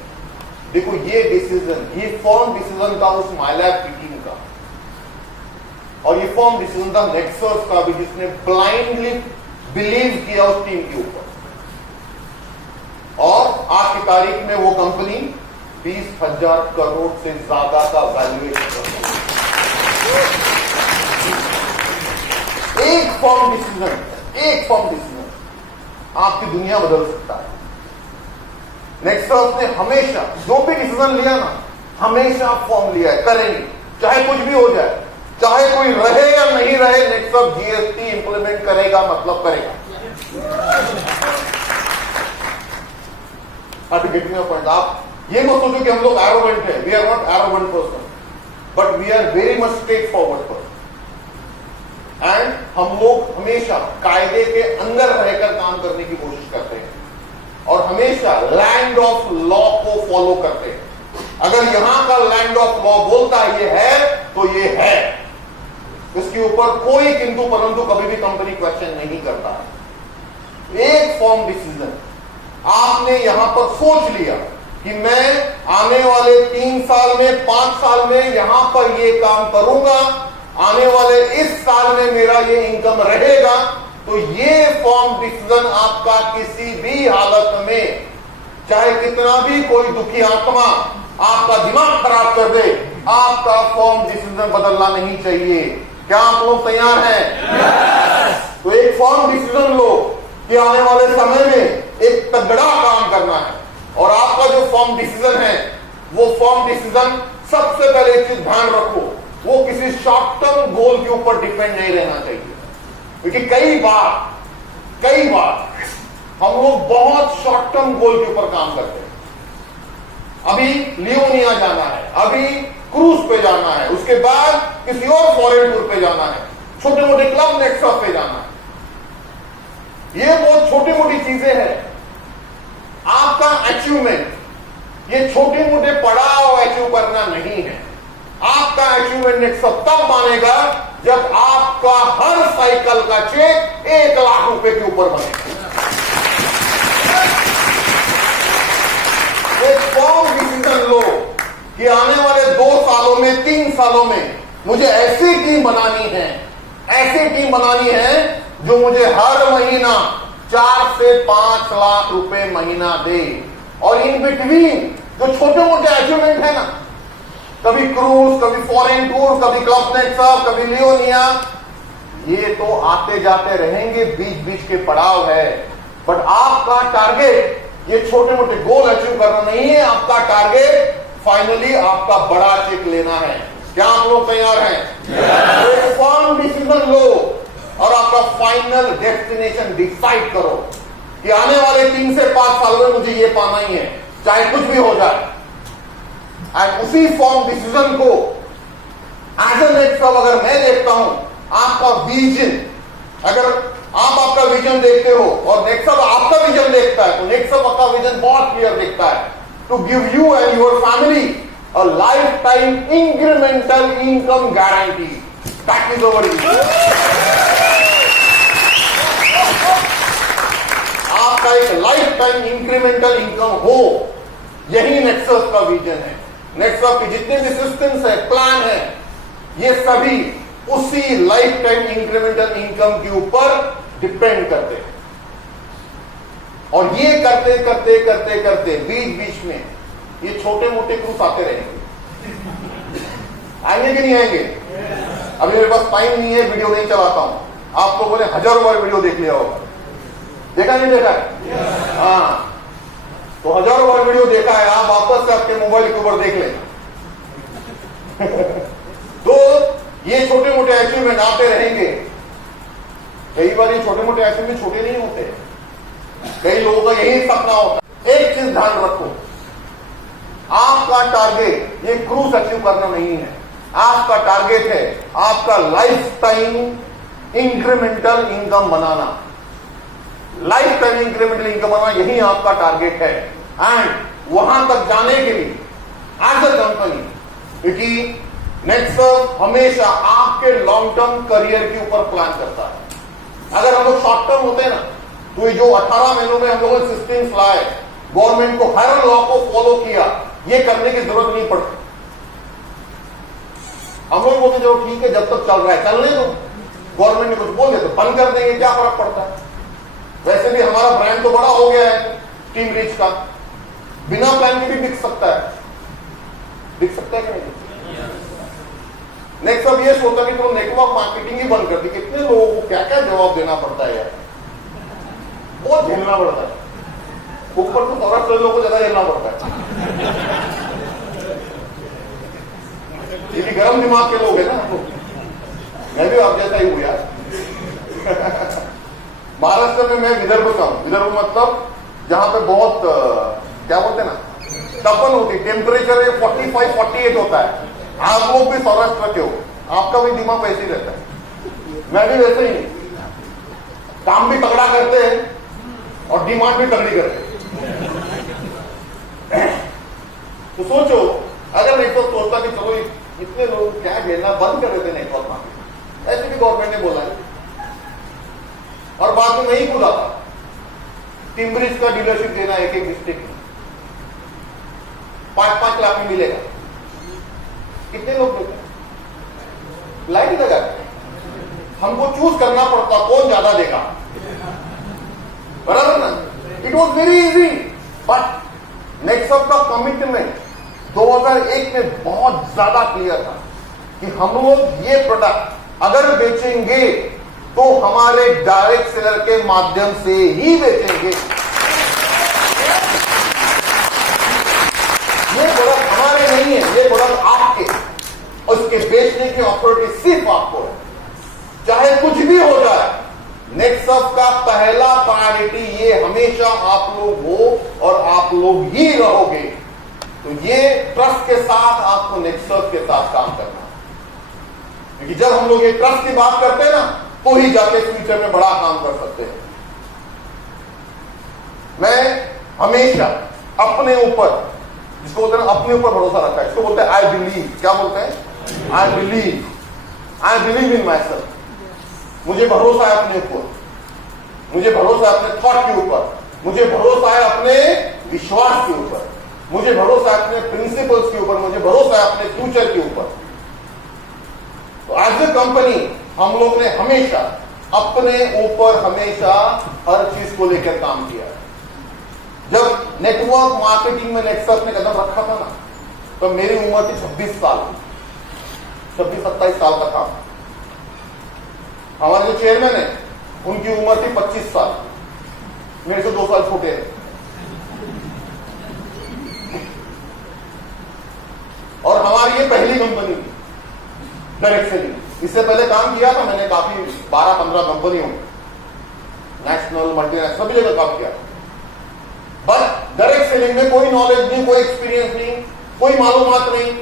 देखो ये डिसीजन, ये फॉर्म डिसीजन था उस माइलैब की टीम का, और ये फॉर्म डिसीजन था नेक्सस का भी, जिसने ब्लाइंडली बिलीव किया उस टीम के ऊपर। और आज की तारीख में वो कंपनी 20,000 करोड़ से ज्यादा का वैल्यूएशन करती है। एक फॉर्म डिसीजन आपकी दुनिया बदल सकता है। नेक्सस ने हमेशा जो भी डिसीजन लिया ना, हमेशा फॉर्म लिया है, करेंगे चाहे कुछ भी हो जाए, चाहे कोई रहे या नहीं रहे, नेक्सस जीएसटी इंप्लीमेंट करेगा, मतलब करेगा। आप गेटिंग योर पॉइंट। आप ये मत सोचो कि हम लोग एरोगेंट है, we are not arrogant person, but we are very much straightforward person. And हम लोग हमेशा कायदे के अंदर रहकर काम करने की कोशिश करते हैं, और हमेशा लैंड ऑफ लॉ को फॉलो करते हैं। अगर यहां का लैंड ऑफ लॉ बोलता है ये है तो ये है, इसके ऊपर कोई किंतु परंतु कभी भी कंपनी क्वेश्चन नहीं करता। एक फॉर्म डिसीजन आपने यहां पर सोच लिया कि मैं आने वाले 3 साल में, 5 साल में यहां पर ये काम करूंगा, आने वाले इस साल में मेरा ये इनकम रहेगा, तो ये फॉर्म डिसीजन आपका किसी भी हालत में, चाहे कितना भी कोई दुखी आत्मा आपका दिमाग खराब कर दे, आपका फॉर्म डिसीजन बदलना नहीं चाहिए। क्या आप लोग तैयार हैं? yes! तो एक फॉर्म डिसीजन लो कि आने वाले समय में एक तगड़ा काम करना है, और आपका जो फॉर्म डिसीजन है वो फॉर्म डिसीजन सबसे पहले एक चीज ध्यान रखो, वो किसी शॉर्ट टर्म गोल के ऊपर डिपेंड नहीं रहना चाहिए। क्योंकि कई बार हम लोग बहुत शॉर्ट टर्म गोल के ऊपर काम करते हैं। अभी लियोनिया जाना है, अभी क्रूज पे जाना है, उसके बाद किसी और फॉरेन टूर पे जाना है, छोटे मोटे क्लब नेक्सस पे जाना है। ये बहुत छोटी मोटी चीजें हैं। आपका अचीवमेंट ये छोटे मोटे पड़ाव अचीव करना नहीं है। आपका अचीवमेंट नेक्सस तब मानेगा जब आपका हर साइकिल का चेक 1 लाख रुपए के ऊपर बनेगा। एक फॉर्म डिसीजन लो कि आने वाले 2 सालों में, 3 सालों में मुझे ऐसी टीम बनानी है, ऐसी टीम बनानी है जो मुझे हर महीना 4 से 5 लाख रुपए महीना दे, और इन बिटवीन जो छोटे मोटे अचीवमेंट है ना, कभी क्रूज, कभी फॉरेन टूर, कभी क्लब नेक्सट, कभी लियोनिया, ये तो आते जाते रहेंगे, बीच बीच के पड़ाव है। बट आपका टारगेट ये छोटे मोटे गोल अचीव करना नहीं है, आपका टारगेट फाइनली आपका बड़ा चेक लेना है। क्या आप लोग तैयार हैं? एक फर्म डिसीजन लो और आपका फाइनल डेस्टिनेशन डिसाइड करो कि आने वाले 3 से 5 साल में मुझे ये पाना ही है, चाहे कुछ भी हो जाए। एंड उसी फॉर्म डिसीजन को एज एन नेक्स्ट अगर मैं देखता हूं, आपका विजन, अगर आप आपका विजन देखते हो और नेक्स्ट आपका विजन देखता है, तो नेक्स्ट आपका विजन बहुत क्लियर दिखता है, to give you and your family a lifetime incremental income guarantee. That is over. आपका एक लाइफ टाइम इंक्रीमेंटल इनकम हो, यही नेक्सस का विजन है। नेक्सस के जितने भी सिस्टम्स है, प्लान है, ये सभी उसी लाइफ टाइम इंक्रीमेंटल इनकम के ऊपर डिपेंड करते हैं। और ये करते करते करते करते बीच बीच में ये छोटे मोटे क्रूज आते रहेंगे। आएंगे कि नहीं आएंगे? अभी मेरे पास टाइम नहीं है, वीडियो नहीं चलाता हूं। आप लोगों ने हजारों बार वीडियो देख लिया होगा, देखा नहीं देखा है? हाँ, तो हजारों बार वीडियो देखा है, आप वापस से आपके मोबाइल के ऊपर देख लें। तो ये छोटे मोटे अचीवमेंट आते रहेंगे। कई बार ये छोटे मोटे अचीवमेंट छोटे नहीं होते, कई लोगों का यही सपना होता है। एक चीज ध्यान रखो, आपका टारगेट ये क्रूज अचीव करना नहीं है, आपका टारगेट है आपका लाइफ टाइम इंक्रीमेंटल इनकम बनाना। लाइफ टाइम इंक्रीमेंटल इनकम बनाना, यही आपका टारगेट है। एंड वहां तक जाने के लिए एज अ कंपनी, क्योंकि नेक्सस हमेशा आपके लॉन्ग टर्म करियर के ऊपर प्लान करता है। अगर हम लोग शॉर्ट टर्म होते हैं ना, तो ये जो 18 महीनों में हम लोगों ने सिस्टम्स लाए, गवर्नमेंट को हर लॉ को फॉलो किया, ये करने की जरूरत नहीं पड़ती। हम लोग बोलते चलो ठीक है, जब तक चल रहा है चलने दो, गवर्नमेंट ने कुछ बोल दिया तो बंद कर देंगे, क्या फर्क पड़ता है। वैसे भी हमारा ब्रांड तो बड़ा हो गया है टीम रिच का, बिना प्लान के भी बिक सकता है, बिक सकता है कि नहीं? नेक्स्ट अब ये सोचा कि तो नेटवर्क मार्केटिंग ही बंद कर दी। कितने लोगों को क्या क्या जवाब देना पड़ता है यार, बहुत झेलना पड़ता है। ऊपर तो सौराष्ट्र लोगों को ज्यादा झेलना पड़ता है, क्योंकि गर्म दिमाग के लोग हैं ना हम लोग। मैं भी आप जैसा ही हूं यार। महाराष्ट्र में मैं विदर्भ का हूं। विदर्भ मतलब जहां पे बहुत क्या बोलते हैं ना, तपन होती, टेम्परेचर 45-48 होता है। आप लोग भी सौराष्ट्र के हो, आपका भी दिमाग वैसे ही रहता है, मैं भी वैसे ही। काम भी तगड़ा करते हैं और डिमांड भी तगड़ी करते हैं। तो सोचो, अगर नेटवर्क सोचता कि चलो इतने लोग क्या झेलना, बंद कर देते नेटवर्क मार्केट, ऐसे भी गवर्नमेंट ने बोला है। और बाद में नहीं खुला था, टिम्बरिज का डीलरशिप देना एक डिस्ट्रिक्ट में 5-5 लाख में मिलेगा। कितने लोग देते हैं? लाइट लगा, हमको चूज करना पड़ता कौन ज्यादा देगा, बराबर ना? It was very easy. But next का कमिटमेंट 2001 में बहुत ज्यादा क्लियर था कि हम लोग ये प्रोडक्ट अगर बेचेंगे तो हमारे डायरेक्ट सेलर के माध्यम से ही बेचेंगे। ये प्रोडक्ट हमारे नहीं है, ये प्रोडक्ट आपके, और उसके बेचने की अथॉरिटी सिर्फ आपको है, चाहे कुछ भी हो जाए। नेक्सस का पहला प्रायोरिटी ये हमेशा आप लोग हो और आप लोग ही रहोगे। तो ये ट्रस्ट के साथ आपको नेक्सस के साथ काम करना है, क्योंकि जब हम लोग ये ट्रस्ट की बात करते हैं ना, तो ही जाके फ्यूचर में बड़ा काम कर सकते हैं। मैं हमेशा अपने ऊपर, जिसको बोलते हैं अपने ऊपर भरोसा रखा है, इसको बोलते हैं आई बिलीव। क्या बोलते हैं? आई बिलीव इन माई सेल्फ। मुझे भरोसा है अपने ऊपर, मुझे भरोसा है अपने थॉट के ऊपर, मुझे भरोसा है अपने विश्वास के ऊपर, मुझे भरोसा है अपने प्रिंसिपल्स के ऊपर, मुझे भरोसा है अपने फ्यूचर के ऊपर। तो एज ए कंपनी हम लोग ने हमेशा अपने ऊपर हमेशा हर चीज को लेकर काम किया है। जब नेटवर्क मार्केटिंग में नेक्सस ने कदम रखा था ना, तो मेरी उम्र थी 26 साल, 26-27 साल का था। हमारे जो चेयरमैन है उनकी उम्र थी 25 साल, मेरे से 2 साल छोटे हैं। और हमारी ये पहली कंपनी थी डायरेक्ट सेलिंग। इससे पहले काम किया था मैंने काफी 12-15 कंपनियों में, नेशनल मल्टीनेशनल सभी जगह काम किया। बट डायरेक्ट सेलिंग में कोई नॉलेज नहीं, कोई एक्सपीरियंस नहीं, कोई मालूमात नहीं,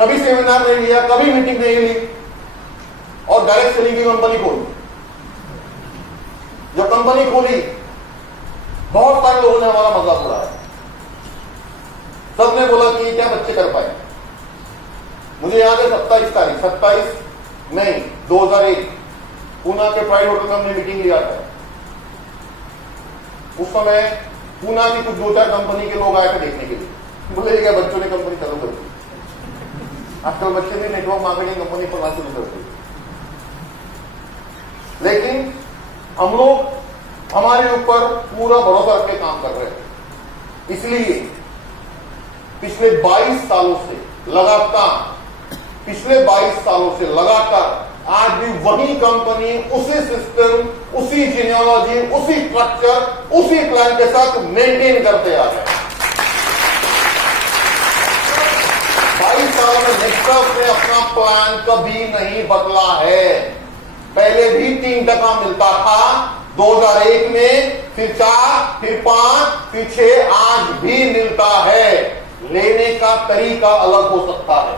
कभी सेमिनार नहीं लिया, कभी मीटिंग नहीं ली, और डायरेक्ट सेलिंग की कंपनी खोली। जब कंपनी खोली बहुत सारे लोगों ने हमारा मजाक उड़ाया। सबने बोला कि क्या बच्चे कर पाए। मुझे याद है 27 मई 2001 पूना के प्राइड होटल में हमने मीटिंग लिया था। उस समय पूना की कुछ 2-4 कंपनी के लोग आए थे देखने के लिए। बोले क्या बच्चों ने कंपनी चालू कर दी। आजकल बच्चे भी नेटवर्क मार्केटिंग कंपनी खोलना शुरू कर दी। लेकिन हम लोग हमारे ऊपर पूरा भरोसा रख के काम कर रहे थे। इसलिए पिछले 22 सालों से लगातार आज भी वही कंपनी, उसी सिस्टम, उसी जीनियोलॉजी, उसी स्ट्रक्चर, उसी प्लान के साथ मेंटेन करते आ रहे हैं। 22 साल में नेक्सस ने अपना प्लान कभी नहीं बदला है। पहले भी 3% मिलता था, 2001 में, फिर 4, फिर 5, फिर 6, आज भी मिलता है। लेने का तरीका अलग हो सकता है,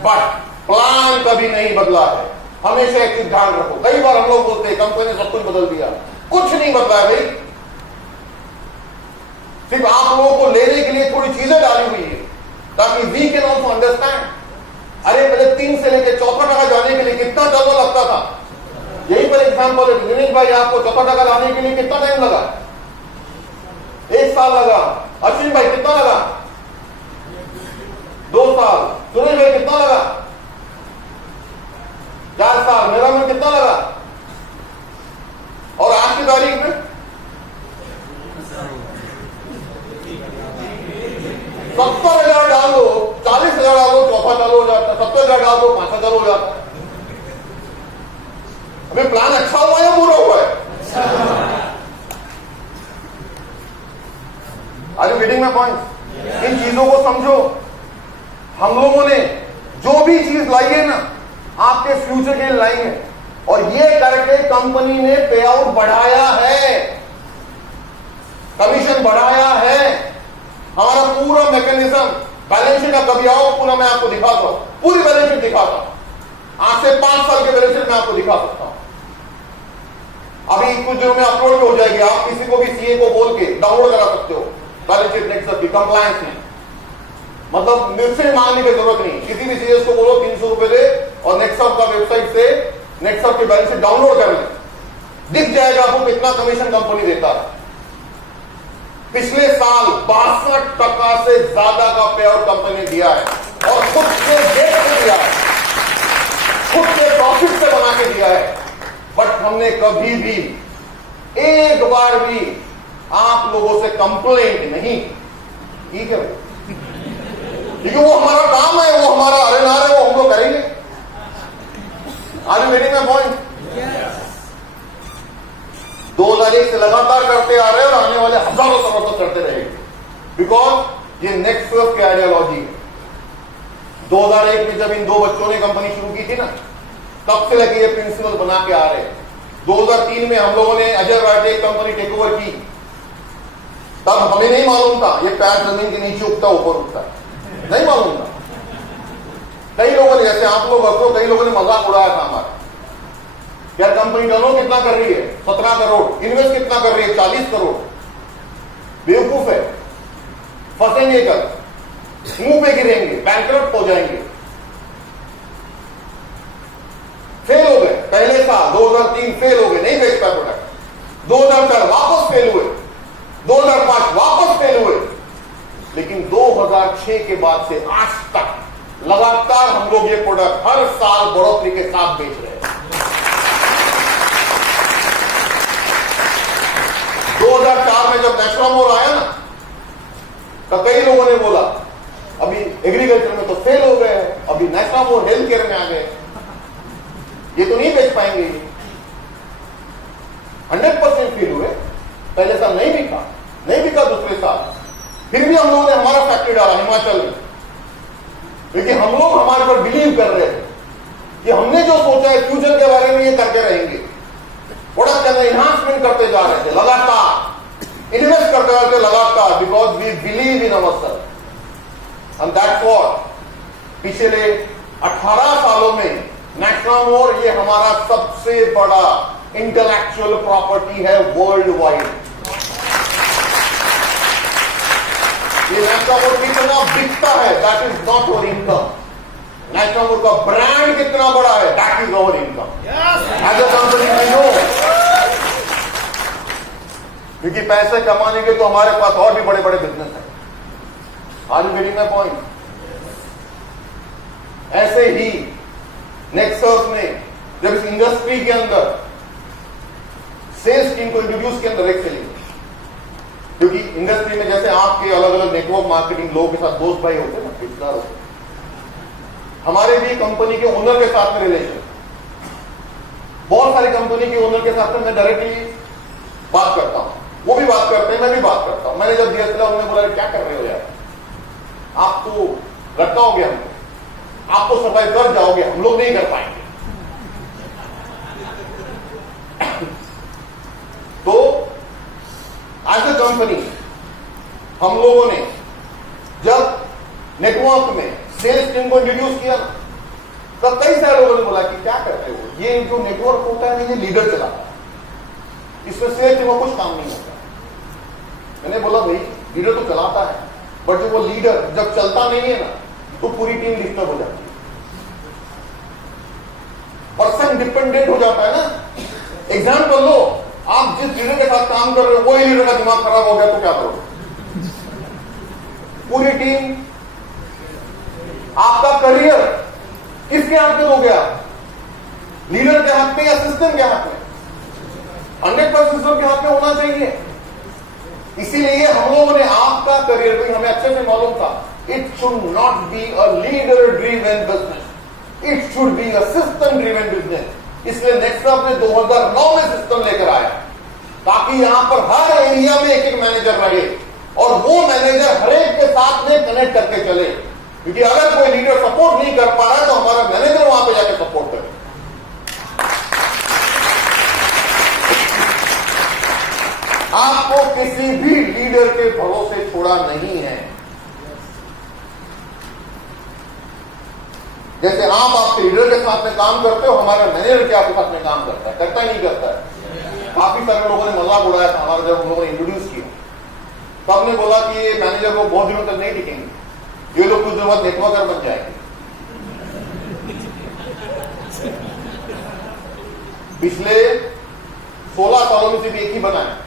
बट प्लान कभी नहीं बदला है। हमेशा एक चीज ध्यान रखो। कई बार हम लोग बोलते हैं कंपनी ने सब कुछ बदल दिया, कुछ नहीं बदला है भाई। सिर्फ आप लोगों को लेने के लिए थोड़ी चीजें डाली हुई है ताकि वी कैन ऑल्सो अंडरस्टैंड। अरे पहले 3 से लेकर 4 जाने के लिए कितना टाइम लगता था। यही पर एग्जाम्पल है। दिनेश भाई आपको 4 लाने के लिए कितना टाइम लगा? 1 साल लगा। अश्विन भाई कितना लगा? 2 साल। सुरेश भाई कितना लगा? 4 साल। मेरा में कितना लगा? और आज की तारीख में 70,000 डाल दो, 40,000 डाल दो, 4 चालू हो जाता है। 70,000 डाल दो, 5 चालू हो जाता है। अभी प्लान अच्छा हुआ है, बुरा हुआ है? Are you getting my point? इन चीजों को समझो। हम लोगों ने जो भी चीज लाई है ना, आपके फ्यूचर के लिए लाई है, और ये करके कंपनी ने पे आउट बढ़ाया है, कमीशन बढ़ाया है। हमारा पूरा मैकेनिज्म, बैलेंस शीट आप कभी आओ, पूरा मैं आपको दिखाता हूं, पूरी बैलेंस शीट दिखाता हूं। आज से 5 साल के बैलेंस शीट मैं आपको दिखा सकता हूं। अभी कुछ दिनों में अपलोड हो जाएगी। आप किसी को भी सीए को बोल के डाउनलोड करा सकते हो बैलेंस शीट नेक्सस की कंप्लायंस में। मतलब मुझसे मांगने की जरूरत नहीं, किसी भी सीएस को बोलो 300 रुपए दे और नेक्सस का वेबसाइट से नेक्सस की बैलेंस शीट डाउनलोड कर ले, दिख जाएगा आपको कितना कमीशन कंपनी देता है। पिछले साल 62% से ज्यादा का पे आउट कंपनी ने दिया है, और खुद से देख के दिया है, खुद के प्रॉफिट से बना के दिया है। बट हमने कभी भी एक बार भी आप लोगों से कंप्लेंट नहीं की। ठीक है, क्योंकि वो हमारा काम है, वो हमारा अरेनार है, वो हम लोग करेंगे। Are you getting my point? 2001 से लगातार करते आ रहे हैं और आने वाले हजारों सालों तक करते रहेंगे, बिकॉज ये नेक्सस की आइडियोलॉजी है। 2001 में जब इन 2 बच्चों ने कंपनी शुरू की थी ना, तब से लगे ये प्रिंसिपल बना के आ रहे हैं। 2003 में हम लोगों ने अजय राइट एक कंपनी टेक ओवर की, तब हमें नहीं मालूम था ये पैर जमीन के नीचे उठता ऊपर उठता है, नहीं मालूम था। कई लोगों ने, जैसे आप लोग हंसो, कई लोगों ने मजाक उड़ाया था हमारा, यार कंपनी टर्नओवर कितना कर रही है? 17 करोड़। इन्वेस्ट कितना कर रही है? 40 करोड़। बेवकूफ है, फंसेंगे कल, मुंह पे गिरेंगे, बैंकरप्ट हो जाएंगे। फेल हो गए पहले साल 2003, फेल हो गए, नहीं बेच पाए प्रोडक्ट। 2004 वापस फेल हुए, 2005 वापस फेल हुए, लेकिन 2006 के बाद से आज तक लगातार हम लोग ये प्रोडक्ट हर साल बढ़ोतरी के साथ बेच रहे हैं। 2004 में जब नेक्स्ट्रामोर आया ना, तो कई लोगों ने बोला अभी एग्रीकल्चर में तो फेल हो गए हैं, अभी नेक्स्ट्रामोर हेल्थ केयर में आ गए, ये तो नहीं बेच पाएंगे। 100% फेल हुए। पहले साल नहीं बिका दूसरे साल, फिर भी हम लोगों ने हमारा फैक्ट्री डाला हिमाचल में, क्योंकि हम लोग हमारे पर बिलीव कर रहे थे कि हमने जो सोचा है फ्यूचर के बारे में ये करके रहेंगे। प्रोडक्ट के अंदर इन्हांसमेंट करते जा रहे थे, लगातार इन्वेस्ट करते जा रहे थे लगातार, because we believe in ourself and that's what पिछले 18 सालों में नेक्स्ट्रामोर ये हमारा सबसे बड़ा इंटेलेक्चुअल प्रॉपर्टी है वर्ल्ड वाइड। ये नेक्स्ट्रामोर कितना बिकता है, that is not our income. नेक्स्ट्रामोर का ब्रांड कितना बड़ा है, that is our income as a company. I know, क्योंकि पैसे कमाने के तो हमारे पास और भी बड़े बड़े बिजनेस है। Are you getting my point? ऐसे ही नेक्सस ने जब इस इंडस्ट्री के अंदर सेल्स टीम को इंट्रोड्यूस किया डायरेक्ट सेलिंग, क्योंकि इंडस्ट्री में जैसे आपके अलग अलग नेटवर्क मार्केटिंग लोगों के साथ दोस्त भाई होते हैं ना, रिश्तेदार होते हैं, हमारे भी कंपनी के ओनर के साथ में रिलेशन, बहुत सारी कंपनी के ओनर के साथ में मैं डायरेक्टली बात करता हूं, वो भी बात करते हैं, मैं भी बात करता हूं। मैंने जब दिया चला, उन्होंने बोला क्या कर रहे हो यार, आप तो रटाओगे हमको, आप तो सर्वाइव कर जाओगे, हम लोग नहीं कर पाएंगे। तो एज अ कंपनी हम लोगों ने जब नेटवर्क में सेल्स टीम को इंट्रोड्यूस किया, तब कई सारे लोगों ने बोला कि क्या करते हो, ये जो नेटवर्क होता है ये लीडर चलाता है, इसमें सेल्स टीम को कुछ काम नहीं होता। मैंने बोला भाई लीडर तो चलाता है, बट जो वो लीडर जब चलता नहीं है ना, तो पूरी टीम डिस्टर्ब हो जाती है, पर्सन डिपेंडेंट हो जाता है ना। एग्जाम्पल लो, आप जिस लीडर के साथ काम कर रहे हो वही लीडर का दिमाग खराब हो गया तो क्या करोगे? पूरी टीम, आपका करियर किसके हाथ में हो गया? लीडर के हाथ में या सिस्टम के हाथ में? 100% सिस्टम के हाथ में होना चाहिए। इसीलिए हम लोगों ने आपका करियर भी हमें अच्छे से मालूम था, it should not be a leader driven business, it should be a system driven business. इसलिए नेक्सस ने 2009 में सिस्टम लेकर आया, ताकि यहां पर हर एरिया में एक एक मैनेजर रहे और वो मैनेजर हर एक के साथ में कनेक्ट करके चले, क्योंकि अगर कोई लीडर सपोर्ट नहीं कर पा रहा है तो हमारा मैनेजर वहां पे जाके सपोर्ट करे। आपको किसी भी लीडर के भरोसे छोड़ा नहीं है। जैसे आप आपके लीडर के साथ में काम करते हो, हमारा मैनेजर के आपके साथ में काम करता है, करता ही नहीं करता है। काफी सारे लोगों ने मजाक उड़ाया था हमारा, जब हम लोगों ने इंट्रोड्यूस किया तो हमने बोला कि ये मैनेजर लोग बहुत दिनों तक नहीं टिकेंगे, ये लोग कुछ दिनों बाद नेटवर्कर बन जाएंगे। पिछले 16 सालों में सिर्फ एक ही बनाए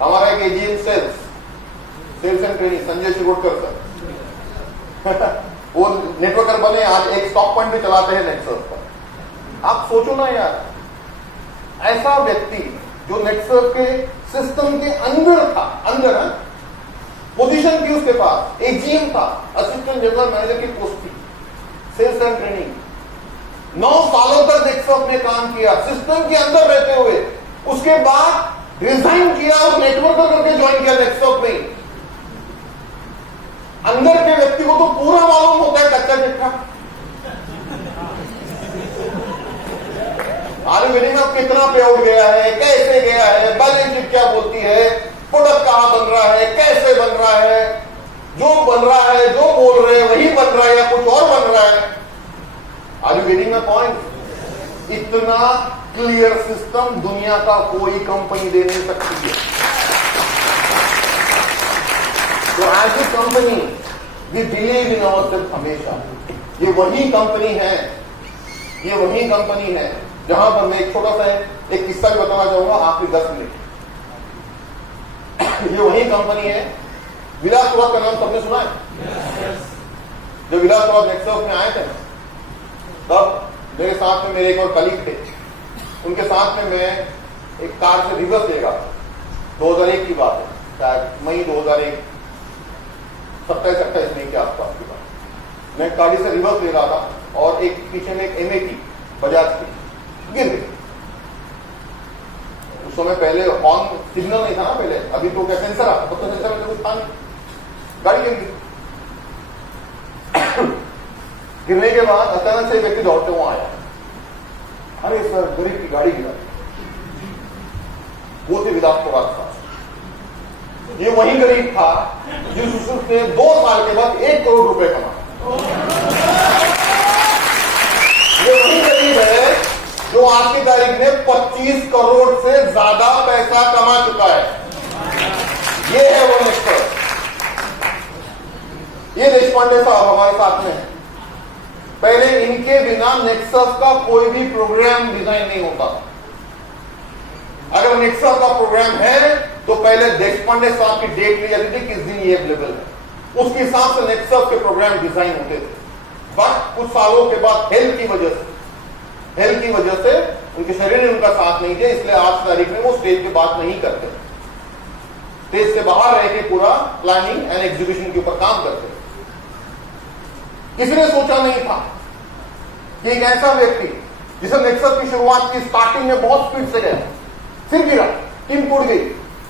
हमारा एक AGM sales and training, Sanjay Shirodkar sir वो नेटवर्कर बने, आज एक स्टॉक पॉइंट भी चलाते हैं नेक्सस पर। आप सोचो ना यार, ऐसा व्यक्ति जो नेक्सस के सिस्टम के अंदर था, अंदर है, पोजीशन थी उसके पास, एजीएम था, असिस्टेंट जनरल मैनेजर की पोस्ट थी, सेल्स एंड ट्रेनिंग। 9 सालों तक नेक्सस ने काम किया सिस्टम के अंदर रहते हुए, उसके बाद रिजाइन किया और नेटवर्कर करके ज्वाइन किया नेक्सस में। अंदर के व्यक्ति को तो पूरा मालूम होता है कच्चा चिट्ठा, आलू में कितना पे आउट गया है, कैसे गया है, बैलेंस शीट क्या बोलती है, प्रोडक्ट कहां बन रहा है, कैसे बन रहा है, जो बन रहा है, जो बोल रहे हैं वही बन रहा है या कुछ और बन रहा है। Are you getting my point? इतना क्लियर सिस्टम दुनिया का कोई कंपनी दे नहीं सकती है। तो as a company we believe in ourselves हमेशा। ये वही कंपनी है जहां पर मैं एक छोटा सा एक किस्सा भी बताना चाहूंगा आखिरी 10 मिनट। ये वही कंपनी है विलासपुरा का नाम सबने सुना है? जब विलासपुरा नेक्सर्फ में आए थे ना, तब मेरे साथ में मेरे एक और कलीग थे, उनके साथ में मैं एक कार से रिवर्स ले रहा था। 2001 की बात है, शायद मई 2001, 27-28 मई के आसपास की बात। मैं गाड़ी से रिवर्स ले रहा था और एक पीछे में एक MAT बजाज की गिर गई। उस समय पहले हॉर्न सिग्नल नहीं था ना, पहले अभी तो क्या सेंसर आता, तब तो सेंसर में कुछ था नहीं, गाड़ी गिर गई। गिरने के बाद अचानक से व्यक्ति दौड़ते हुए आया, अरे सर गरीब की गाड़ी गिरा। वो थे विलासपुरा का। ये वही गरीब था जिसने 2 साल के बाद 1 करोड़ रुपए कमाया। ये वही गरीब है जो आज की तारीख में 25 करोड़ से ज्यादा पैसा कमा चुका है। ये है वो नेक्सर्फ। ये देशपांडे साहब हमारे साथ में है। पहले इनके बिना नेक्सर्फ का कोई भी प्रोग्राम डिजाइन नहीं होता। अगर नेक्सर्फ का प्रोग्राम है तो पहले देशपांडे साहब की डेट ली जाती थी किस दिन ये अवेलेबल है, उसके हिसाब से नेक्सर्फ के प्रोग्राम डिजाइन होते थे। बट कुछ सालों के बाद हेल्थ की वजह से उनके शरीर ने उनका साथ नहीं दिया, इसलिए आज की तारीख में वो स्टेज पे बात नहीं करते, स्टेज से बाहर रह के पूरा प्लानिंग एंड एग्जीक्यूशन के ऊपर काम करते। किसी ने सोचा नहीं था कि एक ऐसा व्यक्ति जिसे नेक्सर्फ की शुरुआत की, स्टार्टिंग में बहुत स्पीड से गया, फिर गिरा, टीम टूट गई,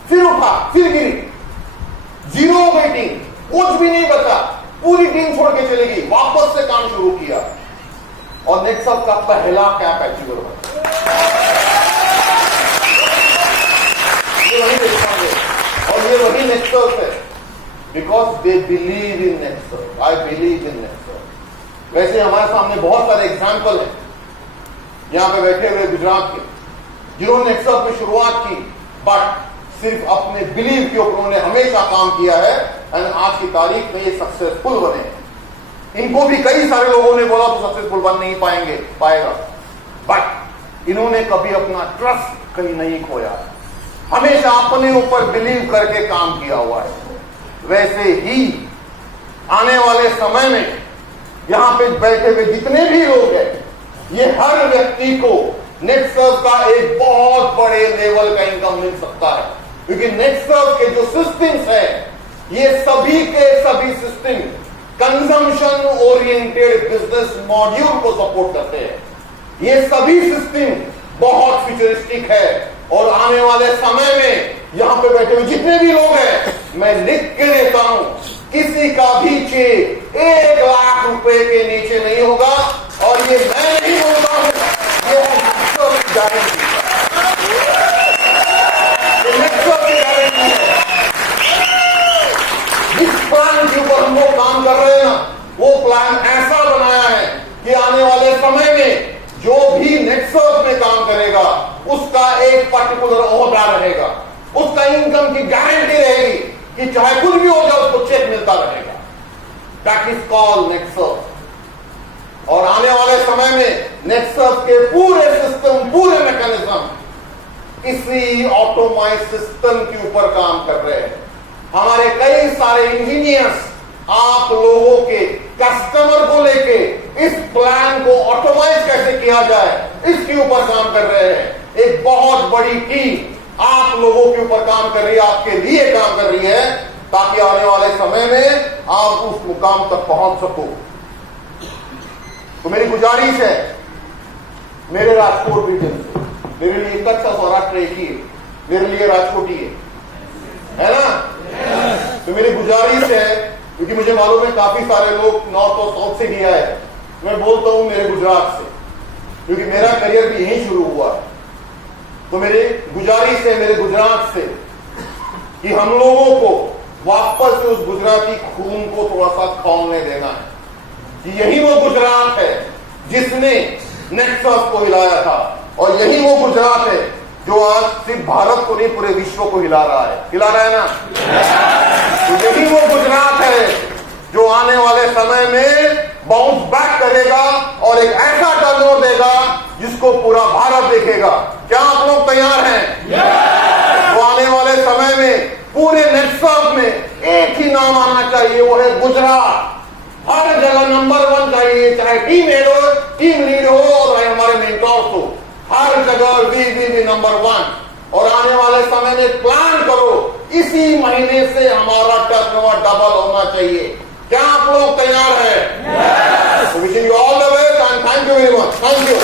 फिर उठा, फिर गिरी, 0 हो गई टीम, कुछ भी नहीं बचा, पूरी टीम छोड़ के चली गई, वापस से काम शुरू किया और नेक्सर्फ का पहला कैप अचीवर बना। ये वही देशपांडे और ये वही नेक्सर्फ है, बिकॉज दे बिलीव इन नेक्सर्फ। आई बिलीव इन नेक्सर्फ। वैसे हमारे सामने बहुत सारे एग्जाम्पल हैं यहां पे बैठे हुए गुजरात के, जिन्होंने नेक्सर्फ की शुरुआत की, बट सिर्फ अपने बिलीव के ऊपर उन्होंने हमेशा काम किया है एंड आज की तारीख में ये सक्सेसफुल बने। इनको भी कई सारे लोगों ने बोला तो सक्सेसफुल बन नहीं पाएगा, बट इन्होंने कभी अपना ट्रस्ट कहीं नहीं खोया, हमेशा अपने ऊपर बिलीव करके काम किया हुआ है। वैसे ही आने वाले समय में यहां पे बैठे हुए जितने भी लोग हैं, ये हर व्यक्ति को नेक्सर्फ का एक बहुत बड़े लेवल का इनकम मिल सकता है, क्योंकि नेक्सर्फ के जो सिस्टम्स है, ये सभी के सभी system consumption oriented business module को सपोर्ट करते हैं। ये सभी सिस्टम बहुत फ्यूचरिस्टिक है और आने वाले समय में यहां पे बैठे हुए जितने भी लोग हैं, मैं लिख के देता हूं, किसी का भी चेक 1 लाख रुपए के नीचे नहीं होगा। और ये मैं नहीं बोलता हूं, ये नेक्सर्फ की गारंटी है। जिस प्लान के ऊपर हम लोग काम कर रहे हैं ना, वो प्लान ऐसा बनाया है कि आने वाले समय में जो भी नेक्सर्फ में काम करेगा उसका एक पर्टिकुलर ओहदा रहेगा, उसका इनकम की गारंटी रहेगी कि चाहे कुछ भी हो जाए उसको चेक मिलता रहेगा। दैट इज कॉल्ड नेक्सर्फ। और आने वाले समय में नेक्सर्फ के पूरे सिस्टम, पूरे मैकेनिज्म इसी ऑटोमाइज सिस्टम के ऊपर काम कर रहे हैं। हमारे कई सारे इंजीनियर्स आप लोगों के कस्टमर को लेके इस प्लान को ऑटोमाइज कैसे किया जाए इसके ऊपर काम कर रहे हैं। एक बहुत बड़ी टीम आप लोगों के ऊपर काम कर रही है, आपके लिए काम कर रही है, ताकि आने वाले समय में आप उस मुकाम तक पहुंच सको। तो मेरी गुजारिश है मेरे राजकोट रीजन से, मेरे लिए कच्छ का सौराष्ट्र एक ही है, मेरे लिए राजकोट ही है ना? तो मेरी गुजारिश है, क्योंकि मुझे मालूम है काफी सारे लोग नॉर्थ और साउथ से भी आए, मैं बोलता हूं मेरे गुजरात से, क्योंकि मेरा करियर भी यहीं शुरू हुआ है। तो मेरी गुजारिश है मेरे गुजरात से कि हम लोगों को वापस से उस गुजराती खून को थोड़ा सा खौलने देना है कि यही वो गुजरात है जिसने नेक्सर्फ को हिलाया था, और यही वो गुजरात है जो आज सिर्फ भारत को नहीं पूरे विश्व को हिला रहा है ना? तो यही वो गुजरात है जो आने वाले समय में बाउंस बैक करेगा और एक ऐसा टर्नओवर देगा जिसको पूरा भारत देखेगा। क्या आप लोग तैयार हैं? तो आने वाले समय में पूरे नेक्सर्फ में एक ही नाम आना चाहिए, वो है गुजरात। हर जगह नंबर 1 चाहिए, चाहे टीम हेड हो, टीम लीड हो और हमारे मेंटर्स हो, हर जगह वी नंबर 1। और आने वाले समय में प्लान करो, इसी महीने से हमारा टर्नओवर डबल होना चाहिए। क्या आप लोग तैयार हैं? Wishing you all the best and thank you very much. Thank you.